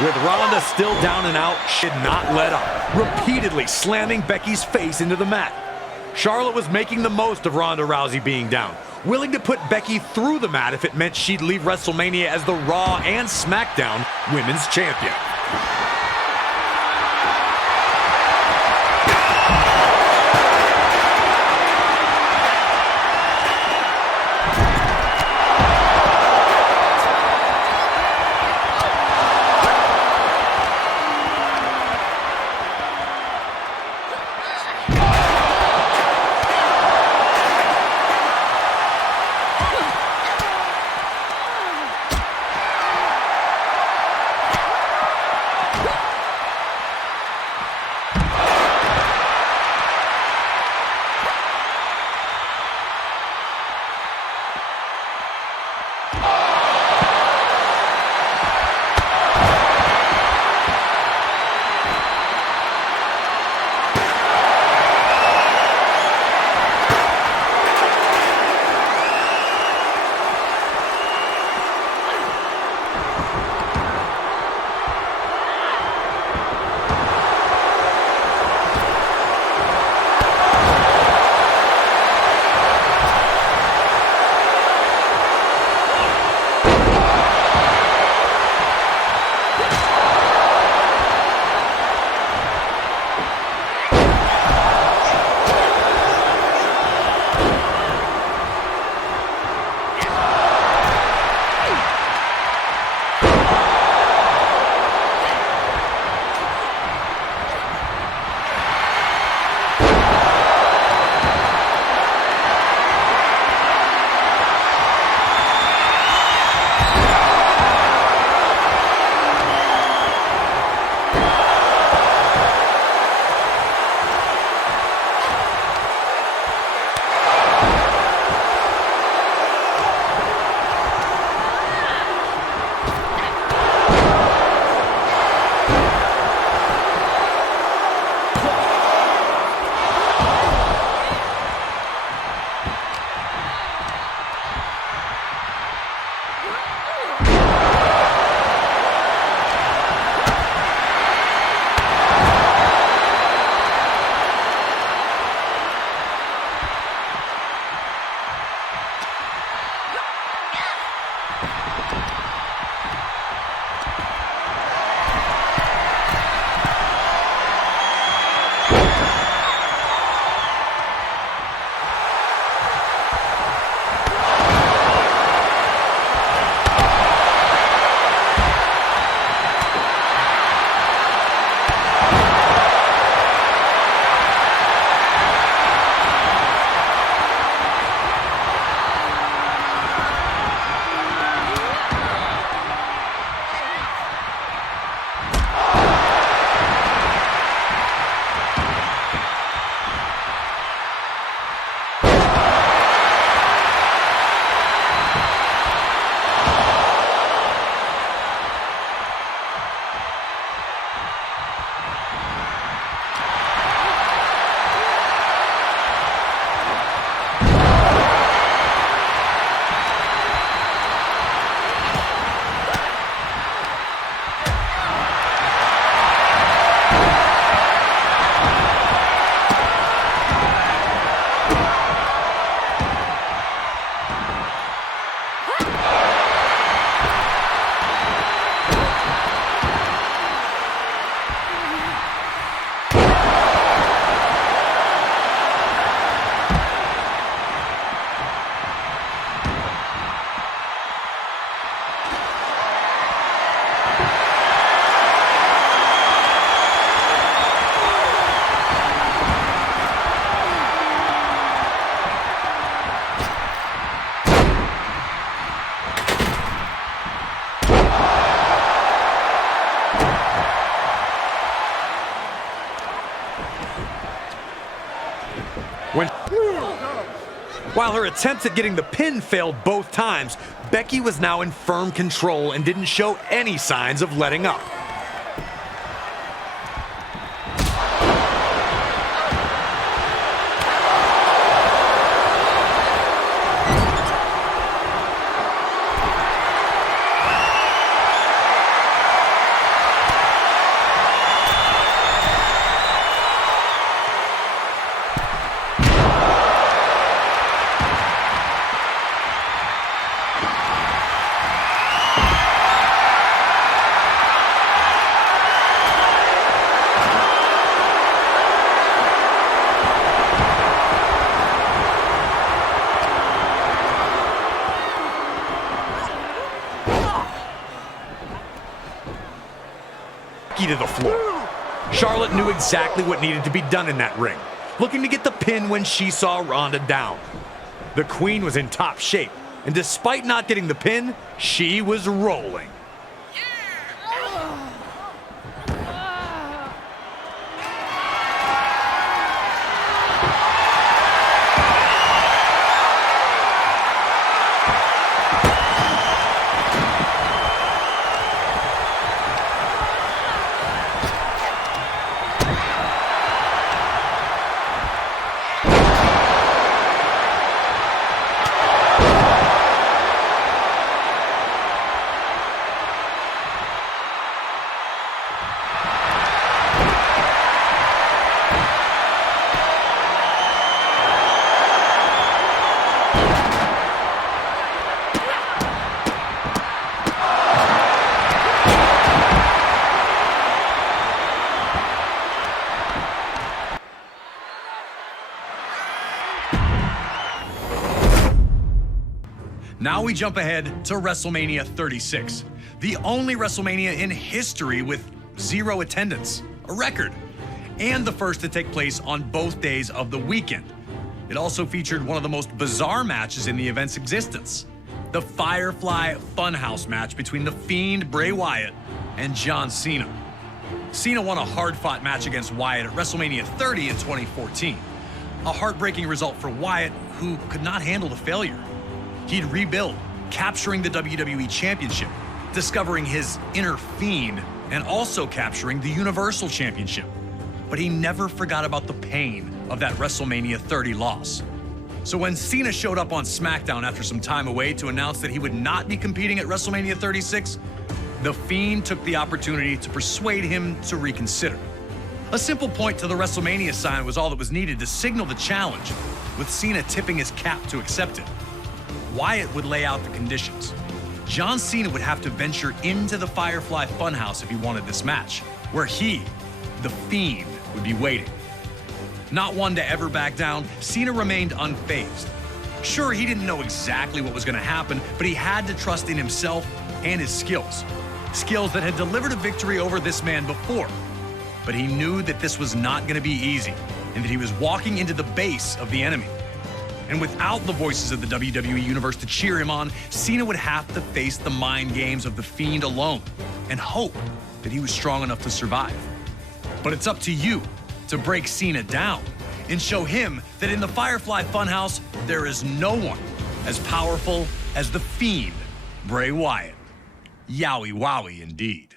With Ronda still down and out, she did not let up, repeatedly slamming Becky's face into the mat. Charlotte was making the most of Ronda Rousey being down, willing to put Becky through the mat if it meant she'd leave WrestleMania as the Raw and SmackDown Women's Champion. While her attempts at getting the pin failed both times, Becky was now in firm control and didn't show any signs of letting up. To the floor. Charlotte knew exactly what needed to be done in that ring, looking to get the pin when she saw Ronda down. The Queen was in top shape, and despite not getting the pin, she was rolling. Now we jump ahead to WrestleMania 36, the only WrestleMania in history with 0 attendance, a record, and the first to take place on both days of the weekend. It also featured one of the most bizarre matches in the event's existence, the Firefly Funhouse match between the Fiend Bray Wyatt and John Cena. Cena won a hard-fought match against Wyatt at WrestleMania 30 in 2014, a heartbreaking result for Wyatt, who could not handle the failure. He'd rebuild, capturing the WWE Championship, discovering his inner Fiend, and also capturing the Universal Championship. But he never forgot about the pain of that WrestleMania 30 loss. So when Cena showed up on SmackDown after some time away to announce that he would not be competing at WrestleMania 36, the Fiend took the opportunity to persuade him to reconsider. A simple point to the WrestleMania sign was all that was needed to signal the challenge, with Cena tipping his cap to accept it. Wyatt would lay out the conditions. John Cena would have to venture into the Firefly Funhouse if he wanted this match, where he, the Fiend, would be waiting. Not one to ever back down, Cena remained unfazed. Sure, he didn't know exactly what was going to happen, but he had to trust in himself and his skills. Skills that had delivered a victory over this man before. But he knew that this was not going to be easy, and that he was walking into the base of the enemy. And without the voices of the WWE Universe to cheer him on, Cena would have to face the mind games of the Fiend alone and hope that he was strong enough to survive. But it's up to you to break Cena down and show him that in the Firefly Funhouse, there is no one as powerful as the Fiend, Bray Wyatt. Yowie wowie indeed.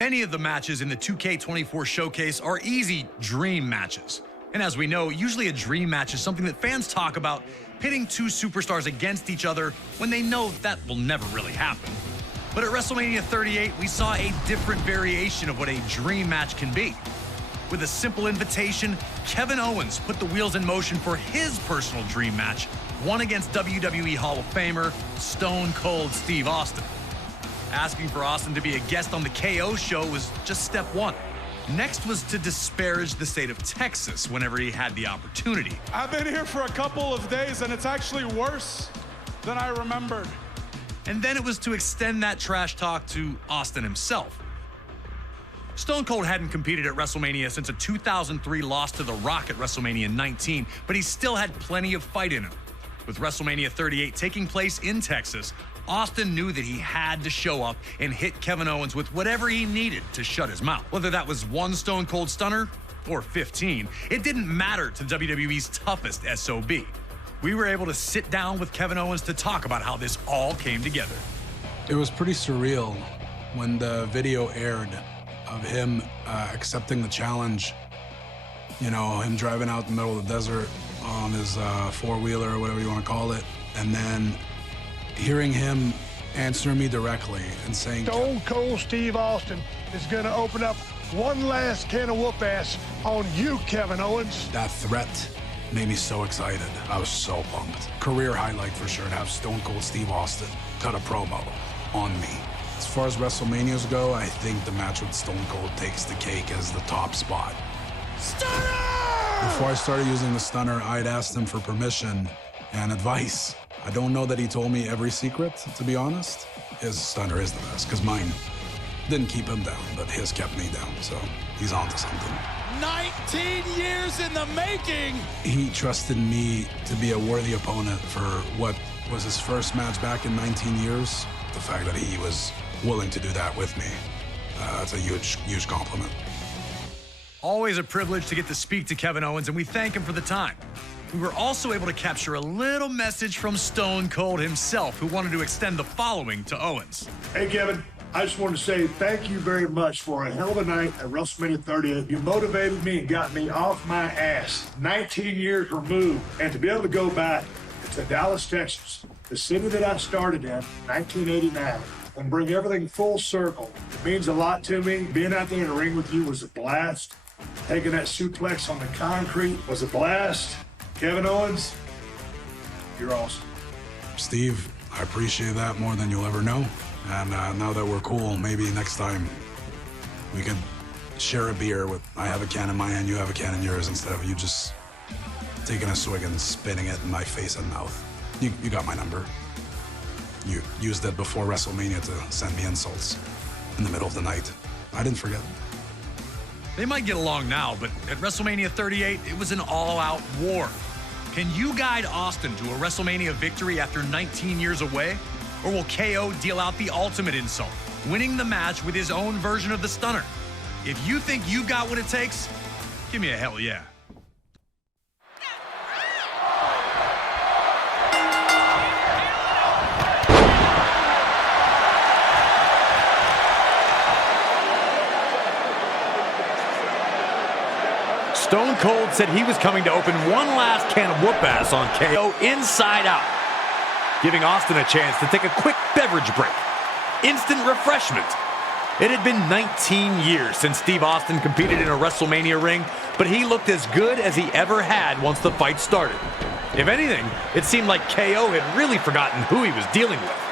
Many of the matches in the 2K24 showcase are easy dream matches. And as we know, usually a dream match is something that fans talk about, pitting two superstars against each other when they know that will never really happen. But at WrestleMania 38, we saw a different variation of what a dream match can be. With a simple invitation, Kevin Owens put the wheels in motion for his personal dream match, one against WWE Hall of Famer, Stone Cold Steve Austin. Asking for Austin to be a guest on the KO show was just step one. Next was to disparage the state of Texas whenever he had the opportunity. I've been here for a couple of days and it's actually worse than I remembered. And then it was to extend that trash talk to Austin himself. Stone Cold hadn't competed at WrestleMania since a 2003 loss to The Rock at WrestleMania 19, but he still had plenty of fight in him. With WrestleMania 38 taking place in Texas, Austin knew that he had to show up and hit Kevin Owens with whatever he needed to shut his mouth. Whether that was one Stone Cold Stunner or 15, it didn't matter to WWE's toughest SOB. We were able to sit down with Kevin Owens to talk about how this all came together. It was pretty surreal when the video aired of him accepting the challenge. You know, him driving out in the middle of the desert on his four-wheeler or whatever you want to call it, and then hearing him answer me directly and saying, Stone Cold Steve Austin is going to open up one last can of whoop ass on you, Kevin Owens. That threat made me so excited. I was so pumped. Career highlight for sure to have Stone Cold Steve Austin cut a promo on me. As far as WrestleManias go, I think the match with Stone Cold takes the cake as the top spot. Stunner! Before I started using the stunner, I'd asked him for permission and advice. I don't know that he told me every secret, to be honest. His stunner is the best, because mine didn't keep him down, but his kept me down, so he's onto something. 19 years in the making! He trusted me to be a worthy opponent for what was his first match back in 19 years. The fact that he was willing to do that with me, that's a huge, huge compliment. Always a privilege to get to speak to Kevin Owens, and we thank him for the time. We were also able to capture a little message from Stone Cold himself, who wanted to extend the following to Owens. Hey, Kevin. I just wanted to say thank you very much for a hell of a night at WrestleMania 38. You motivated me and got me off my ass 19 years removed. And to be able to go back to Dallas, Texas, the city that I started in 1989, and bring everything full circle, it means a lot to me. Being out there in the ring with you was a blast. Taking that suplex on the concrete was a blast. Kevin Owens, you're awesome. Steve, I appreciate that more than you'll ever know. And now that we're cool, maybe next time we could share a beer with, I have a can in my hand, you have a can in yours, instead of you just taking a swig and spitting it in my face and mouth. You got my number. You used it before WrestleMania to send me insults in the middle of the night. I didn't forget. They might get along now, but at WrestleMania 38, it was an all-out war. Can you guide Austin to a WrestleMania victory after 19 years away? Or will KO deal out the ultimate insult, winning the match with his own version of the stunner? If you think you got what it takes, give me a hell yeah. Stone Cold said he was coming to open one last can of whoop-ass on KO inside out, giving Austin a chance to take a quick beverage break. Instant refreshment. It had been 19 years since Steve Austin competed in a WrestleMania ring, but he looked as good as he ever had once the fight started. If anything, it seemed like KO had really forgotten who he was dealing with.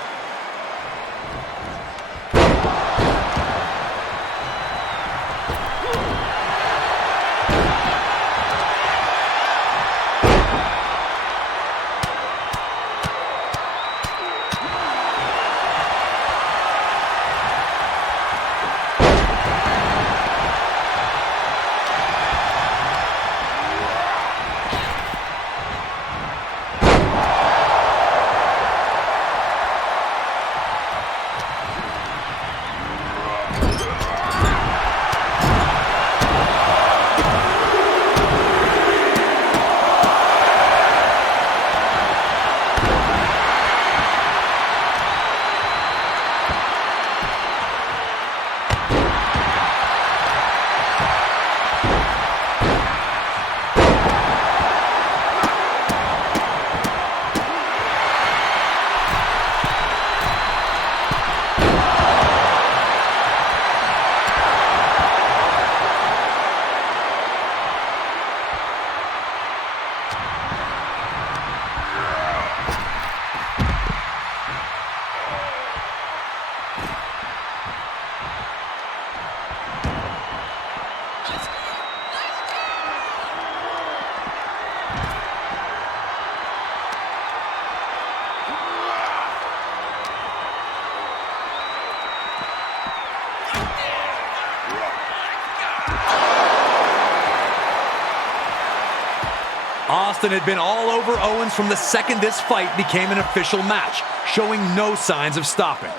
Austin had been all over Owens from the second this fight became an official match, showing no signs of stopping.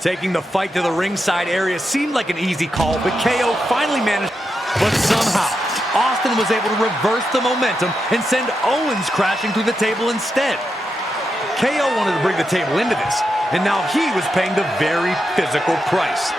Taking the fight to the ringside area seemed like an easy call, but KO finally managed. But somehow, Austin was able to reverse the momentum and send Owens crashing through the table instead. KO wanted to bring the table into this, and now he was paying the very physical price.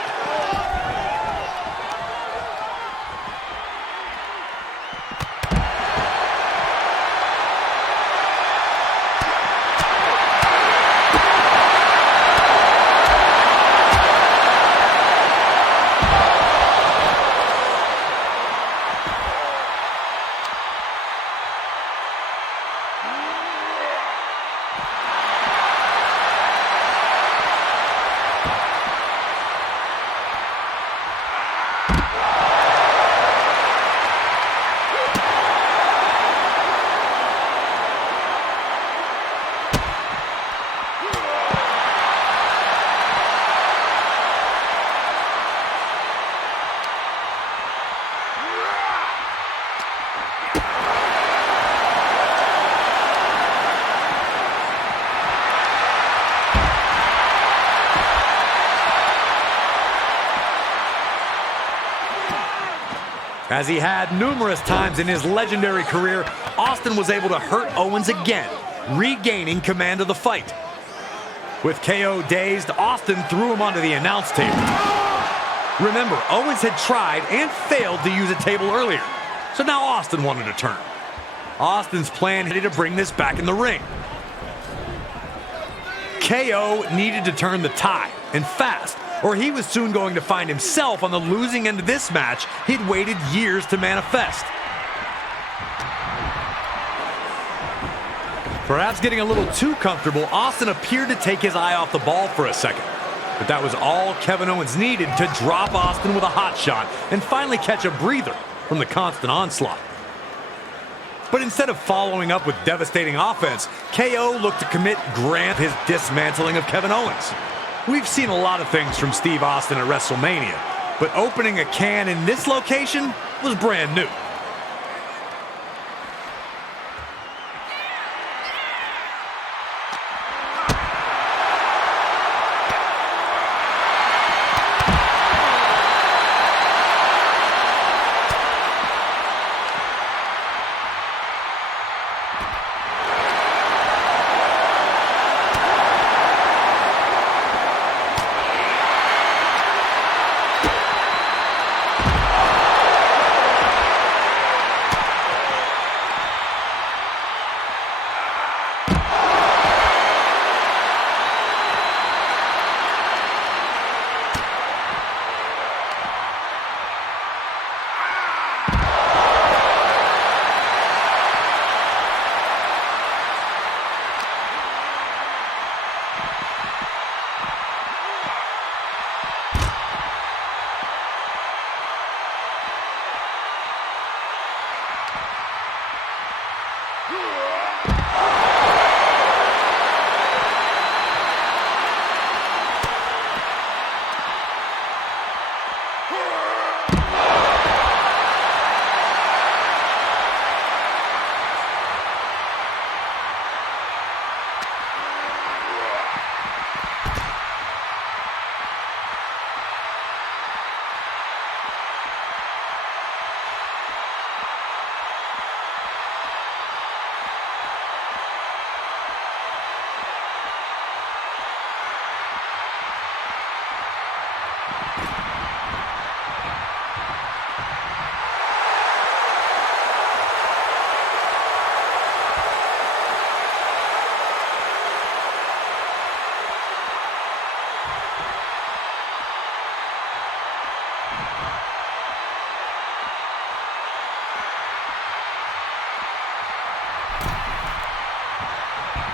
As he had numerous times in his legendary career, Austin was able to hurt Owens again, regaining command of the fight. With KO dazed, Austin threw him onto the announce table. Remember, Owens had tried and failed to use a table earlier, so now Austin wanted to turn. Austin's plan had to bring this back in the ring. KO needed to turn the tide, and fast, or he was soon going to find himself on the losing end of this match he'd waited years to manifest. Perhaps getting a little too comfortable, Austin appeared to take his eye off the ball for a second. But that was all Kevin Owens needed to drop Austin with a hot shot and finally catch a breather from the constant onslaught. But instead of following up with devastating offense, KO looked to commit his dismantling of Kevin Owens. We've seen a lot of things from Steve Austin at WrestleMania, but opening a can in this location was brand new.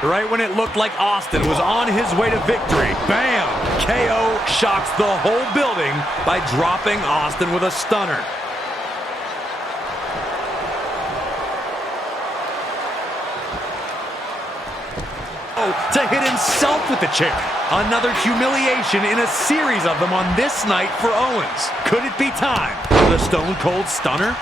Right when it looked like Austin was on his way to victory, bam! KO shocks the whole building by dropping Austin with a stunner. To hit himself with the chair. Another humiliation in a series of them on this night for Owens. Could it be time for the Stone Cold Stunner?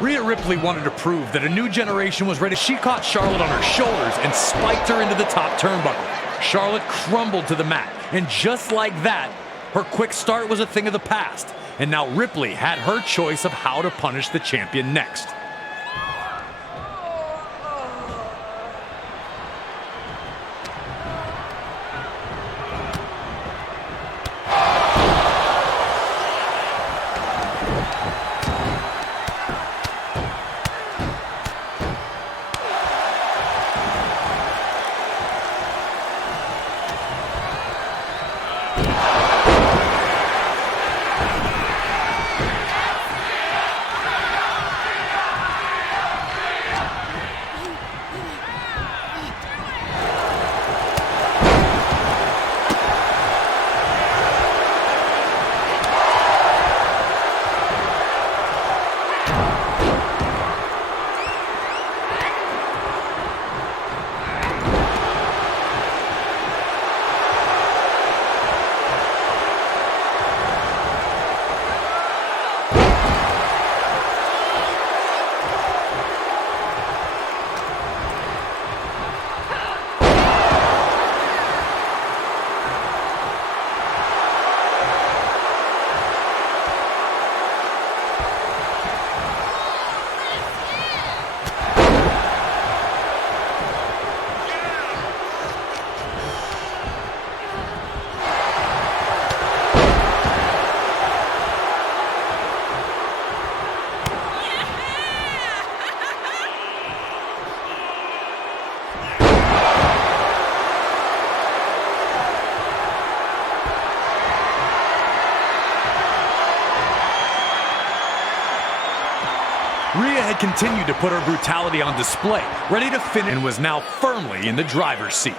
Rhea Ripley wanted to prove that a new generation was ready. She caught Charlotte on her shoulders and spiked her into the top turnbuckle. Charlotte crumbled to the mat, and just like that, her quick start was a thing of the past. And now Ripley had her choice of how to punish the champion next. Rhea had continued to put her brutality on display, ready to finish, and was now firmly in the driver's seat.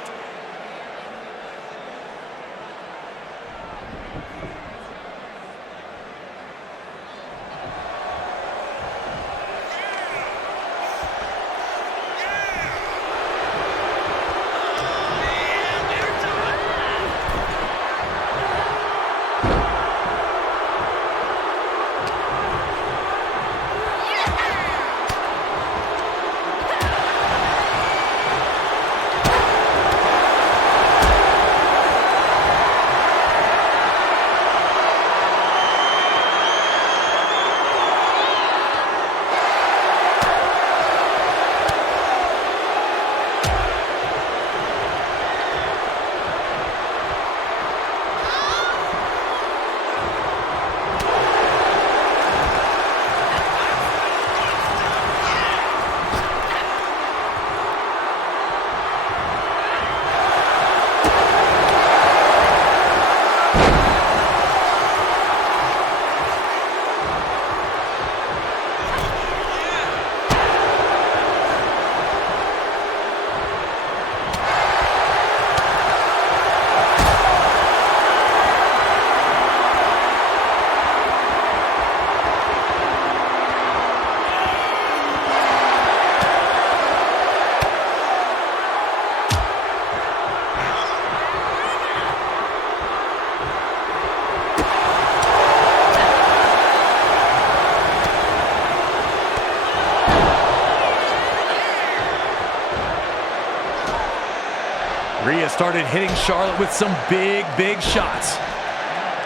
Rhea started hitting Charlotte with some big shots.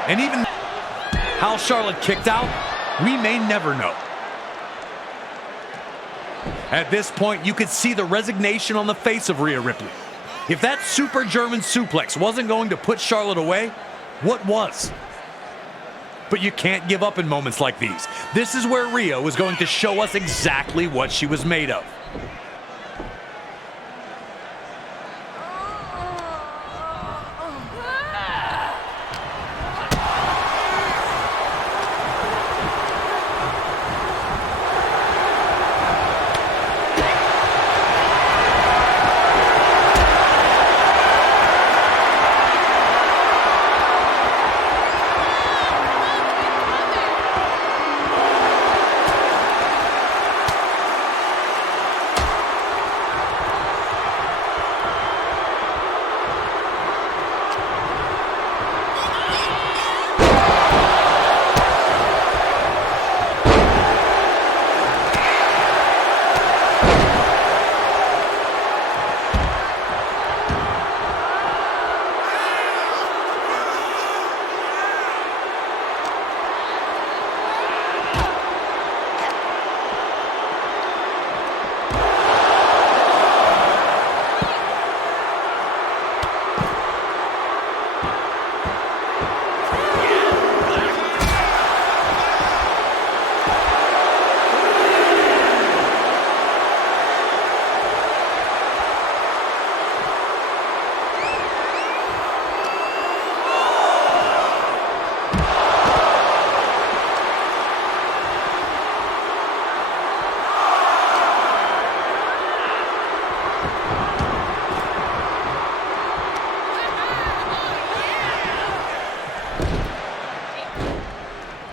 And even how Charlotte kicked out, we may never know. At this point, you could see the resignation on the face of Rhea Ripley. If that super German suplex wasn't going to put Charlotte away, what was? But you can't give up in moments like these. This is where Rhea was going to show us exactly what she was made of.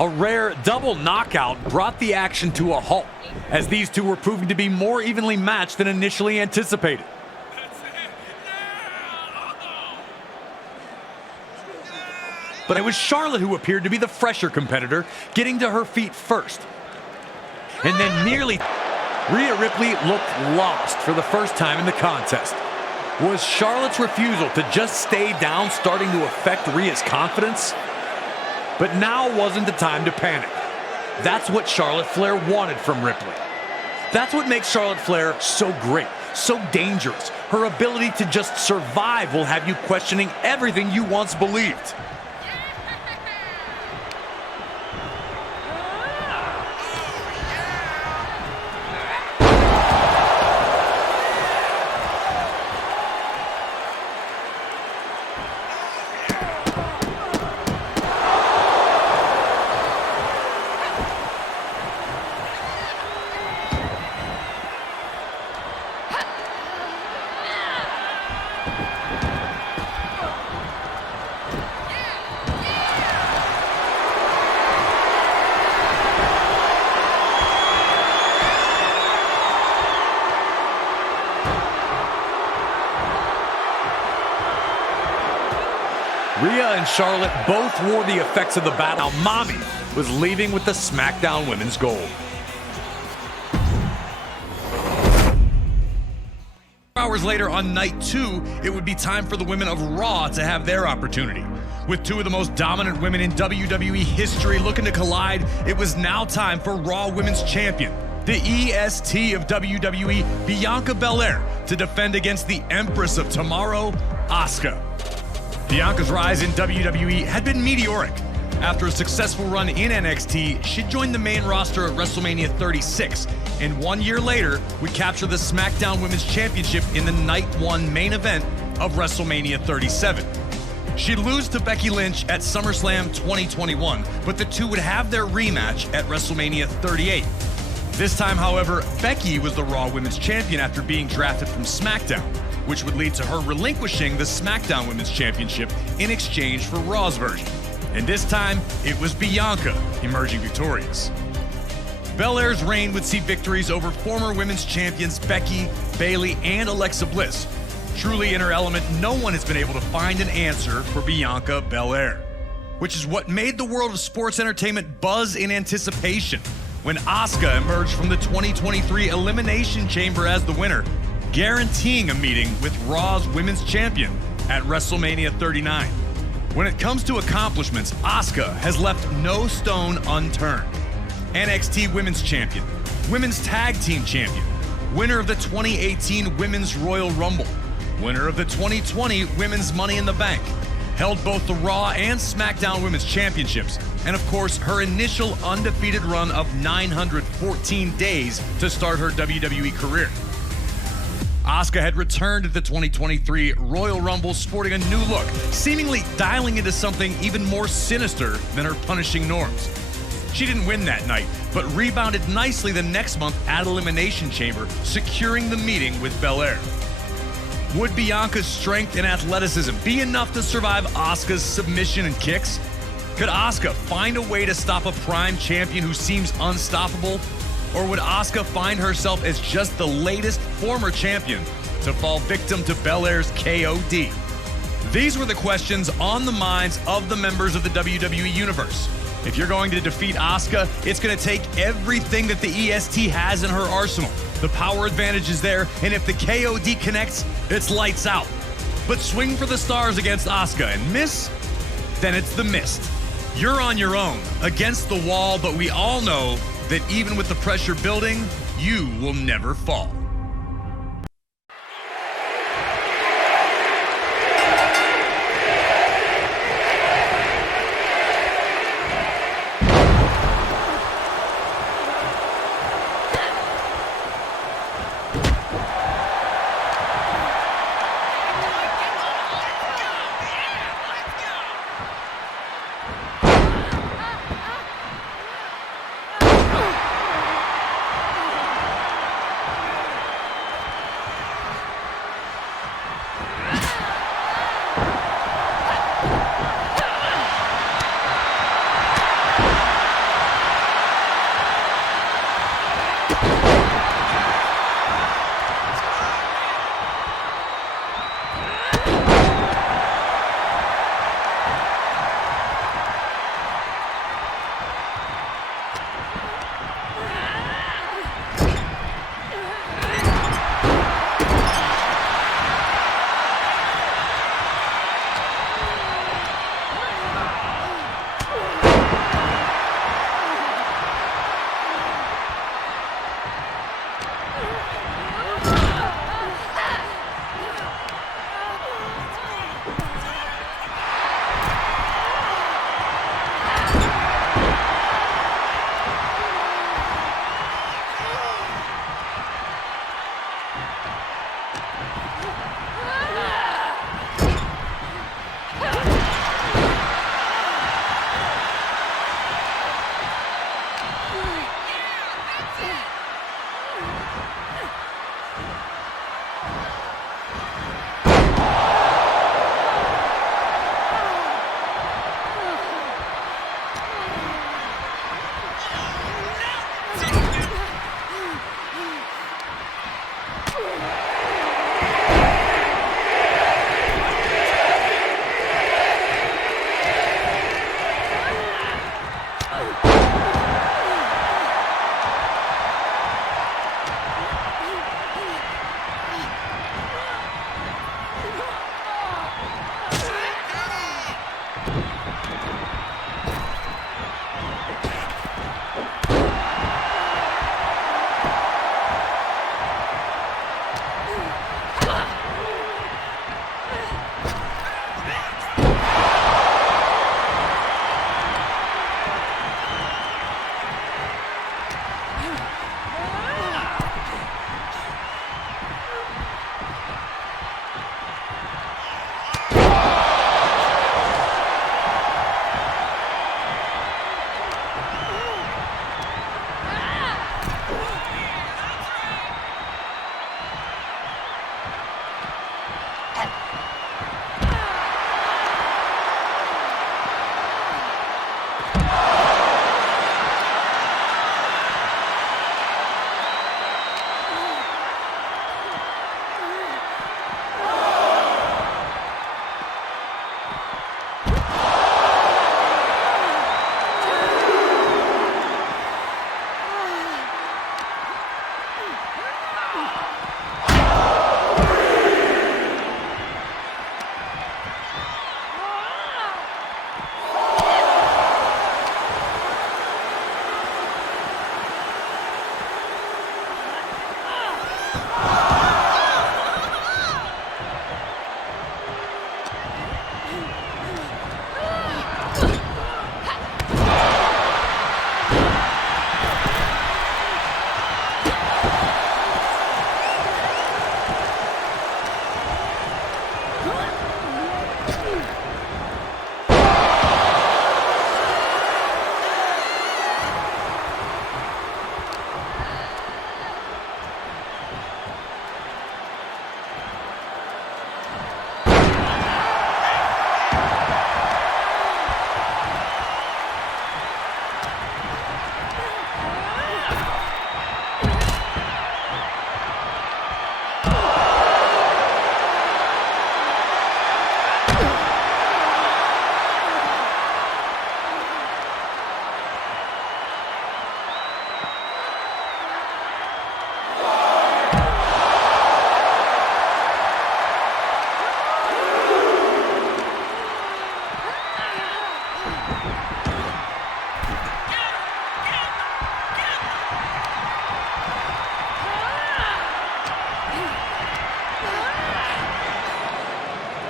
A rare double knockout brought the action to a halt, as these two were proving to be more evenly matched than initially anticipated. But it was Charlotte who appeared to be the fresher competitor, getting to her feet first. And then nearly... Rhea Ripley looked lost for the first time in the contest. Was Charlotte's refusal to just stay down starting to affect Rhea's confidence? But now wasn't the time to panic. That's what Charlotte Flair wanted from Ripley. That's what makes Charlotte Flair so great, so dangerous. Her ability to just survive will have you questioning everything you once believed. Rhea and Charlotte both wore the effects of the battle. Now, Mommy was leaving with the SmackDown Women's Gold. Hours later on night 2, it would be time for the women of Raw to have their opportunity. With two of the most dominant women in WWE history looking to collide, it was now time for Raw Women's Champion, the EST of WWE, Bianca Belair, to defend against the Empress of Tomorrow, Asuka. Bianca's rise in WWE had been meteoric. After a successful run in NXT, she joined the main roster at WrestleMania 36, and 1 year later would capture the SmackDown Women's Championship in the Night 1 main event of WrestleMania 37. She'd lose to Becky Lynch at SummerSlam 2021, but the two would have their rematch at WrestleMania 38. This time, however, Becky was the Raw Women's Champion after being drafted from SmackDown, which would lead to her relinquishing the SmackDown Women's Championship in exchange for Raw's version. And this time, it was Bianca emerging victorious. Belair's reign would see victories over former women's champions Becky, Bayley, and Alexa Bliss. Truly in her element, no one has been able to find an answer for Bianca Belair, which is what made the world of sports entertainment buzz in anticipation when Asuka emerged from the 2023 Elimination Chamber as the winner, guaranteeing a meeting with Raw's women's champion at WrestleMania 39. When it comes to accomplishments, Asuka has left no stone unturned. NXT Women's Champion, Women's Tag Team Champion, winner of the 2018 Women's Royal Rumble, winner of the 2020 Women's Money in the Bank, held both the Raw and SmackDown Women's Championships, and of course, her initial undefeated run of 914 days to start her WWE career. Asuka had returned at the 2023 Royal Rumble sporting a new look, seemingly dialing into something even more sinister than her punishing norms. She didn't win that night, but rebounded nicely the next month at Elimination Chamber, securing the meeting with Belair. Would Bianca's strength and athleticism be enough to survive Asuka's submission and kicks? Could Asuka find a way to stop a prime champion who seems unstoppable? Or would Asuka find herself as just the latest former champion to fall victim to Belair's KOD? These were the questions on the minds of the members of the WWE Universe. If you're going to defeat Asuka, it's going to take everything that the EST has in her arsenal. The power advantage is there, and if the KOD connects, it's lights out. But swing for the stars against Asuka and miss? Then it's the mist. You're on your own, against the wall, but we all know that even with the pressure building, you will never fall.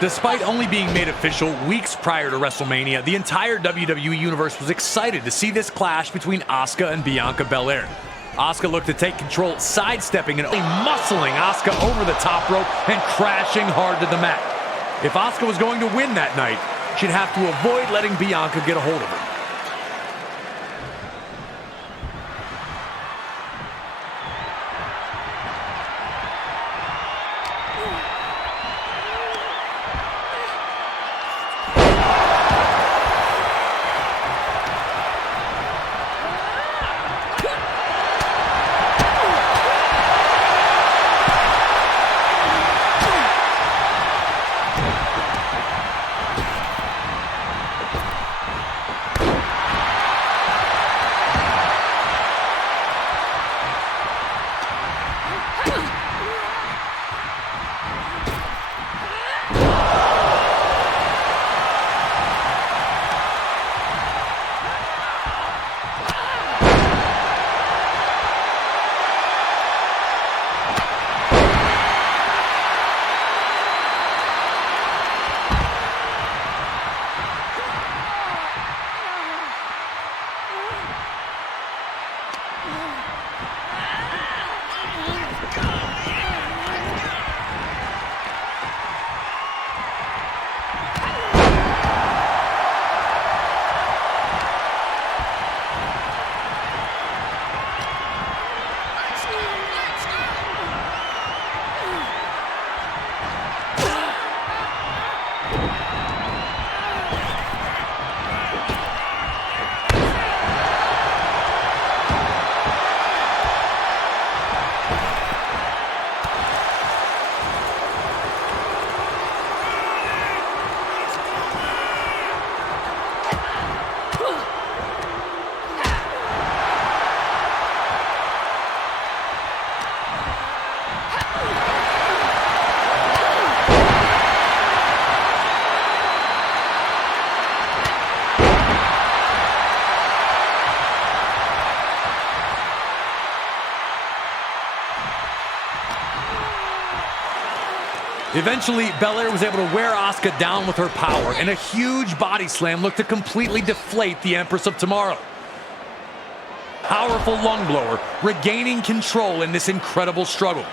Despite only being made official weeks prior to WrestleMania, the entire WWE Universe was excited to see this clash between Asuka and Bianca Belair. Asuka looked to take control, sidestepping and muscling Asuka over the top rope and crashing hard to the mat. If Asuka was going to win that night, she'd have to avoid letting Bianca get a hold of her. Eventually, Belair was able to wear Asuka down with her power, and a huge body slam looked to completely deflate the Empress of Tomorrow. Powerful lung blower, regaining control in this incredible struggle.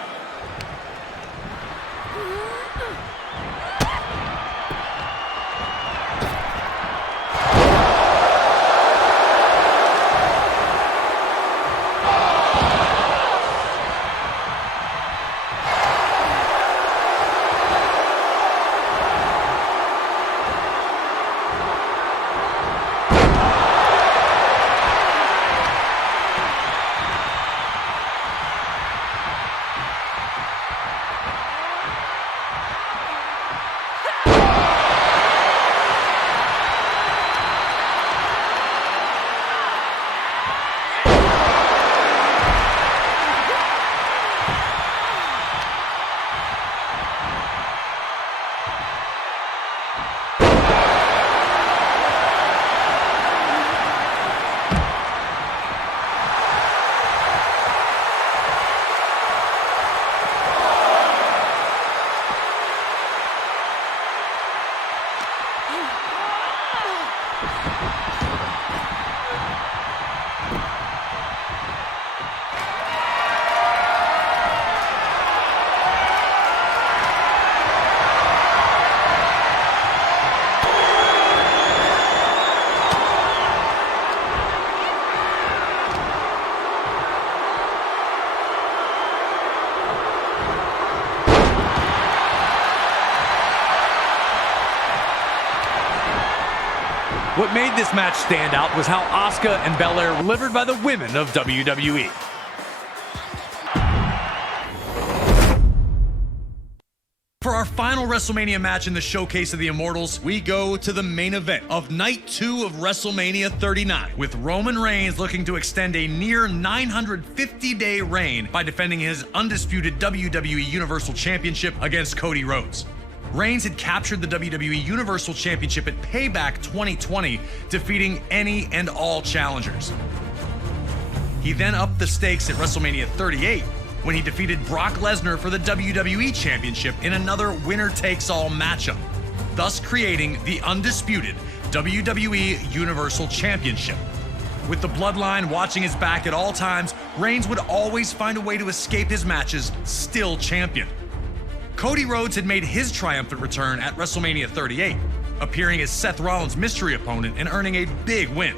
What made this match stand out was how Asuka and Belair were delivered by the women of WWE. For our final WrestleMania match in the Showcase of the Immortals, we go to the main event of Night 2 of WrestleMania 39, with Roman Reigns looking to extend a near 950-day reign by defending his undisputed WWE Universal Championship against Cody Rhodes. Reigns had captured the WWE Universal Championship at Payback 2020, defeating any and all challengers. He then upped the stakes at WrestleMania 38 when he defeated Brock Lesnar for the WWE Championship in another winner-takes-all matchup, thus creating the undisputed WWE Universal Championship. With the Bloodline watching his back at all times, Reigns would always find a way to escape his matches still champion. Cody Rhodes had made his triumphant return at WrestleMania 38, appearing as Seth Rollins' mystery opponent and earning a big win.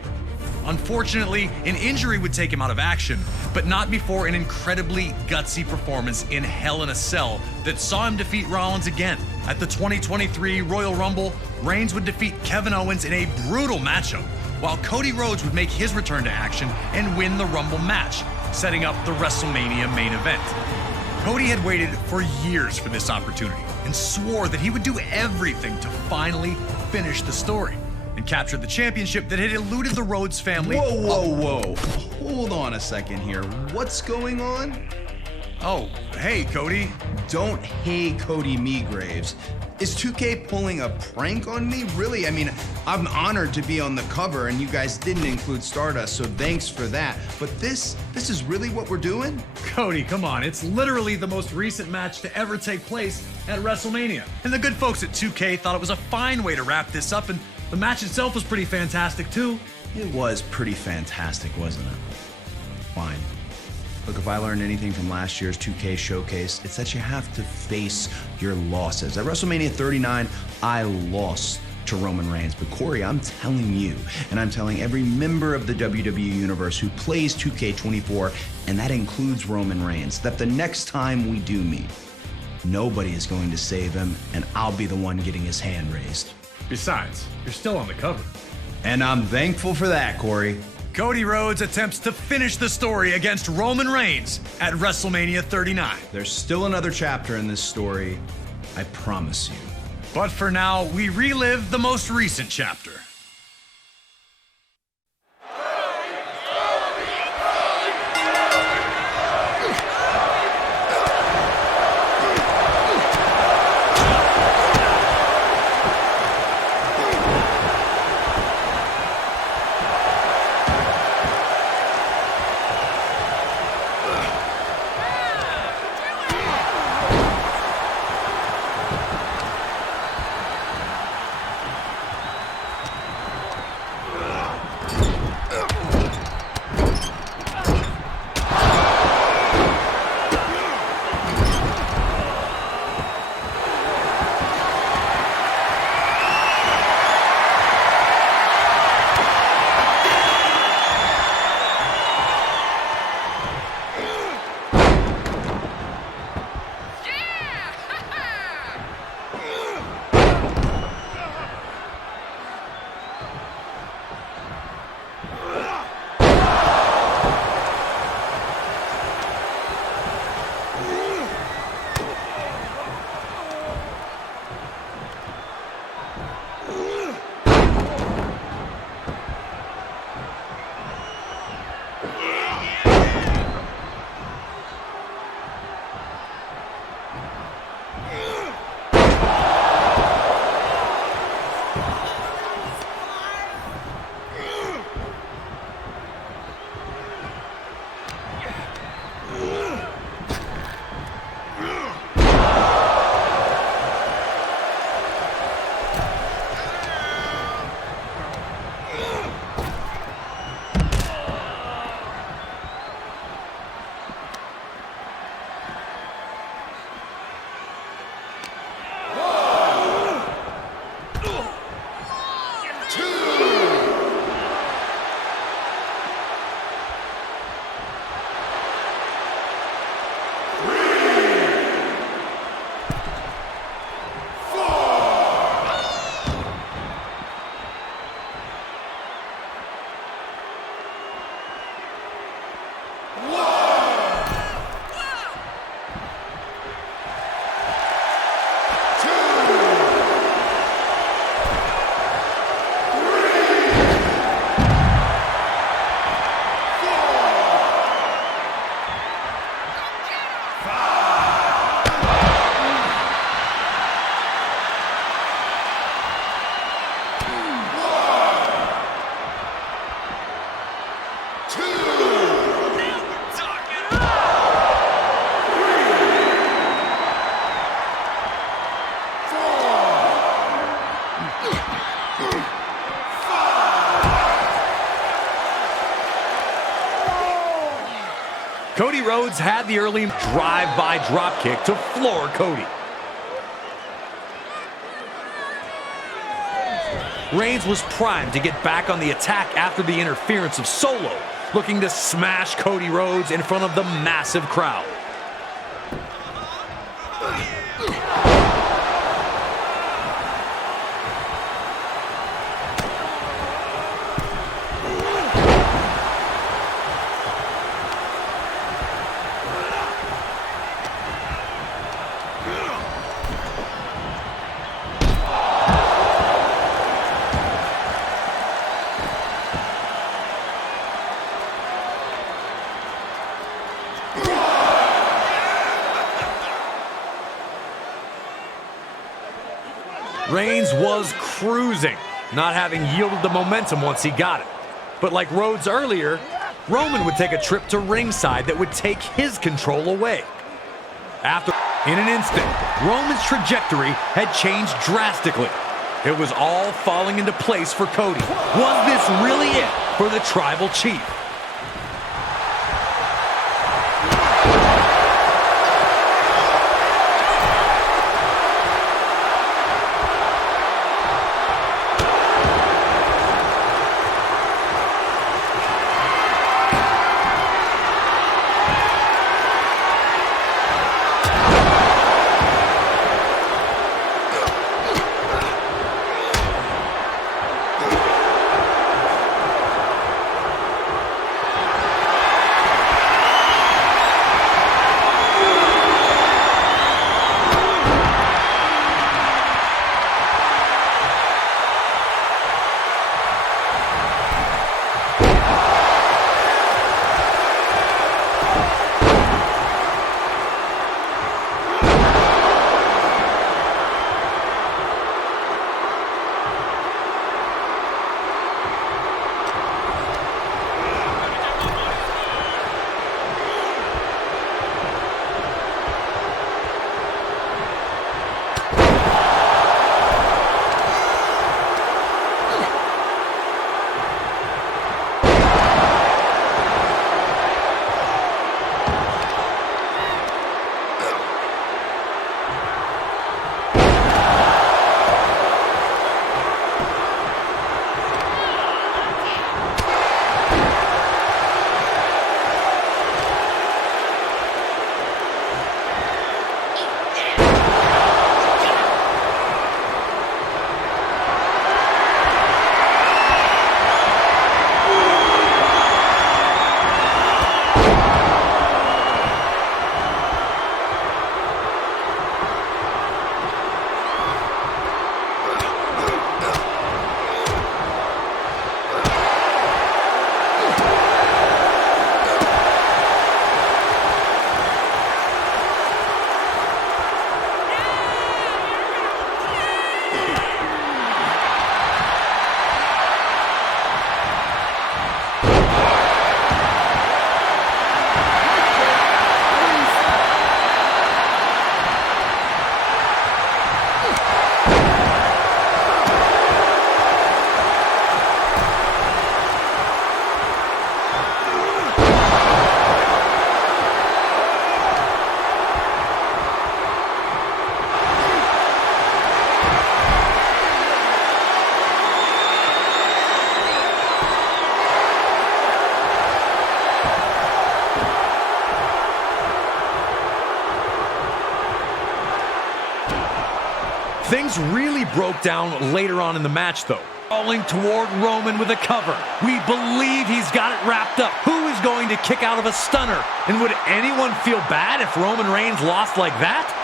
Unfortunately, an injury would take him out of action, but not before an incredibly gutsy performance in Hell in a Cell that saw him defeat Rollins again. At the 2023 Royal Rumble, Reigns would defeat Kevin Owens in a brutal matchup, while Cody Rhodes would make his return to action and win the Rumble match, setting up the WrestleMania main event. Cody had waited for years for this opportunity and swore that he would do everything to finally finish the story and capture the championship that had eluded the Rhodes family. Whoa. Hold on a second here. What's going on? Oh, hey, Cody. Don't hey Cody me, Graves. Is 2K pulling a prank on me? Really? I mean, I'm honored to be on the cover and you guys didn't include Stardust, so thanks for that. But this is really what we're doing? Cody, come on. It's literally the most recent match to ever take place at WrestleMania. And the good folks at 2K thought it was a fine way to wrap this up, and the match itself was pretty fantastic too. It was pretty fantastic, wasn't it? Fine. Look, if I learned anything from last year's 2K Showcase, it's that you have to face your losses. At WrestleMania 39, I lost to Roman Reigns. But Corey, I'm telling you, and I'm telling every member of the WWE Universe who plays 2K24, and that includes Roman Reigns, that the next time we do meet, nobody is going to save him, and I'll be the one getting his hand raised. Besides, you're still on the cover. And I'm thankful for that, Corey. Cody Rhodes attempts to finish the story against Roman Reigns at WrestleMania 39. There's still another chapter in this story, I promise you. But for now, we relive the most recent chapter. Cody Rhodes had the early drive-by dropkick to floor Cody. Reigns was primed to get back on the attack after the interference of Solo, looking to smash Cody Rhodes in front of the massive crowd. Reigns was cruising, not having yielded the momentum once he got it. But like Rhodes earlier, Roman would take a trip to ringside that would take his control away. In an instant, Roman's trajectory had changed drastically. It was all falling into place for Cody. Was this really it for the Tribal Chief? Things really broke down later on in the match, though. Falling toward Roman with a cover. We believe he's got it wrapped up. Who is going to kick out of a stunner? And would anyone feel bad if Roman Reigns lost like that?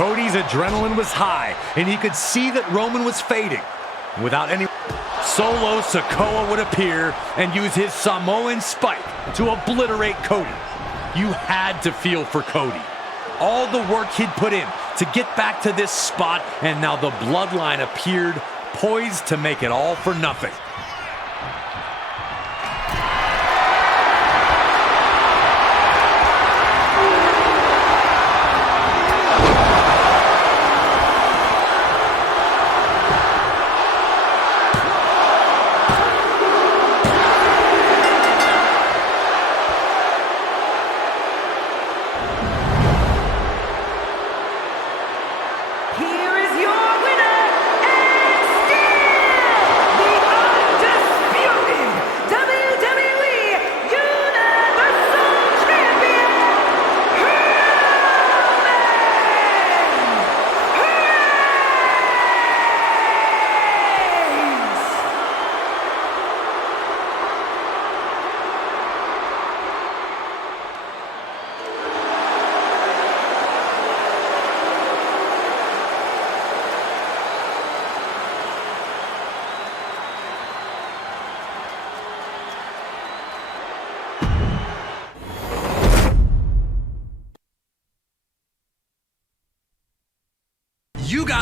Cody's adrenaline was high, and he could see that Roman was fading. Without any... Solo Sikoa would appear and use his Samoan spike to obliterate Cody. You had to feel for Cody. All the work he'd put in to get back to this spot, and now the bloodline appeared poised to make it all for nothing.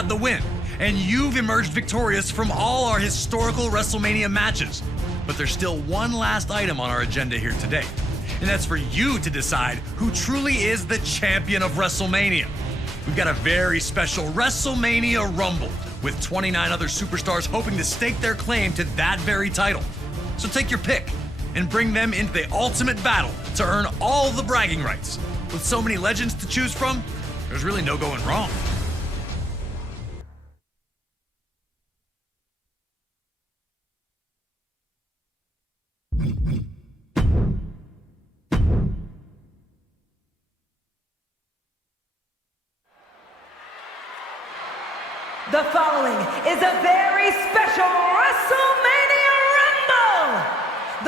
the win, and you've emerged victorious from all our historical WrestleMania matches. But there's still one last item on our agenda here today, and that's for you to decide who truly is the champion of WrestleMania. We've got a very special WrestleMania Rumble with 29 other superstars hoping to stake their claim to that very title. So take your pick and bring them into the ultimate battle to earn all the bragging rights. With so many legends to choose from, there's really no going wrong. The following is a very special WrestleMania Rumble!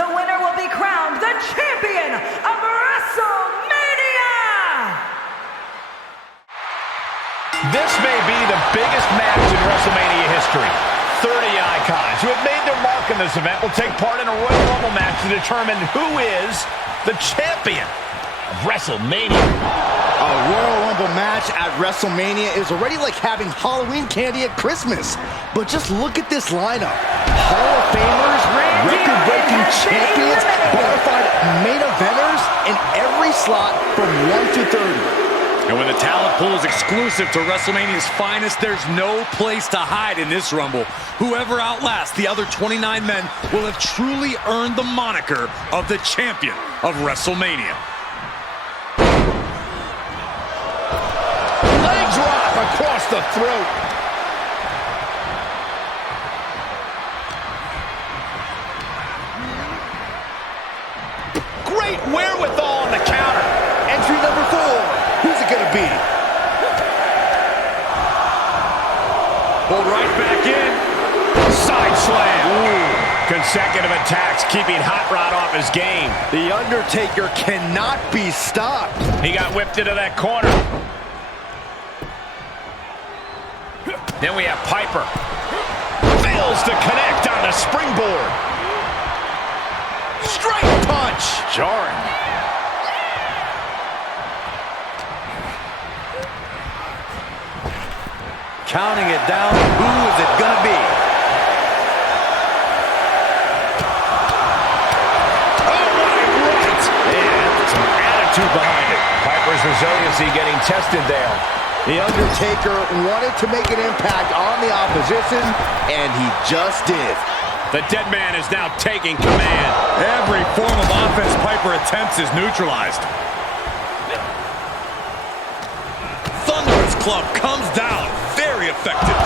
The winner will be crowned the champion of WrestleMania! This may be the biggest match in WrestleMania history. 30 icons who have made their mark in this event will take part in a Royal Rumble match to determine who is the champion of WrestleMania. A Royal Rumble match at WrestleMania is already like having Halloween candy at Christmas. But just look at this lineup. Hall of Famers, record-breaking champions, bonafide main eventers in every slot from 1 to 30. And when the talent pool is exclusive to WrestleMania's finest, there's no place to hide in this Rumble. Whoever outlasts the other 29 men will have truly earned the moniker of the champion of WrestleMania. Leg drop across the throat. Great wherewithal on the counter. Entry number 4. Who's it going to be? Pulled right back in. Side slam. Ooh. Consecutive attacks keeping Hot Rod off his game. The Undertaker cannot be stopped. He got whipped into that corner. Then we have Piper. Fails to connect on the springboard. Straight punch. Jarring. Counting it down. Who is it going to be? Oh, my right. And some attitude behind it. Piper's resiliency getting tested there. The Undertaker wanted to make an impact on the opposition, and he just did. The dead man is now taking command. Every form of offense Piper attempts is neutralized. Thunderous club comes down. Very effective.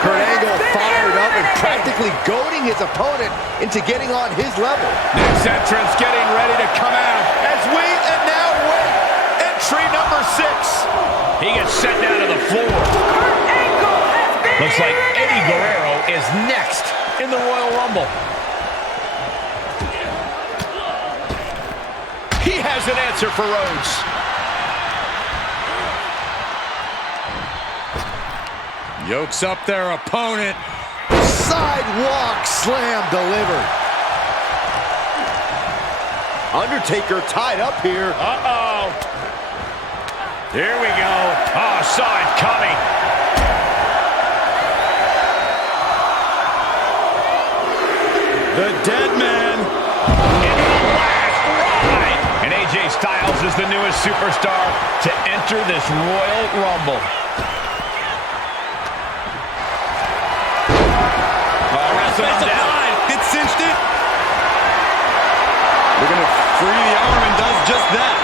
Kurt Angle fired up and practically goading his opponent into getting on his level. Next entrance getting ready to come out as we and now wait. Entry number 6. He gets sent down to the floor. Looks like Eddie Guerrero is next in the Royal Rumble. He has an answer for Rhodes. Yokes up their opponent. Sidewalk slam delivered. Undertaker tied up here. Uh-oh. Here we go. Oh, saw it coming. The dead man. Into the last ride. And AJ Styles is the newest superstar to enter this Royal Rumble. It cinched it. They're going to free the arm and does just that.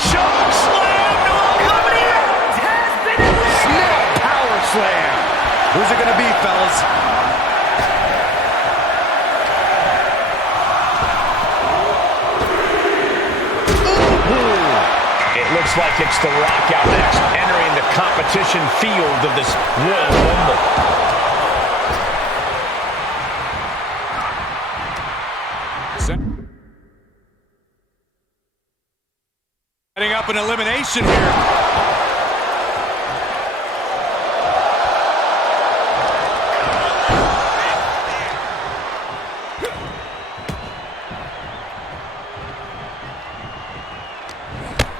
Choke slam. Snap power slam. Who's it going to be, fellas? It looks like it's The Rock out next, entering the competition field of this Royal Rumble. Setting up an elimination here.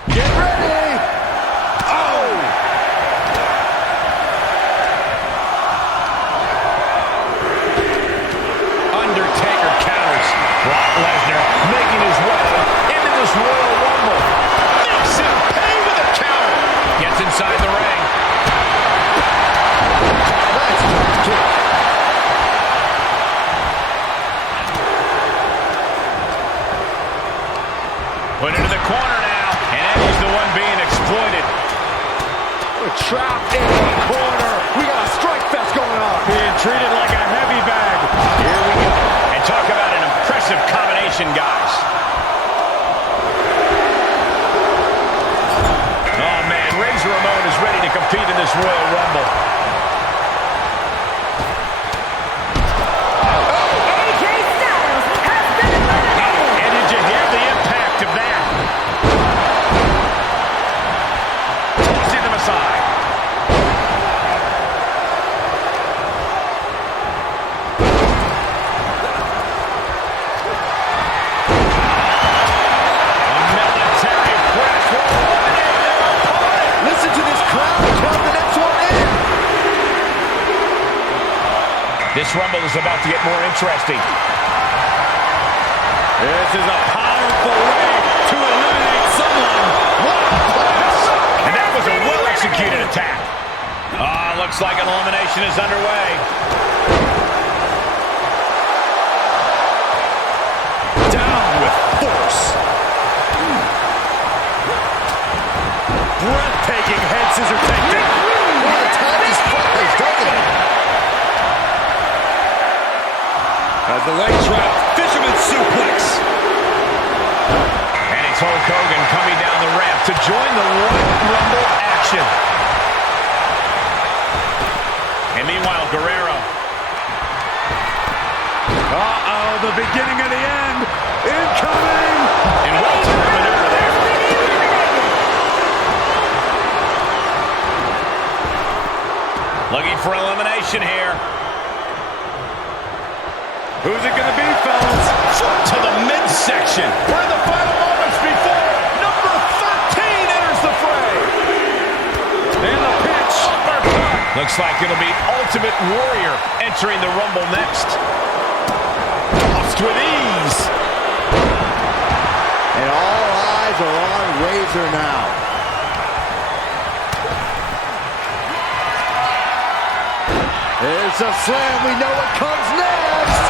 Get ready! Oh! inside the ring. Nice drop kick. Put into the corner now, and Eddie's the one being exploited. Trapped in the corner. We got a strike fest going on. Being treated like a heavy bag. Here we go. And talk about an impressive combination, guys. Oh, man, Ramon is ready to compete in this Royal Rumble. AJ Styles has been eliminated. And did you hear the impact of that? Tossing them aside. This Rumble is about to get more interesting. This is a powerful way to eliminate someone. And that was a well-executed attack. Looks like an elimination is underway. Down with force. Breathtaking head scissor takedown. What a time is flies, doesn't it? As the leg trap, fisherman suplex. And it's Hulk Hogan coming down the ramp to join the Royal Rumble action. And meanwhile, Guerrero. Uh-oh, the beginning of the end. Incoming. And well-timed maneuver there. Looking for elimination here. Who's it going to be, fellas? To the midsection. We're in the final moments before number 13 enters the fray. And the pitch. Looks like it'll be Ultimate Warrior entering the Rumble next. Tossed with ease. And all eyes are on Razor now. It's a slam. We know what comes next.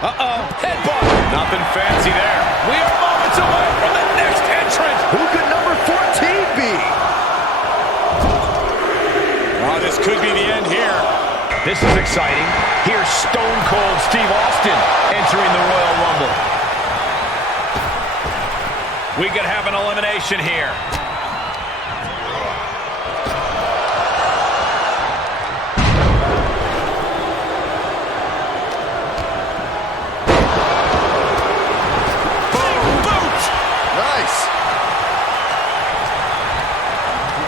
Uh-oh, headbutt. Nothing fancy there. We are moments away from the next entrant. Who could number 14 be? Oh, this could be the end here. This is exciting. Here's Stone Cold Steve Austin entering the Royal Rumble. We could have an elimination here.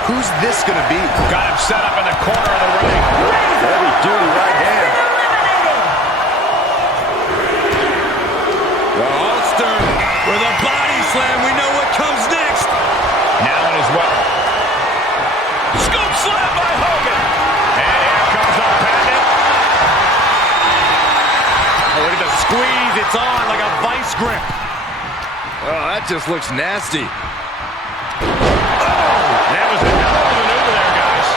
Who's this going to be? Got him set up in the corner of the ring. Heavy duty right hand. The Ulster with a body slam. We know what comes next. Now in his weapon. Scoop slam by Hogan. And here comes our patent. Oh, look at the squeeze. It's on like a vice grip. Oh, that just looks nasty. That was a hell of a maneuver there, guys.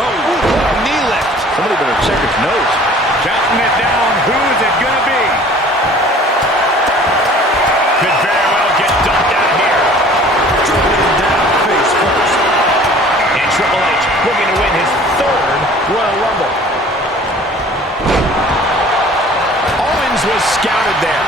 Oh, what a knee lift. Somebody better check his nose. Counting it down. Who is it going to be? Could very well get dumped out here. Dribbling down face first. And Triple H looking to win his third Royal Rumble. Owens was scouted there.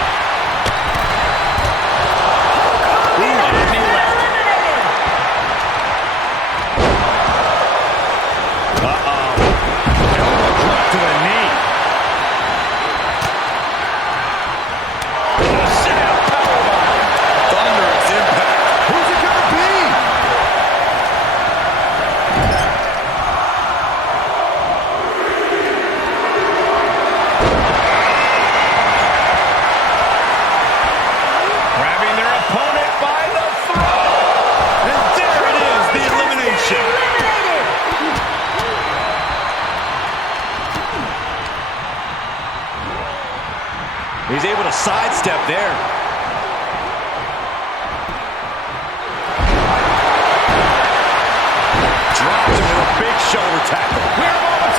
He's able to sidestep there. shoulder tackle. We're moments.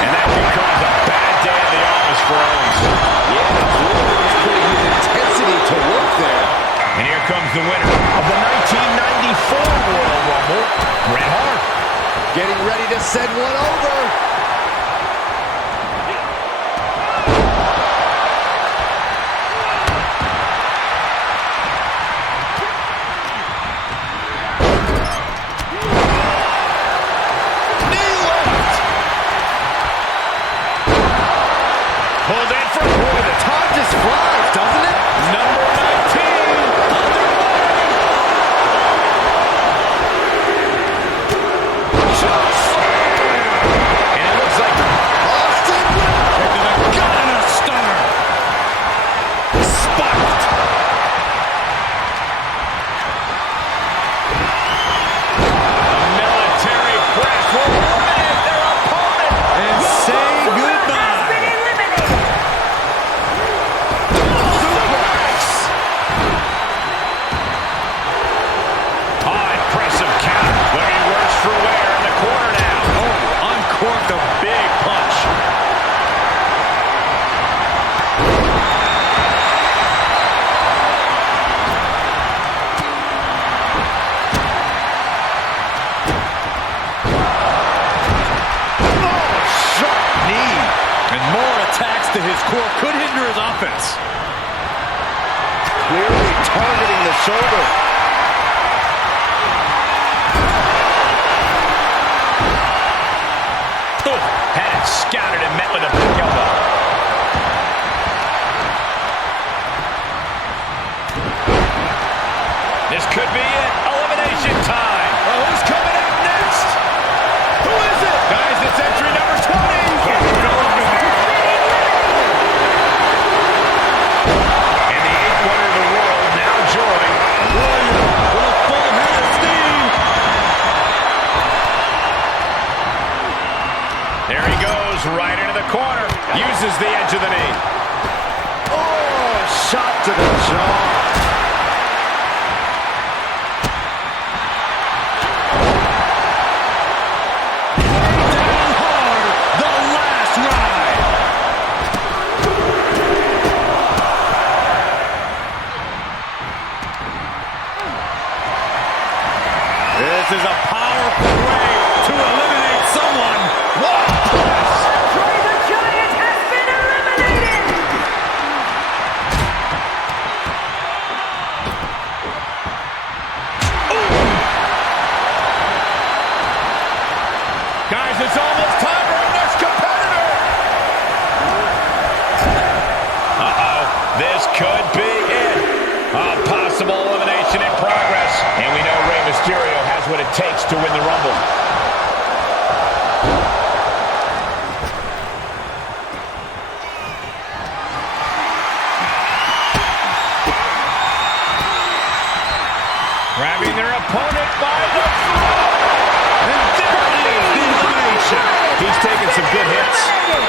And that becomes a bad day at the office for Owens. Yeah, it's putting his intensity to work there. And here comes the winner of the 1994 Royal Rumble, Bret Hart. Getting ready to send one over. Pulled in for boy, the time just flies, doesn't it? Number 19. And it looks like Austin taking a gun and a stunner. Spiked. A military press will eliminate their opponent and say goodbye. For wear in the corner now. Oh, uncorked a big punch. Oh, sharp knee. And more attacks to his core could hinder his offense. Clearly targeting the shoulder. Had it scouted and met with a big elbow. This could be it. Elimination time. Oh, who's coming out next? Who is it? Guys, it's entry number 20. And the 8th wonder of the world now joined William with a full head of steam. There he goes, right into the corner. Uses the edge of the knee. Oh, shot to the jaw. Down hard, the last ride. This is a powerful way to eliminate someone. Andre the Giant has been eliminated! Guys, it's almost time for our next competitor. Uh-oh, this could be it. A possible elimination in progress. And we know Rey Mysterio has what it takes to win the Rumble. Grabbing their opponent by the throat. And there is the elimination. He's taking some good hits.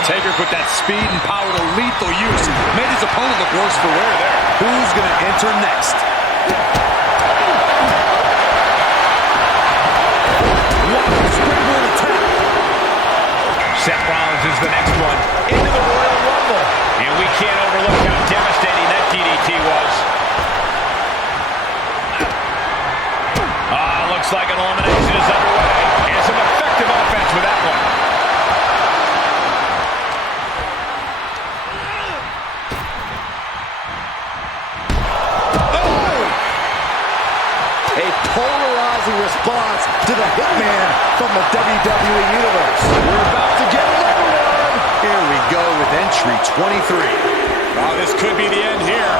Taker put that speed and power to lethal use. Made his opponent look worse for wear there. Who's going to enter next? Wow, springboard attack. Seth Rollins is the next one into the Royal Rumble. And we can't overlook how devastating that DDT was. Looks like an elimination is underway. And some effective offense with that one. A polarizing response to the Hitman from the WWE Universe. We're about to get another one. Here we go with entry 23. Oh, this could be the end here.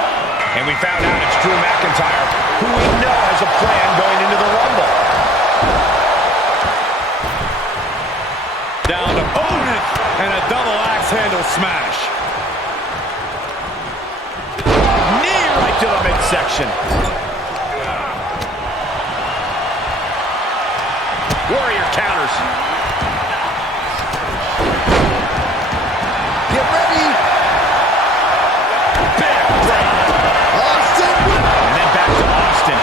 And we found out it's Drew McIntyre, who we know has a plan going into the Rumble. Down to Owen and a double axe handle smash. Knee right to the midsection. Warrior counters. Get ready. Big break. Austin. And then back to Austin.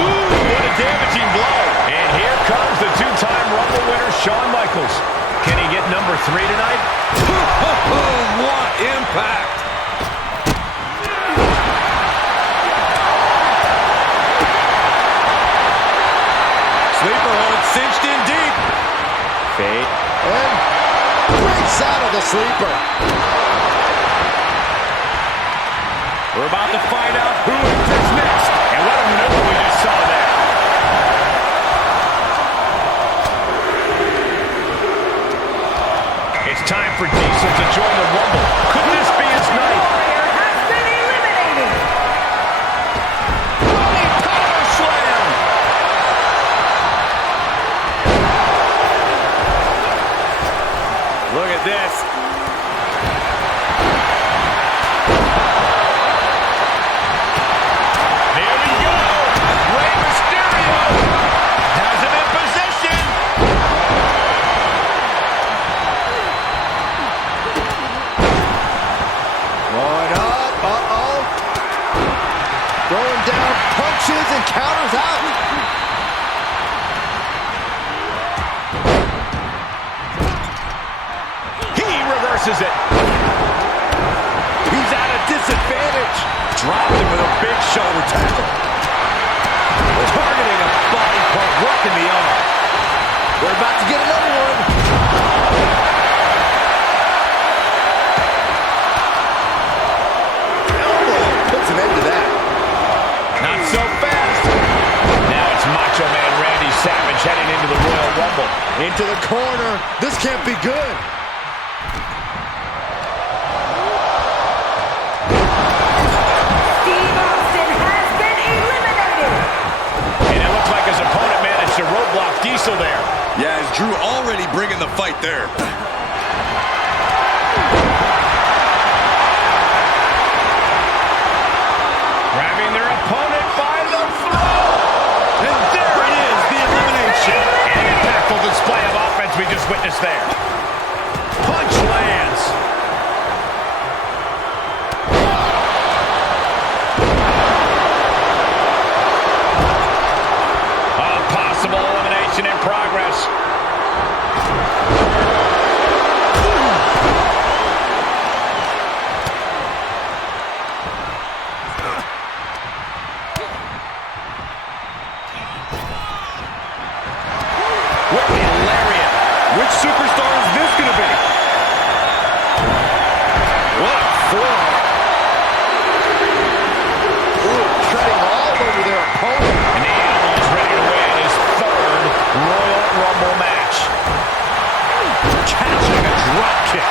Ooh. damaging blow. And here comes the two-time Rumble winner, Shawn Michaels. Can he get number 3 tonight? What impact! Sleeper hold cinched in deep. Fade. And breaks out of the sleeper. We're about to find out who enters next. And what a maneuver we just saw there. It's time for Diesel to join the Rumble. Could this be his night? Warrior has been eliminated. Running power slam. Look at this. Here we go. Rey Mysterio has him in position. Going up. Uh-oh. Throwing down punches and counters out. He reverses it. He's at a disadvantage. Dropped him with a big shoulder tackle. Targeting a body part, working the arm. We're about to get another one. Elbow puts an end to that. Not so fast. Now it's Macho Man Randy Savage heading into the Royal Rumble. Into the corner. This can't be good. Steve Austin has been eliminated. And it looks like his opponent managed to roadblock Diesel there. Yeah, is Drew already bringing the fight there? Grabbing their opponent by the throat. And there it is, the elimination. An impactful display of offense we just witnessed there. Punch lands. A possible elimination in progress. Whipping lariat. Which superstar is this going to be? What a forearm. Ooh, treading all over their opponent. And the Animal is ready to win his 3rd Royal Rumble match. Catching a drop kick.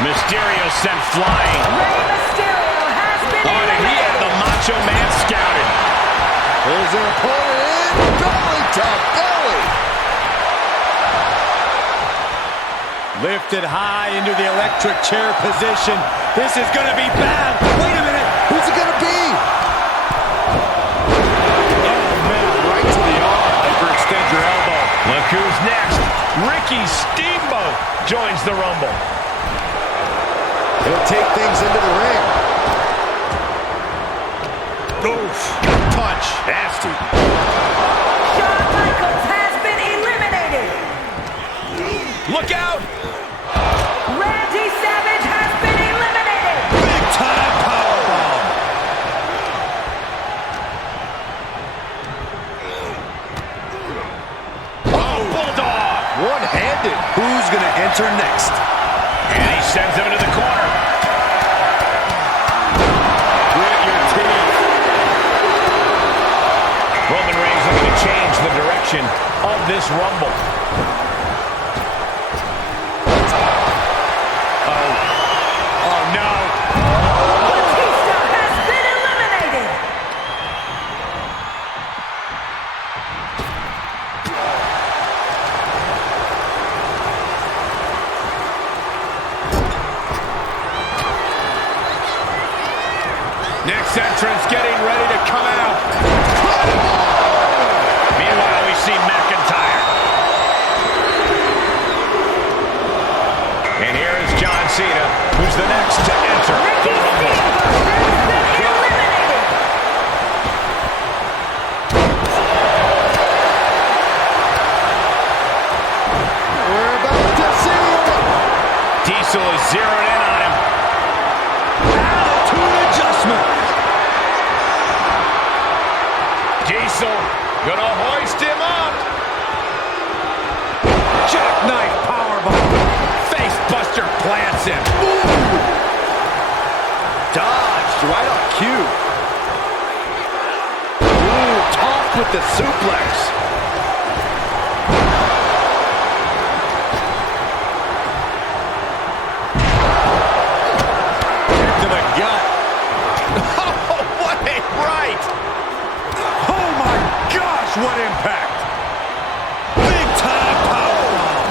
Mysterio sent flying. Rey Mysterio has been Oh, and he had the Macho Man scouted. Pulls their opponent in. Belly to belly. Lifted high into the electric chair position. This is going to be bad. Wait a minute. Who's it gonna be? Oh, man, right to the arm. Overextend your elbow. Look who's next. Ricky Steamboat joins the Rumble. He'll take things into the ring. Oof. Punch. Nasty. Shawn Michaels has been eliminated. Look out! Randy Savage has been eliminated. Big time powerbomb. Oh, Bulldog! One-handed. Who's going to enter next? And he sends him into the corner. Grit your teeth. Roman Reigns looking to change the direction of this Rumble. Oh no! Batista has been eliminated. Next entrance getting ready to come out. Meanwhile, we see McIntyre. And here is John Cena, who's the next to enter the Rumble. reversal. Gonna hoist him up. Jackknife powerbomb. Face buster plants him. Ooh. Dodged right on cue. Ooh, tossed with the suplex. Into the gut. Oh, what a right. Oh my gosh, what impact. Big time powerbomb.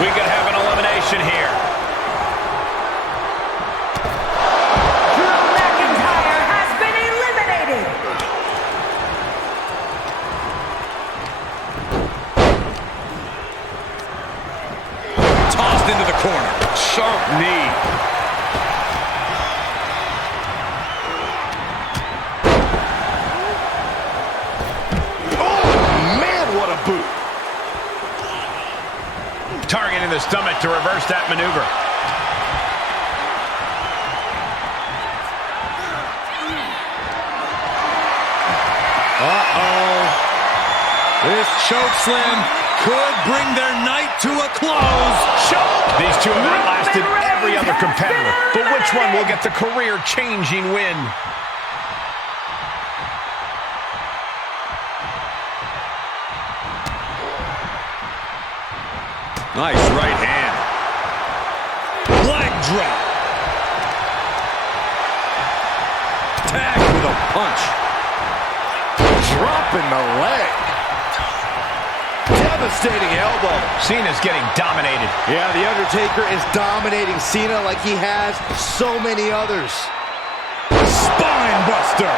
We could have an elimination here. Into the corner. Sharp knee. Oh, man, what a boot. Targeting the stomach to reverse that maneuver. Uh-oh. This chokeslam could bring their night to a close. Choke! These two have outlasted every other competitor, but which one will get the career-changing win? Nice right hand. Leg drop. Tag with a punch. Dropping the leg. Devastating elbow. Cena's getting dominated. Yeah, The Undertaker is dominating Cena like he has so many others. Spine buster.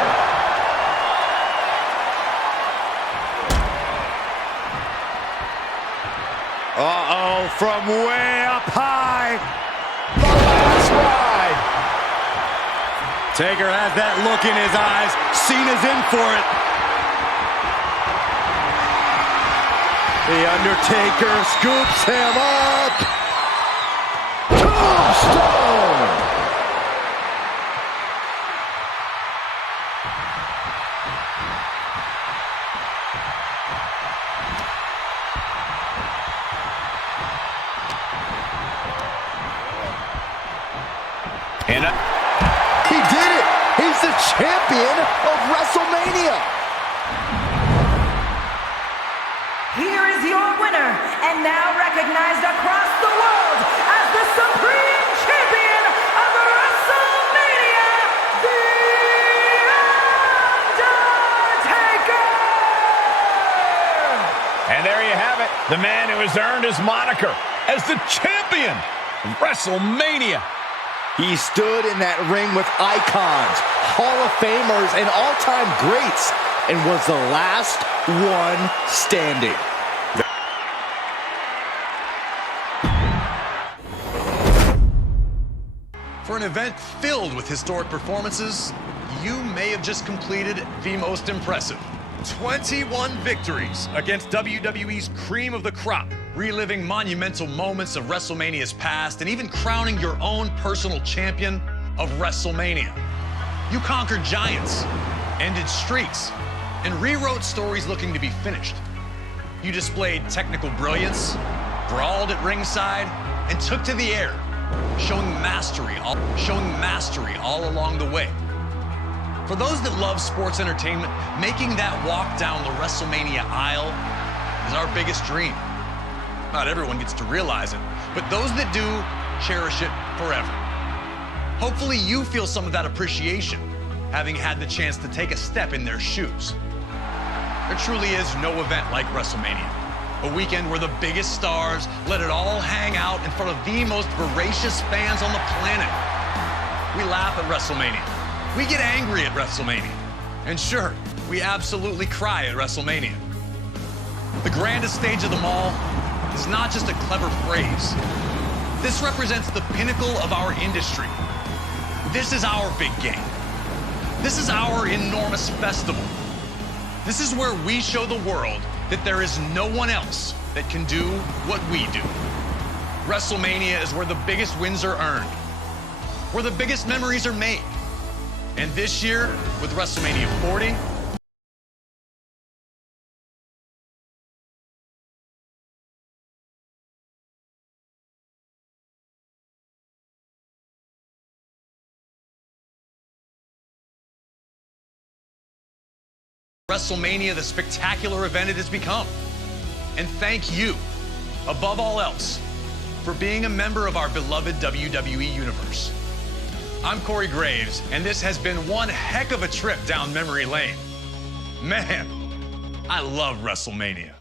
Uh-oh, from way up high. The last ride. Taker has that look in his eyes. Cena's in for it. The Undertaker scoops him up. Tombstone. And he did it. He's the champion of WrestleMania. Here is your winner, and now recognized across the world as the Supreme Champion of WrestleMania, The Undertaker! And there you have it, the man who has earned his moniker as the champion of WrestleMania. He stood in that ring with icons, Hall of Famers, and all-time greats, and was the last one standing. For an event filled with historic performances, you may have just completed the most impressive. 21 victories against WWE's cream of the crop, reliving monumental moments of WrestleMania's past, and even crowning your own personal champion of WrestleMania. You conquered giants, ended streaks, and rewrote stories looking to be finished. You displayed technical brilliance, brawled at ringside, and took to the air, showing mastery all along the way. For those that love sports entertainment, making that walk down the WrestleMania aisle is our biggest dream. Not everyone gets to realize it, but those that do cherish it forever. Hopefully you feel some of that appreciation, having had the chance to take a step in their shoes. There truly is no event like WrestleMania. A weekend where the biggest stars let it all hang out in front of the most voracious fans on the planet. We laugh at WrestleMania. We get angry at WrestleMania. And sure, we absolutely cry at WrestleMania. The grandest stage of them all is not just a clever phrase. This represents the pinnacle of our industry. This is our big game. This is our enormous festival. This is where we show the world that there is no one else that can do what we do. WrestleMania is where the biggest wins are earned, where the biggest memories are made. And this year, with WrestleMania 40, WrestleMania the spectacular event it has become. And thank you, above all else, for being a member of our beloved WWE Universe. I'm Corey Graves, and this has been one heck of a trip down memory lane. Man, I love WrestleMania.